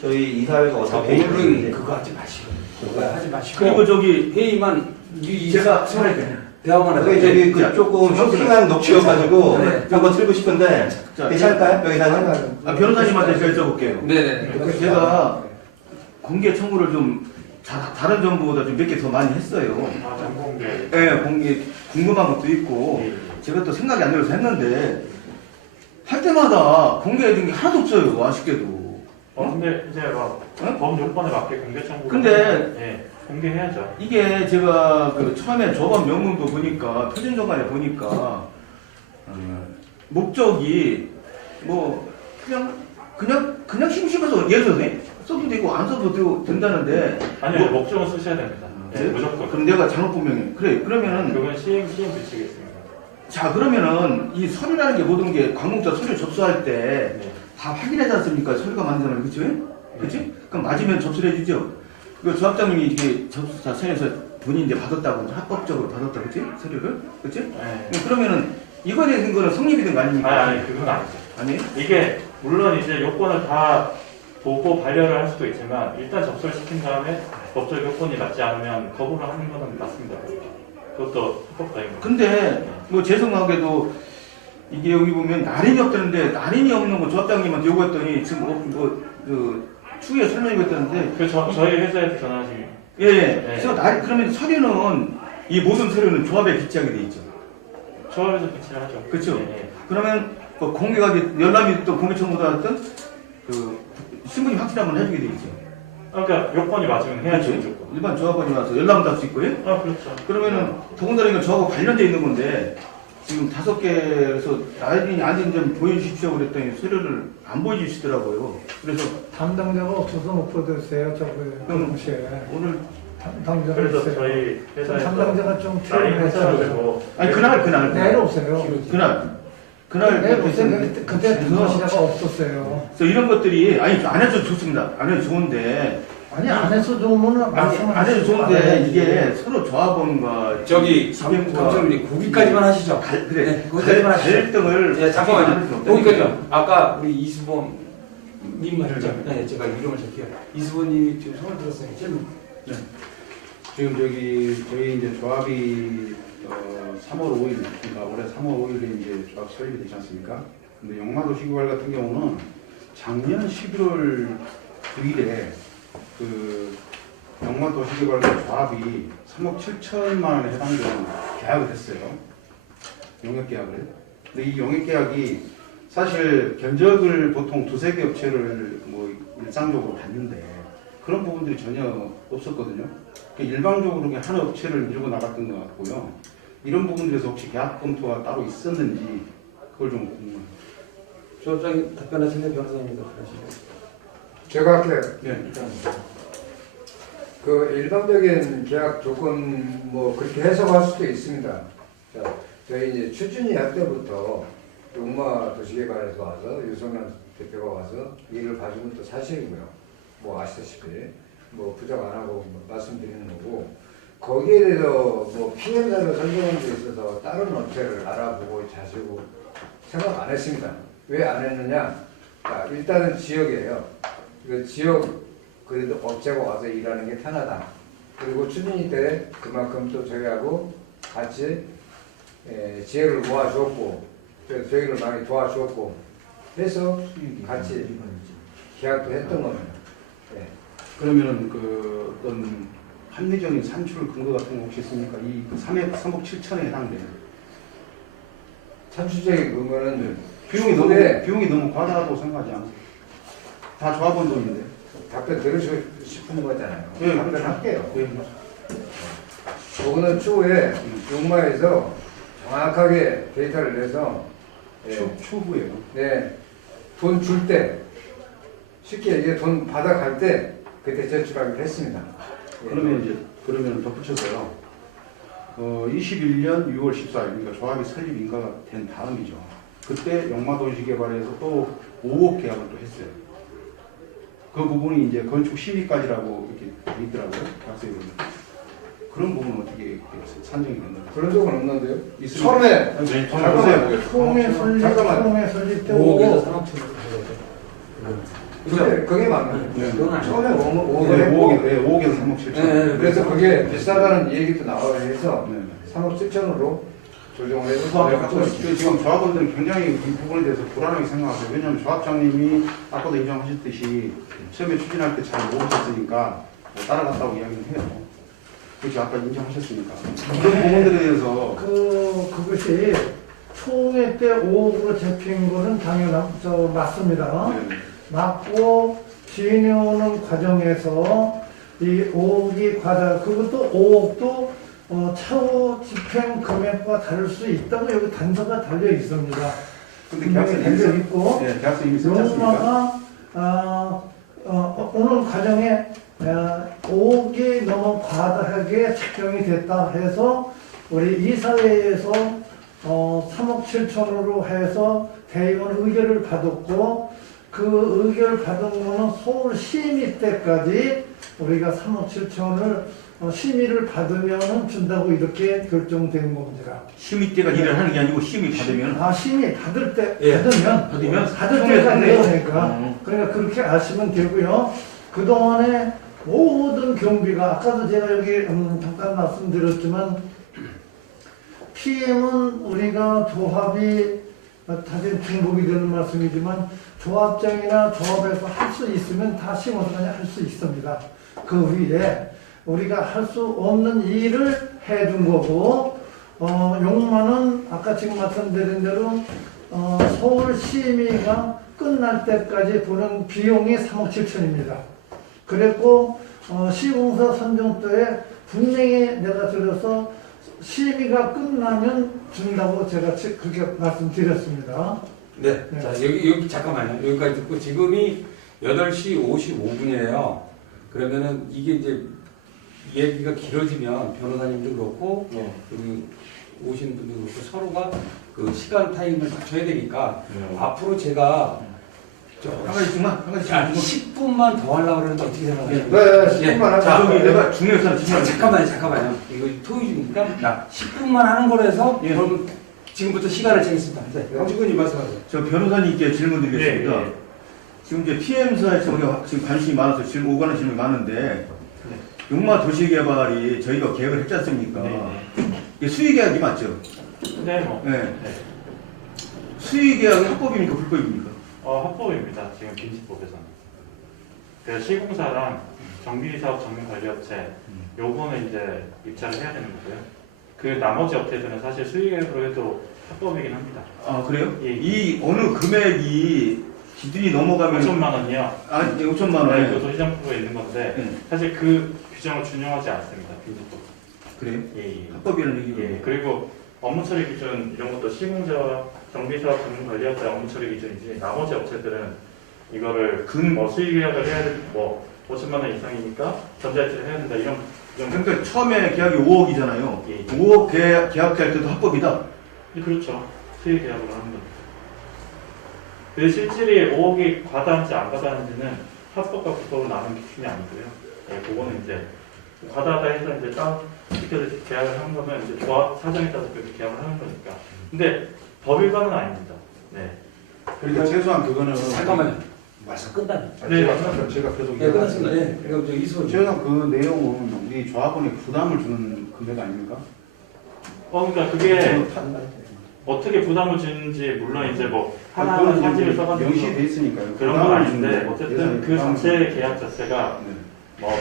저희 이사회가 어떻게 오늘은 그거 하지 마시고. 그거 하지 마시고. 그리고 저기 회의만 제가 대화만 하자. 저기 그 조금 쇼핑한 녹취여가지고 네. 한번 틀고 싶은데 자, 괜찮을까요? 여기다가? 변호사님한테 제가 여쭤볼게요. 네네. 제가 공개 청구를 좀 다른 정보보다 좀 몇 개 더 많이 했어요. 아, 전공계. 예, 공개 궁금한 것도 있고 제가 또 생각이 안 들어서 했는데 할 때마다 공개해둔 게 하나도 없어요. 아쉽게도. 근데 이제 막 법 요건에 맞게 공개 청구. 근데 예, 공개해야죠. 이게 제가 그 처음에 조합 명문도 보니까 표준정관에 보니까 목적이 뭐 그냥 심심해서 예를 들어서 써도 되고 안 써도 된다는데 아니요, 목적은 쓰셔야 됩니다. 예, 네? 무조건. 그럼 내가 잘못 보면 그래 그러면은 그건 시행 규칙에 있습니다. 자 그러면은 이 서류라는 게 모든 게 관공서 서류 접수할 때 네. 다 확인하지 않습니까? 서류가 맞는 그치? 그치? 그럼 맞으면 접수를 해주죠. 그 조합장님이 이게 접수사 선에서 본인이 이제 받았다고 합법적으로 받았다 그치? 서류를 그치? 네. 그러면은 이거에 대한 거는 성립이 된 거 아닙니까? 아니, 그건 아니죠. 아니? 이게 물론 이제 요건을 다 보고 반려를 할 수도 있지만 일단 접수를 시킨 다음에 법적 요건이 맞지 않으면 거부를 하는 것은 맞습니다. 그것도 합법적인 거죠. 근데 뭐 죄송하게도 이게 여기 보면 날인이 없다는데 날인이 없는 거 조합장님한테 요구했더니 지금 추후에 설명이 있다는데 저희 회사에서 전화하신 예. 네. 그래서 그러면 서류는 이 모든 서류는 조합에 비치하게 돼 있죠. 조합에서 배치를 하죠. 그렇죠. 네. 그러면 그 공개가 열람이 또 공개 청구다 했던 그 신분이 확실하면 해주게 돼 있죠. 그러니까 요건이 맞으면 해야죠. 그렇죠. 무조건. 일반 조합원이 와서 열람도 할 수 있고요. 그렇죠. 그러면은 더군다나 이건 저하고 관련돼 있는 건데 지금 5개에서 나인이 아닌 점 보여주십시오 그랬더니 서류를 안 보여주시더라고요. 그래서 담당자가 없어서 못 보내세요. 저거 동시에 오늘 담당자가 그래서 있어요. 저희 회사에서 담당자가 좀 라인 필요해서 해가지고 아니 그날 내일 오세요. 그날 내일 그렇게 오세요. 해서 그때 담당자가 없었어요. 그래서 이런 것들이 아니 안 해도 좋습니다. 안 해도 좋은데 아니 안에서 좋으면 안 해도 좋은데 이게 서로 조합원과 저기 지병과 감독님 거기까지만 하시죠. 그래 네, 거기까지만 하시죠. 갈등을 네, 잠깐만요. 거기까지 거기까지요. 아까 우리 이수범 님 하셨죠? 네, 제가 이름을 적게요. 이수범 님이 지금 손을 들었어요. 질문. 지금 저희 이제 조합이 3월 5일, 그러니까 올해 3월 5일에 이제 조합 설립이 되지 않습니까? 근데 영마도시개발 같은 경우는 작년 11월 9일에 그 영마도시개발과 조합이 3억 7천만 원에 해당되는 계약을 했어요. 용역계약을. 근데 이 용역계약이 사실 견적을 보통 2-3개 업체를 뭐 일상적으로 받는데 그런 부분들이 전혀 없었거든요. 일방적으로 그냥 한 업체를 밀고 나갔던 것 같고요. 이런 부분들에서 혹시 계약 검토가 따로 있었는지 그걸 좀 궁금해요. 조합장님 답변하시는 변호사님도 제가 할게요. 네. 그 일반적인 계약 조건 뭐 그렇게 해석할 수도 있습니다. 자, 저희 이제 추진위 할 때부터 용마 도시개발에서 와서 유성남 대표가 와서 일을 봐주면 또 사실이고요. 뭐 아시다시피 뭐 부작 안 하고 말씀드리는 거고 거기에 대해서 뭐 피해자를 설정한 데 있어서 다른 업체를 알아보고 자시고 생각 안 했습니다. 왜 안 했느냐? 자, 일단은 지역이에요. 그 지역 그래도 업체가 와서 일하는 게 편하다. 그리고 추진이 때 그만큼 또 저희하고 같이 지혜를 모아주었고 저희를 많이 도와주었고 해서 같이 계약도 했던 겁니다. 네. 그러면은 그 어떤 합리적인 산출 근거 같은 거 혹시 있습니까? 이 3억 7천에 해당되는 산출적인 근거는 비용이 너무 과다하다고 생각하지 않아요? 다 조합원 돈인데. 답변 들으시고 싶은 거잖아요. 네, 답변할게요. 네. 그거는 추후에 용마에서 정확하게 데이터를 내서 추후에요. 네, 돈 줄 때 쉽게 이게 돈 받아갈 때 그때 제출하기로 했습니다. 예. 그러면 덧붙여서요. 21년 6월 14일, 그러니까 조합이 설립 인가가 된 다음이죠. 그때 영마도시개발에서 또 5억 계약을 또 했어요. 그 부분이 이제 건축 심의까지라고 이렇게 돼 있더라고요. 계약서에 보면. 그런 부분은 어떻게 산정이 됐나요? 그런 적은 없는데요. 있습니다. 처음에 총회 설립 때 5억에서 5억 3억 그게 맞나요? 네. 처음에 5억을 네, 했고 5억에서 3억 7천. 네, 그래서 그게 비싸다는 얘기도 나와서 해서 네. 3억 7천으로 조정을 해서 지금 조합원들은 굉장히 이 부분에 대해서 불안하게 생각하세요. 왜냐하면 조합장님이 아까도 인정하셨듯이 처음에 추진할 때 잘 모르셨으니까 뭐 따라갔다고 이야기는 해요. 그렇죠. 아까 인정하셨으니까. 이런 부분들에 대해서 그것이 총회 때 5억으로 잡힌 거는 맞습니다. 네. 맞고 진행하는 과정에서 이 5억이 과다, 그것도 5억도 차후 집행 금액과 다를 수 있다고 여기 단서가 달려 있습니다. 근데 계약서 달려 이미 있고, 네, 계약서 이미 썼지 않습니까? 용마가 오는 과정에 5억이 너무 과다하게 책정이 됐다 해서 우리 이사회에서 3억 7천으로 해서 대의원 의결을 받았고, 그 의결을 받은 거는 서울 심의 때까지 우리가 3억 7천을 심의를 받으면 준다고 이렇게 결정된 겁니다. 심의 때가 일을 하는 게 아니고 심의 받으면 심의 받을 때 예. 받을 때가 내려니까 그러니까 그렇게 아시면 되고요. 그 동안에 모든 경비가 아까도 제가 여기 잠깐 말씀드렸지만 PM은 우리가 조합이 다시 중복이 되는 말씀이지만 조합장이나 조합에서 할 수 있으면 다 심어서 그냥 할 수 있습니다. 그 위에 우리가 할 수 없는 일을 해준 거고, 용마는 아까 지금 말씀드린 대로 서울 심의가 끝날 때까지 보는 비용이 3억 7천입니다. 그랬고 시공사 선정 때에 분명히 내가 들어서 심의가 끝나면 준다고 제가 그렇게 말씀드렸습니다. 네. 네. 자, 여기 잠깐만요. 여기까지 듣고 지금이 8시 55분이에요. 그러면은 이게 이제 얘기가 길어지면 변호사님도 그렇고 네. 여기 오신 분도 그렇고 서로가 그 시간 타임을 맞춰야 되니까 앞으로 제가 한 가지 10분만 더 하려고 그러는데 어떻게 생각하세요? 네, 10분만 하자. 자, 저기 내가 중요해서 잠깐만요. 이거 토요일이니까 자, 10분만 하는 거라서 그럼 지금부터 시간을 정했습니다. 네. 황주근님 말씀하세요. 저 변호사님께 질문 드리겠습니다. 예, 예. 지금 이제 PM사에서 우리가 지금 관심이 많아서 질문 오가는 질문이 많은데 용마 도시개발이 저희가 계획을 했지 않습니까? 이게 수의계약이 맞죠? 네, 뭐. 네. 네. 수의계약은 합법입니까 불법입니까? 합법입니다. 지금 김치법에서는. 그 시공사랑 정비사업 전문관리업체 요거는 이제 입찰을 해야 되는 거고요. 그 나머지 업체들은 사실 수의계약으로 해도 합법이긴 합니다. 아 그래요? 예. 이 어느 금액이 기준이 넘어가면 5천만 원이요. 아 5천만 원. 네, 그 도시정부에 있는 건데 네. 사실 그 규정을 준용하지 않습니다. 김치법. 그래요? 예. 합법이라는 얘기죠. 예. 그리고 업무 처리 기준 이런 것도 시공자 정비사업 전문관리업체 업무 처리 기준이지 나머지 업체들은 이거를 수의 계약을 해야 될 5천만 원 이상이니까 전자일치를 해야 된다 이런 그러니까 처음에 계약이 5억이잖아요. 예. 5억 계약할 때도 합법이다. 그렇죠. 수의 계약으로 하는 겁니다. 그 실질이 5억이 과다한지 안 과다한지는 합법과 불법으로 나눈 기준이 아니고요. 예, 그거는 이제 과다하다 해서 이제 지켜서 계약을 하는 거는 이제 조합 사정에 따라서 그렇게 계약을 하는 거니까. 근데 법일관은 아닙니다. 네. 그러니까 최소한 그거는 잠깐만요. 말씀 끝나면. 네, 제가 계속 네, 끝났습니다. 네. 그리고 저 이수원. 최소한 그 내용은 우리 조합원에 부담을 주는 금액 아닙니까? 그러니까 그게 어떻게 부담을 주는지 물론 이제 하나하나 사진을 써가지고 명시돼 있으니까요. 그런 건 아닌데 어쨌든 그 부담을 자체의 계약 자체가 네.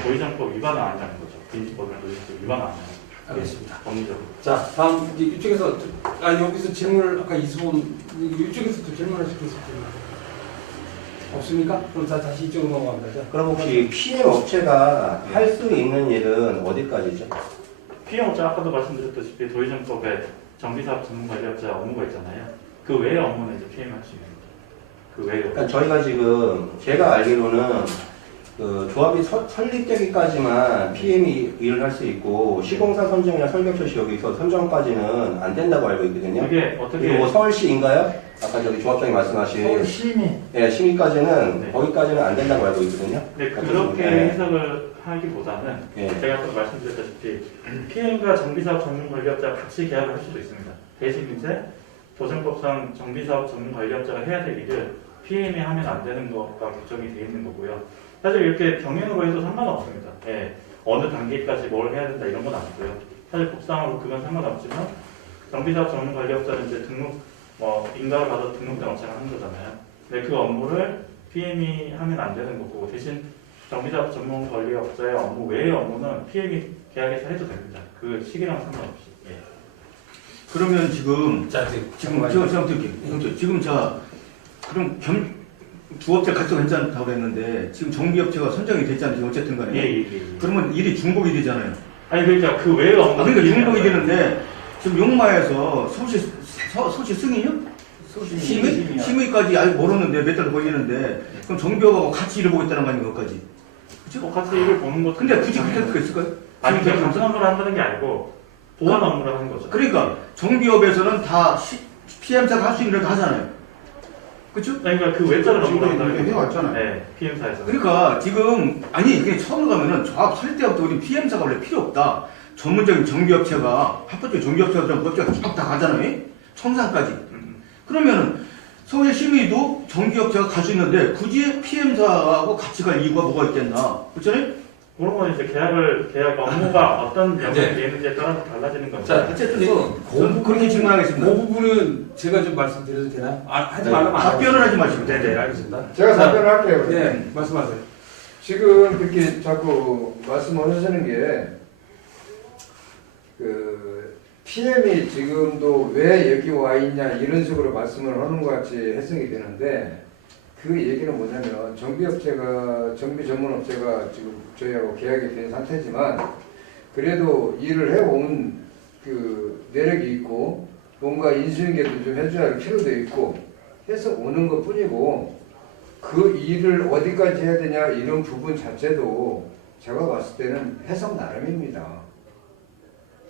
도의정법 위반은 아니라는 거죠. 빈집법이나 도의정법 위반은 아니에요. 알겠습니다. 법리적으로. 자, 다음 이제 이쪽에서 여기서 질문을 아까 이수원 이쪽에서 또 질문하실 수 있습니다. 없습니까? 그럼 다시 이쪽으로 넘어갑니다. 그럼 혹시 PM 업체가 할 수 있는 일은 어디까지죠? 피해업자 아까도 말씀드렸다시피 도의정법에 정비사업 전문관리업자 업무가 있잖아요. 그 외의 업무는 이제 PM이 할 수 있는 거죠. 그 외의 업무. 그러니까 저희가 지금 제가 알기로는 그 조합이 설립되기까지만 PM이 일을 할 수 있고 시공사 선정이나 설계처시 여기서 선정까지는 안 된다고 알고 있거든요. 그게 어떻게 그리고 서울시인가요? 아까 저기 조합장이 말씀하신 서울 심의. 예, 심의까지는 네. 거기까지는 안 된다고 알고 있거든요. 네, 그렇게 네. 해석을 하기보다는 예. 제가 아까 말씀드렸다시피 PM과 정비사업 전문관리업자가 같이 계약을 할 수도 있습니다. 대신 이제 도정법상 정비사업 전문관리업자가 해야 될 일을 PM이 하면 안 되는 것과 규정이 되어 있는 거고요. 사실 이렇게 병행으로 해도 상관없습니다. 예, 어느 단계까지 뭘 해야 된다 이런 건 아니고요. 사실 법상으로 그건 상관없지만 정비사업 전문관리업자는 이제 등록 인가를 받아 등록된 업체가 하는 거잖아요. 근데 그 업무를 PM이 하면 안 되는 거고 대신 정비사업 전문관리업자의 업무 외의 업무는 PM이 계약에서 해도 됩니다. 그 시기랑 상관없이. 예. 그러면 지금 자, 제가 들을게요. 지금 자 그럼 두 업체 같이 괜찮다고 했는데 지금 정비업체가 선정이 됐잖아요. 어쨌든 간에. 예. 그러면 일이 중복이 되잖아요. 아니 그러니까 그 외의 업무. 그러니까 중복이 되는데 지금 용마에서 서울시 승인이요? 심의까지 아직 모르는데 몇 달 걸리는데 그럼 정비업하고 같이 일을 보겠다는 거 아니에요, 그것까지? 그렇죠? 같이 일을 보는 것도. 근데 굳이 그렇게 할 필요가 있을까요? 아니 그냥 감사 업무를 한다는 게 아니고 보안 업무를 하는 거죠. 그러니까 정비업에서는 다 PM사가 할 수 있는 일을 다 하잖아요. 그렇죠? 그러니까 그 외자를 지금 업무를 이렇게 한다는 거죠. 해왔잖아요. 네, PM사에서. 그러니까 지금 아니 그게 처음 가면은 조합 설 때부터 우리 PM사가 원래 필요 없다. 전문적인 정비업체가 합법적인 정비업체가 좀 법제가 쭉 다 가잖아요. 청산까지. 그러면은 서울 심의도 정비업체가 갈 수 있는데 굳이 PM사하고 같이 갈 이유가 뭐가 있겠나? 그렇잖아요? 그런 건 이제 계약 업무가 어떤 영역이 되는지에 따라서 달라지는 거죠. 자, 어쨌든 그렇게 질문하겠습니다. 그 부분은 제가 좀 말씀드려도 되나요? 하지 말라면 안 답변을 하지 마시고. 네네, 알겠습니다. 제가 답변을 할게요. 네, 말씀하세요. 지금 그렇게 자꾸 말씀하시는 게 PM이 지금도 왜 여기 와 있냐 이런 식으로 말씀을 하는 것 같이 해석이 되는데 그 얘기는 뭐냐면 정비업체가 정비 전문업체가 지금 저희하고 계약이 된 상태지만 그래도 일을 해온 그 내력이 있고 뭔가 인수인계도 좀 해줘야 할 필요도 있고 해서 오는 것 뿐이고 그 일을 어디까지 해야 되냐 이런 부분 자체도 제가 봤을 때는 해석 나름입니다.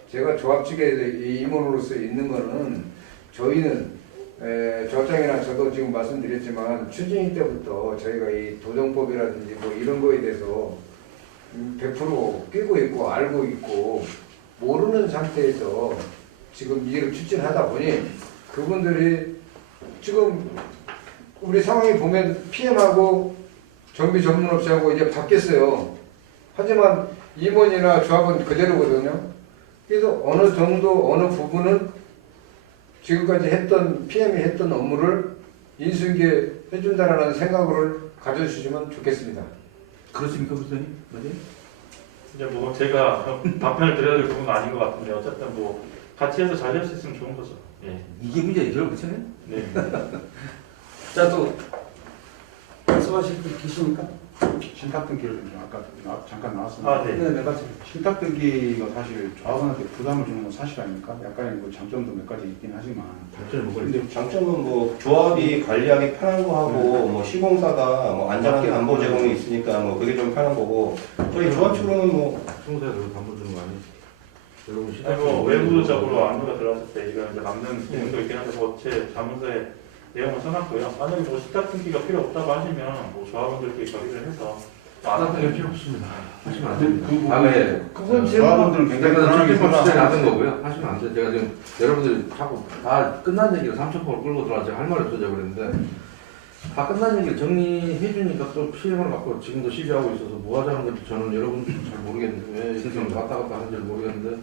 제가 조합 측에 임원으로서 있는 거는 저희는 조합장이나 저도 지금 말씀드렸지만 추진위 때부터 저희가 이 도정법이라든지 뭐 이런 거에 대해서 100% 끼고 있고 알고 있고 모르는 상태에서 지금 일을 추진하다 보니 그분들이 지금 우리 상황이 보면 PM하고 정비 전문업체하고 이제 바뀌었어요. 하지만 임원이나 조합은 그대로거든요. 그래서 어느 정도 어느 부분은 지금까지 했던 PM이 했던 업무를 인수인계 해준다라는 생각을 가져주시면 좋겠습니다. 그렇습니까, 부장님? 맞아요? 이제 뭐 제가 답변을 드려야 될 부분은 아닌 것 같은데 어쨌든 뭐 같이 해서 잘 될 수 있으면 좋은 거죠. 예. 이게 문제예요, 결국 그렇잖아요? 네. 자, 또 말씀하실 분 계십니까? 신탁등기를 좀 아까 잠깐 나왔습니다. 아, 네. 네, 맞습니다. 신탁등기가 사실 조합원한테 부담을 주는 건 사실 아닙니까? 약간의 뭐 장점도 몇 가지 있긴 하지만 근데 장점은 뭐 조합이 관리하기 편한 거 하고 뭐 시공사가 뭐 안전하게 담보 제공이 있으니까 뭐 그게 좀 편한 거고 저희 조합 측으로는 뭐 청소해서 담보 주는 거 아니에요? 여러분 아니 뭐 외부적으로 안무가 들어갔을 때 이거 이제 막는 부분도 있긴 한데 제 자문서에 내용을 써놨고요. 만약에 뭐 시탁등기가 필요 없다고 하시면 뭐 조합원들끼리 결의를 해서 안하는 게 필요 없습니다. 하시면 안 됩니다. 그 다음에 그건 조합원들은 굉장히 제가 편하게 출입법 시절에 생각하고 하던 거고요. 하시면 안 돼요. 제가 지금 여러분들이 자꾸 다 끝난 얘기를 3,000%를 끌고 들어와 제가 할 말이 없어져 그랬는데 다 끝난 얘기를 정리해 주니까 또 PM을 받고 지금도 시비하고 있어서 뭐 하자는 건지 저는 여러분들 잘 모르겠는데 왜 이렇게 왔다 갔다 하는지 모르겠는데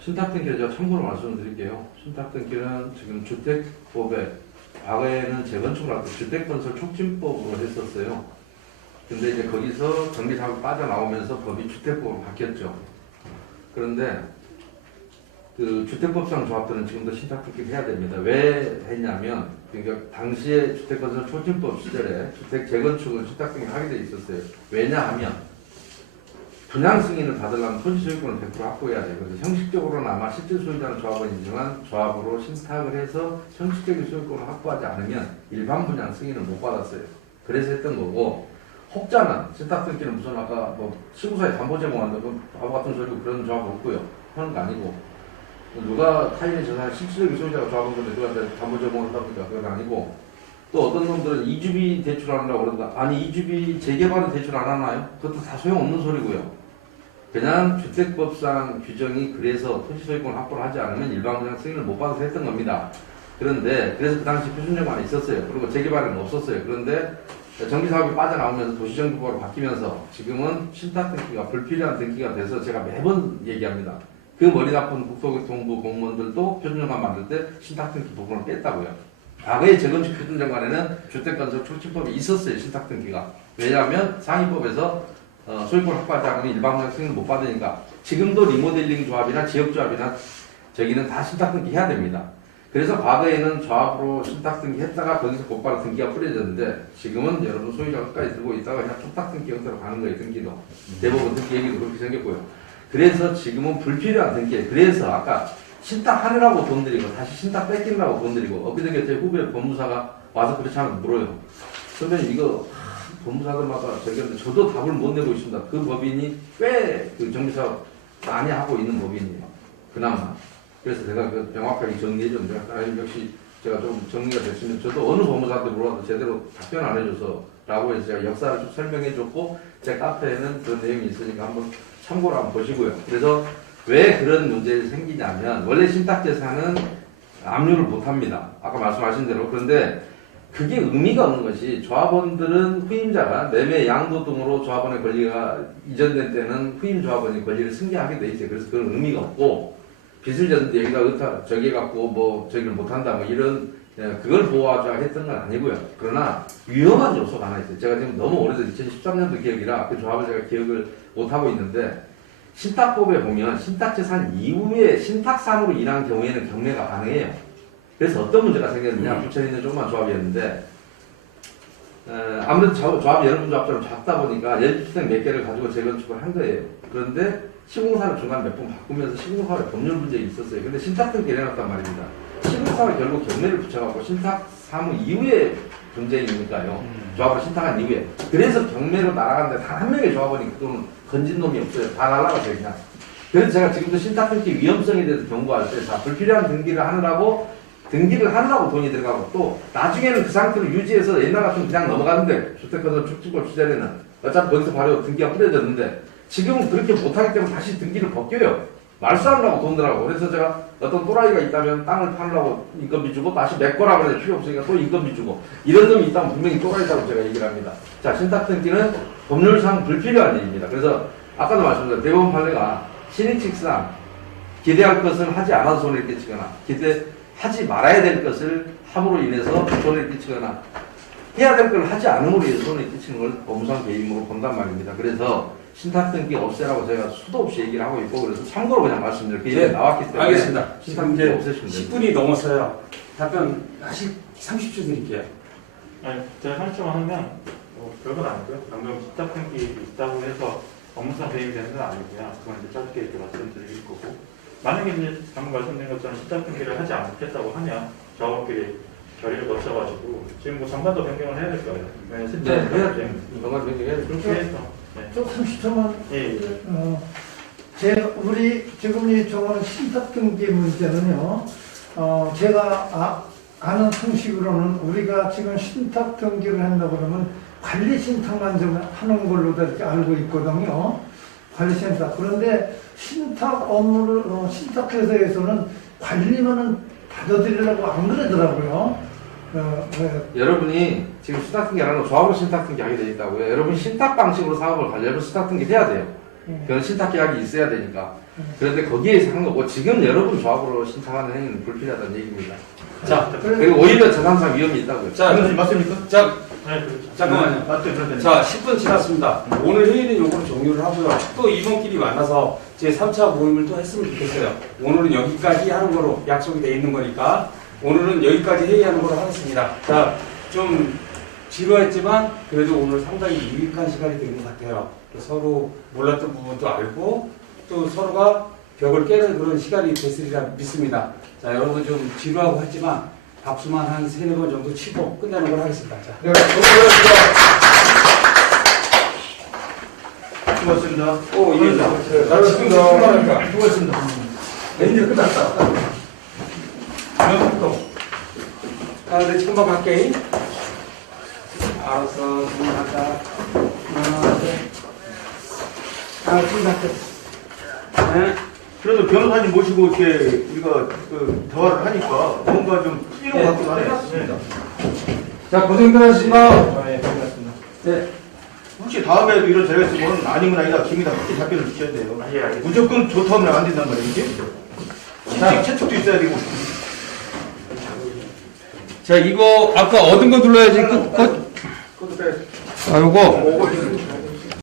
신탁등기를 제가 참고로 말씀드릴게요. 신탁등기는 지금 주택법에 과거에는 재건축을 할 때 주택건설 촉진법으로 했었어요. 근데 이제 거기서 정비사업이 빠져나오면서 법이 주택법으로 바뀌었죠. 그런데 그 주택법상 조합들은 지금도 신탁등기를 해야 됩니다. 왜 했냐면 그러니까 당시에 주택건설 촉진법 시절에 주택 재건축을 신탁등기를 하게 돼 있었어요. 왜냐하면 분양 승인을 받으려면 토지 소유권을 100% 확보해야 돼요. 그래서 형식적으로는 아마 실질 소유자는 조합원이지만 조합으로 신탁을 해서 형식적인 소유권을 확보하지 않으면 일반 분양 승인을 못 받았어요. 그래서 했던 거고 혹자는 신탁등기는 무슨 아까 뭐 시구사에 담보 제공한다고 바보 같은 소리고 그런 조합은 없고요. 하는 거 아니고 누가 타인의 재산 실질적인 소유자가 조합한 건데 누구한테 담보 제공한다니까 그건 아니고 또 어떤 놈들은 이주비 대출하려고 그런다. 아니 이주비 재개발은 대출 안 하나요? 그것도 다 소용없는 소리고요. 그냥 주택법상 규정이 그래서 토지 소유권 확보를 하지 않으면 일반 분양 승인을 못 받아서 했던 겁니다. 그런데 그래서 그 당시 표준정만 있었어요. 그리고 재개발은 없었어요. 그런데 정비사업이 빠져나오면서 도시정비법으로 바뀌면서 지금은 신탁등기가 불필요한 등기가 돼서 제가 매번 얘기합니다. 그 머리 나쁜 국토교통부 공무원들도 표준정관 만들 때 신탁등기 부분을 뺐다고요. 과거에 재건축 표준정관에는 주택건설 촉진법이 있었어요. 신탁등기가. 왜냐하면 상위법에서 소유권 확보하지 않으면 일반 승인을 못 받으니까. 지금도 리모델링 조합이나 지역조합이나 저기는 다 신탁등기 해야 됩니다. 그래서 과거에는 조합으로 신탁등기 했다가 거기서 곧바로 등기가 뿌려졌는데 지금은 여러분 소유자가 끝까지 들고 있다가 그냥 촉탁등기 형태로 가는 거예요. 등기도. 대법원 등기 얘기도 그렇게 생겼고요. 그래서 지금은 불필요한 등기예요. 그래서 아까 신탁하느라고 돈 들이고 다시 신탁 뺏기느라고 돈 들이고 엊그저께 제 후배 법무사가 와서 그렇지 않으면 물어요. 선배님 이거 법무사들마다 저기한테 저도 답을 못 내고 있습니다. 그 법인이 꽤 그 정비사업 많이 하고 있는 법인이에요. 그나마. 그래서 제가 그 명확하게 정리해줬는데 역시 제가 좀 정리가 됐으면 저도 어느 법무사한테 물어봐도 제대로 답변 안 해줘서 라고 해서 제가 역사를 좀 설명해줬고 제 카페에는 그런 내용이 있으니까 한번 참고로 한번 보시고요. 그래서 왜 그런 문제가 생기냐면 원래 신탁재산은 압류를 못합니다. 아까 말씀하신 대로. 그런데 그게 의미가 없는 것이 조합원들은 후임자가 매매 양도 등으로 조합원의 권리가 이전된 때는 후임 조합원이 권리를 승계하게 돼 있어요. 그래서 그런 의미가 없고 빚을 졌는데 여기다 저기 갖고 뭐 저기를 못한다 뭐 이런 그걸 보호하자 했던 건 아니고요. 그러나 위험한 요소가 하나 있어요. 제가 지금 너무 오래전 2013년도 기억이라 그 조합을 제가 기억을 못하고 있는데 신탁법에 보면 신탁재산 이후에 신탁상으로 인한 경우에는 경매가 가능해요. 그래서 어떤 문제가 생겼느냐. 부천에 있는 조그만 조합이었는데 아무래도 조합이 여러분 조합처럼 작다 보니까 연주주택 몇 개를 가지고 재건축을 한 거예요. 그런데 시공사를 중간 몇 번 바꾸면서 시공사의 법률 문제가 있었어요. 근데 신탁등기를 해놨단 말입니다. 시공사가 결국 경매를 붙여갖고 신탁 사무 이후에 분쟁이니까요. 조합을 신탁한 이후에. 그래서 경매로 날아갔는데 단 한 명의 조합원이 그동안 건진 놈이 없어요. 다 날아갔어요 그냥. 그래서 제가 지금도 신탁등기 위험성에 대해서 경고할 때 다 불필요한 등기를 하느라고 돈이 들어가고 또 나중에는 그 상태로 유지해서 옛날 같으면 그냥 넘어갔는데 주택건설 촉진법 시절에는 어차피 거기서 바로 등기가 뿌려졌는데 지금은 그렇게 못하기 때문에 다시 등기를 벗겨요. 말싸움하고 돈 들어가고. 그래서 제가 어떤 또라이가 있다면 땅을 팔려고 인건비 주고 다시 메꿔라 그래 필요 없으니까 또 인건비 주고 이런 놈이 있다면 분명히 또라이라고 제가 얘기를 합니다. 자, 신탁등기는 법률상 불필요한 일입니다. 그래서 아까도 말씀드렸죠. 대법원 판례가 신의칙상 기대할 것을 하지 않아서 손해를 끼치거나 기대하지 말아야 될 것을 함으로 인해서 손해를 끼치거나 해야 될 걸 하지 않음으로 인해서 손해를 끼치는 걸 법무상 배임으로 본단 말입니다. 그래서 신탁등기 없애라고 제가 수도 없이 얘기를 하고 있고 그래서 참고로 그냥 말씀드려요. 그게 네, 나왔기 때문에 알겠습니다. 신탁등기 이제 없애시면 됩니다. 10분이 넘었어요. 답변 하실 30초 드릴게요. 아니, 제가 30초만 하면 별건 아니고요. 방금 신탁등기 있다고 해서 업무상 배임이 되는 건 아니고요. 그건 이제 짧게 이렇게 말씀드릴 거고 만약에 이제 방금 말씀드린 것처럼 신탁등기를 하지 않겠다고 하면 저끼리 결의를 거쳐가지고 지금 뭐 정관도 변경을 해야 될 거예요. 네, 해야 돼요. 네. 정관 변경해야 돼요. 그렇게 해서 네. 좀 30초만. 예. 우리 지금 이 정원 신탁등기 문제는요. 제가 아는 상식으로는 우리가 지금 신탁등기를 한다 그러면 관리 신탁만 좀 하는 걸로 이렇게 알고 있거든요. 관리 신탁. 그런데 신탁 업무를 신탁회사에서는 관리만은 받아들이려고 안 그러더라고요. 여러분이 지금 신탁등기 안 하고 조합으로 신탁등기 하게 돼 있다고요. 여러분 신탁 방식으로 사업을 가려면 신탁등기 해야 돼요. 그건 신탁계약이 있어야 되니까. 그런데 거기에서 한 거고 지금 여러분 조합으로 신탁하는 행위는 불필요하다는 얘기입니다. 자, 그리고 오히려 재산상 위험이 있다고요. 자, 맞습니까? 자, 네, 그렇죠. 잠깐만요. 맞죠? 자, 10분 지났습니다. 오늘 회의는 요거로 종료를 하고요. 또 임원끼리 만나서 제 3차 모임을 또 했으면 좋겠어요. 오늘은 여기까지 하는 거로 약속이 돼 있는 거니까 오늘은 여기까지 회의하는 거로 하겠습니다. 자, 좀 지루했지만 그래도 오늘 상당히 유익한 시간이 된 것 같아요. 서로 몰랐던 부분도 알고 또 서로가 벽을 깨는 그런 시간이 됐으리라 믿습니다. 자, 여러분 좀 지루하고 했지만 박수만 한 3-4번 정도 치고 끝내는 걸 하겠습니다. 자, 네, 수고하셨습니다. 오, 이게 나 지금 출발할까? 수고하셨습니다. 이제 끝났다. 네, 지금만 갈게. 알았어, 지금 갔다. 지금 갈게. 네. 그래도 변호사님 모시고 이렇게 우리가 그 대화를 하니까 뭔가 좀 필요한 것 같기도 하네요. 자, 고생들 하셨습니다. 네, 고맙습니다. 네. 혹시 다음에도 이런 자리가 있으면 아니면 아니다, 김이다, 그렇게 답변을 주셔야 돼요. 예, 알겠습니다. 무조건 좋다 하면 안 된단 말이지. 채측도 있어야 되고. 자, 이거 아까 얻은 거 눌러야지. 끝. 그것도 빼. 아, 요거. 오고 있습니다.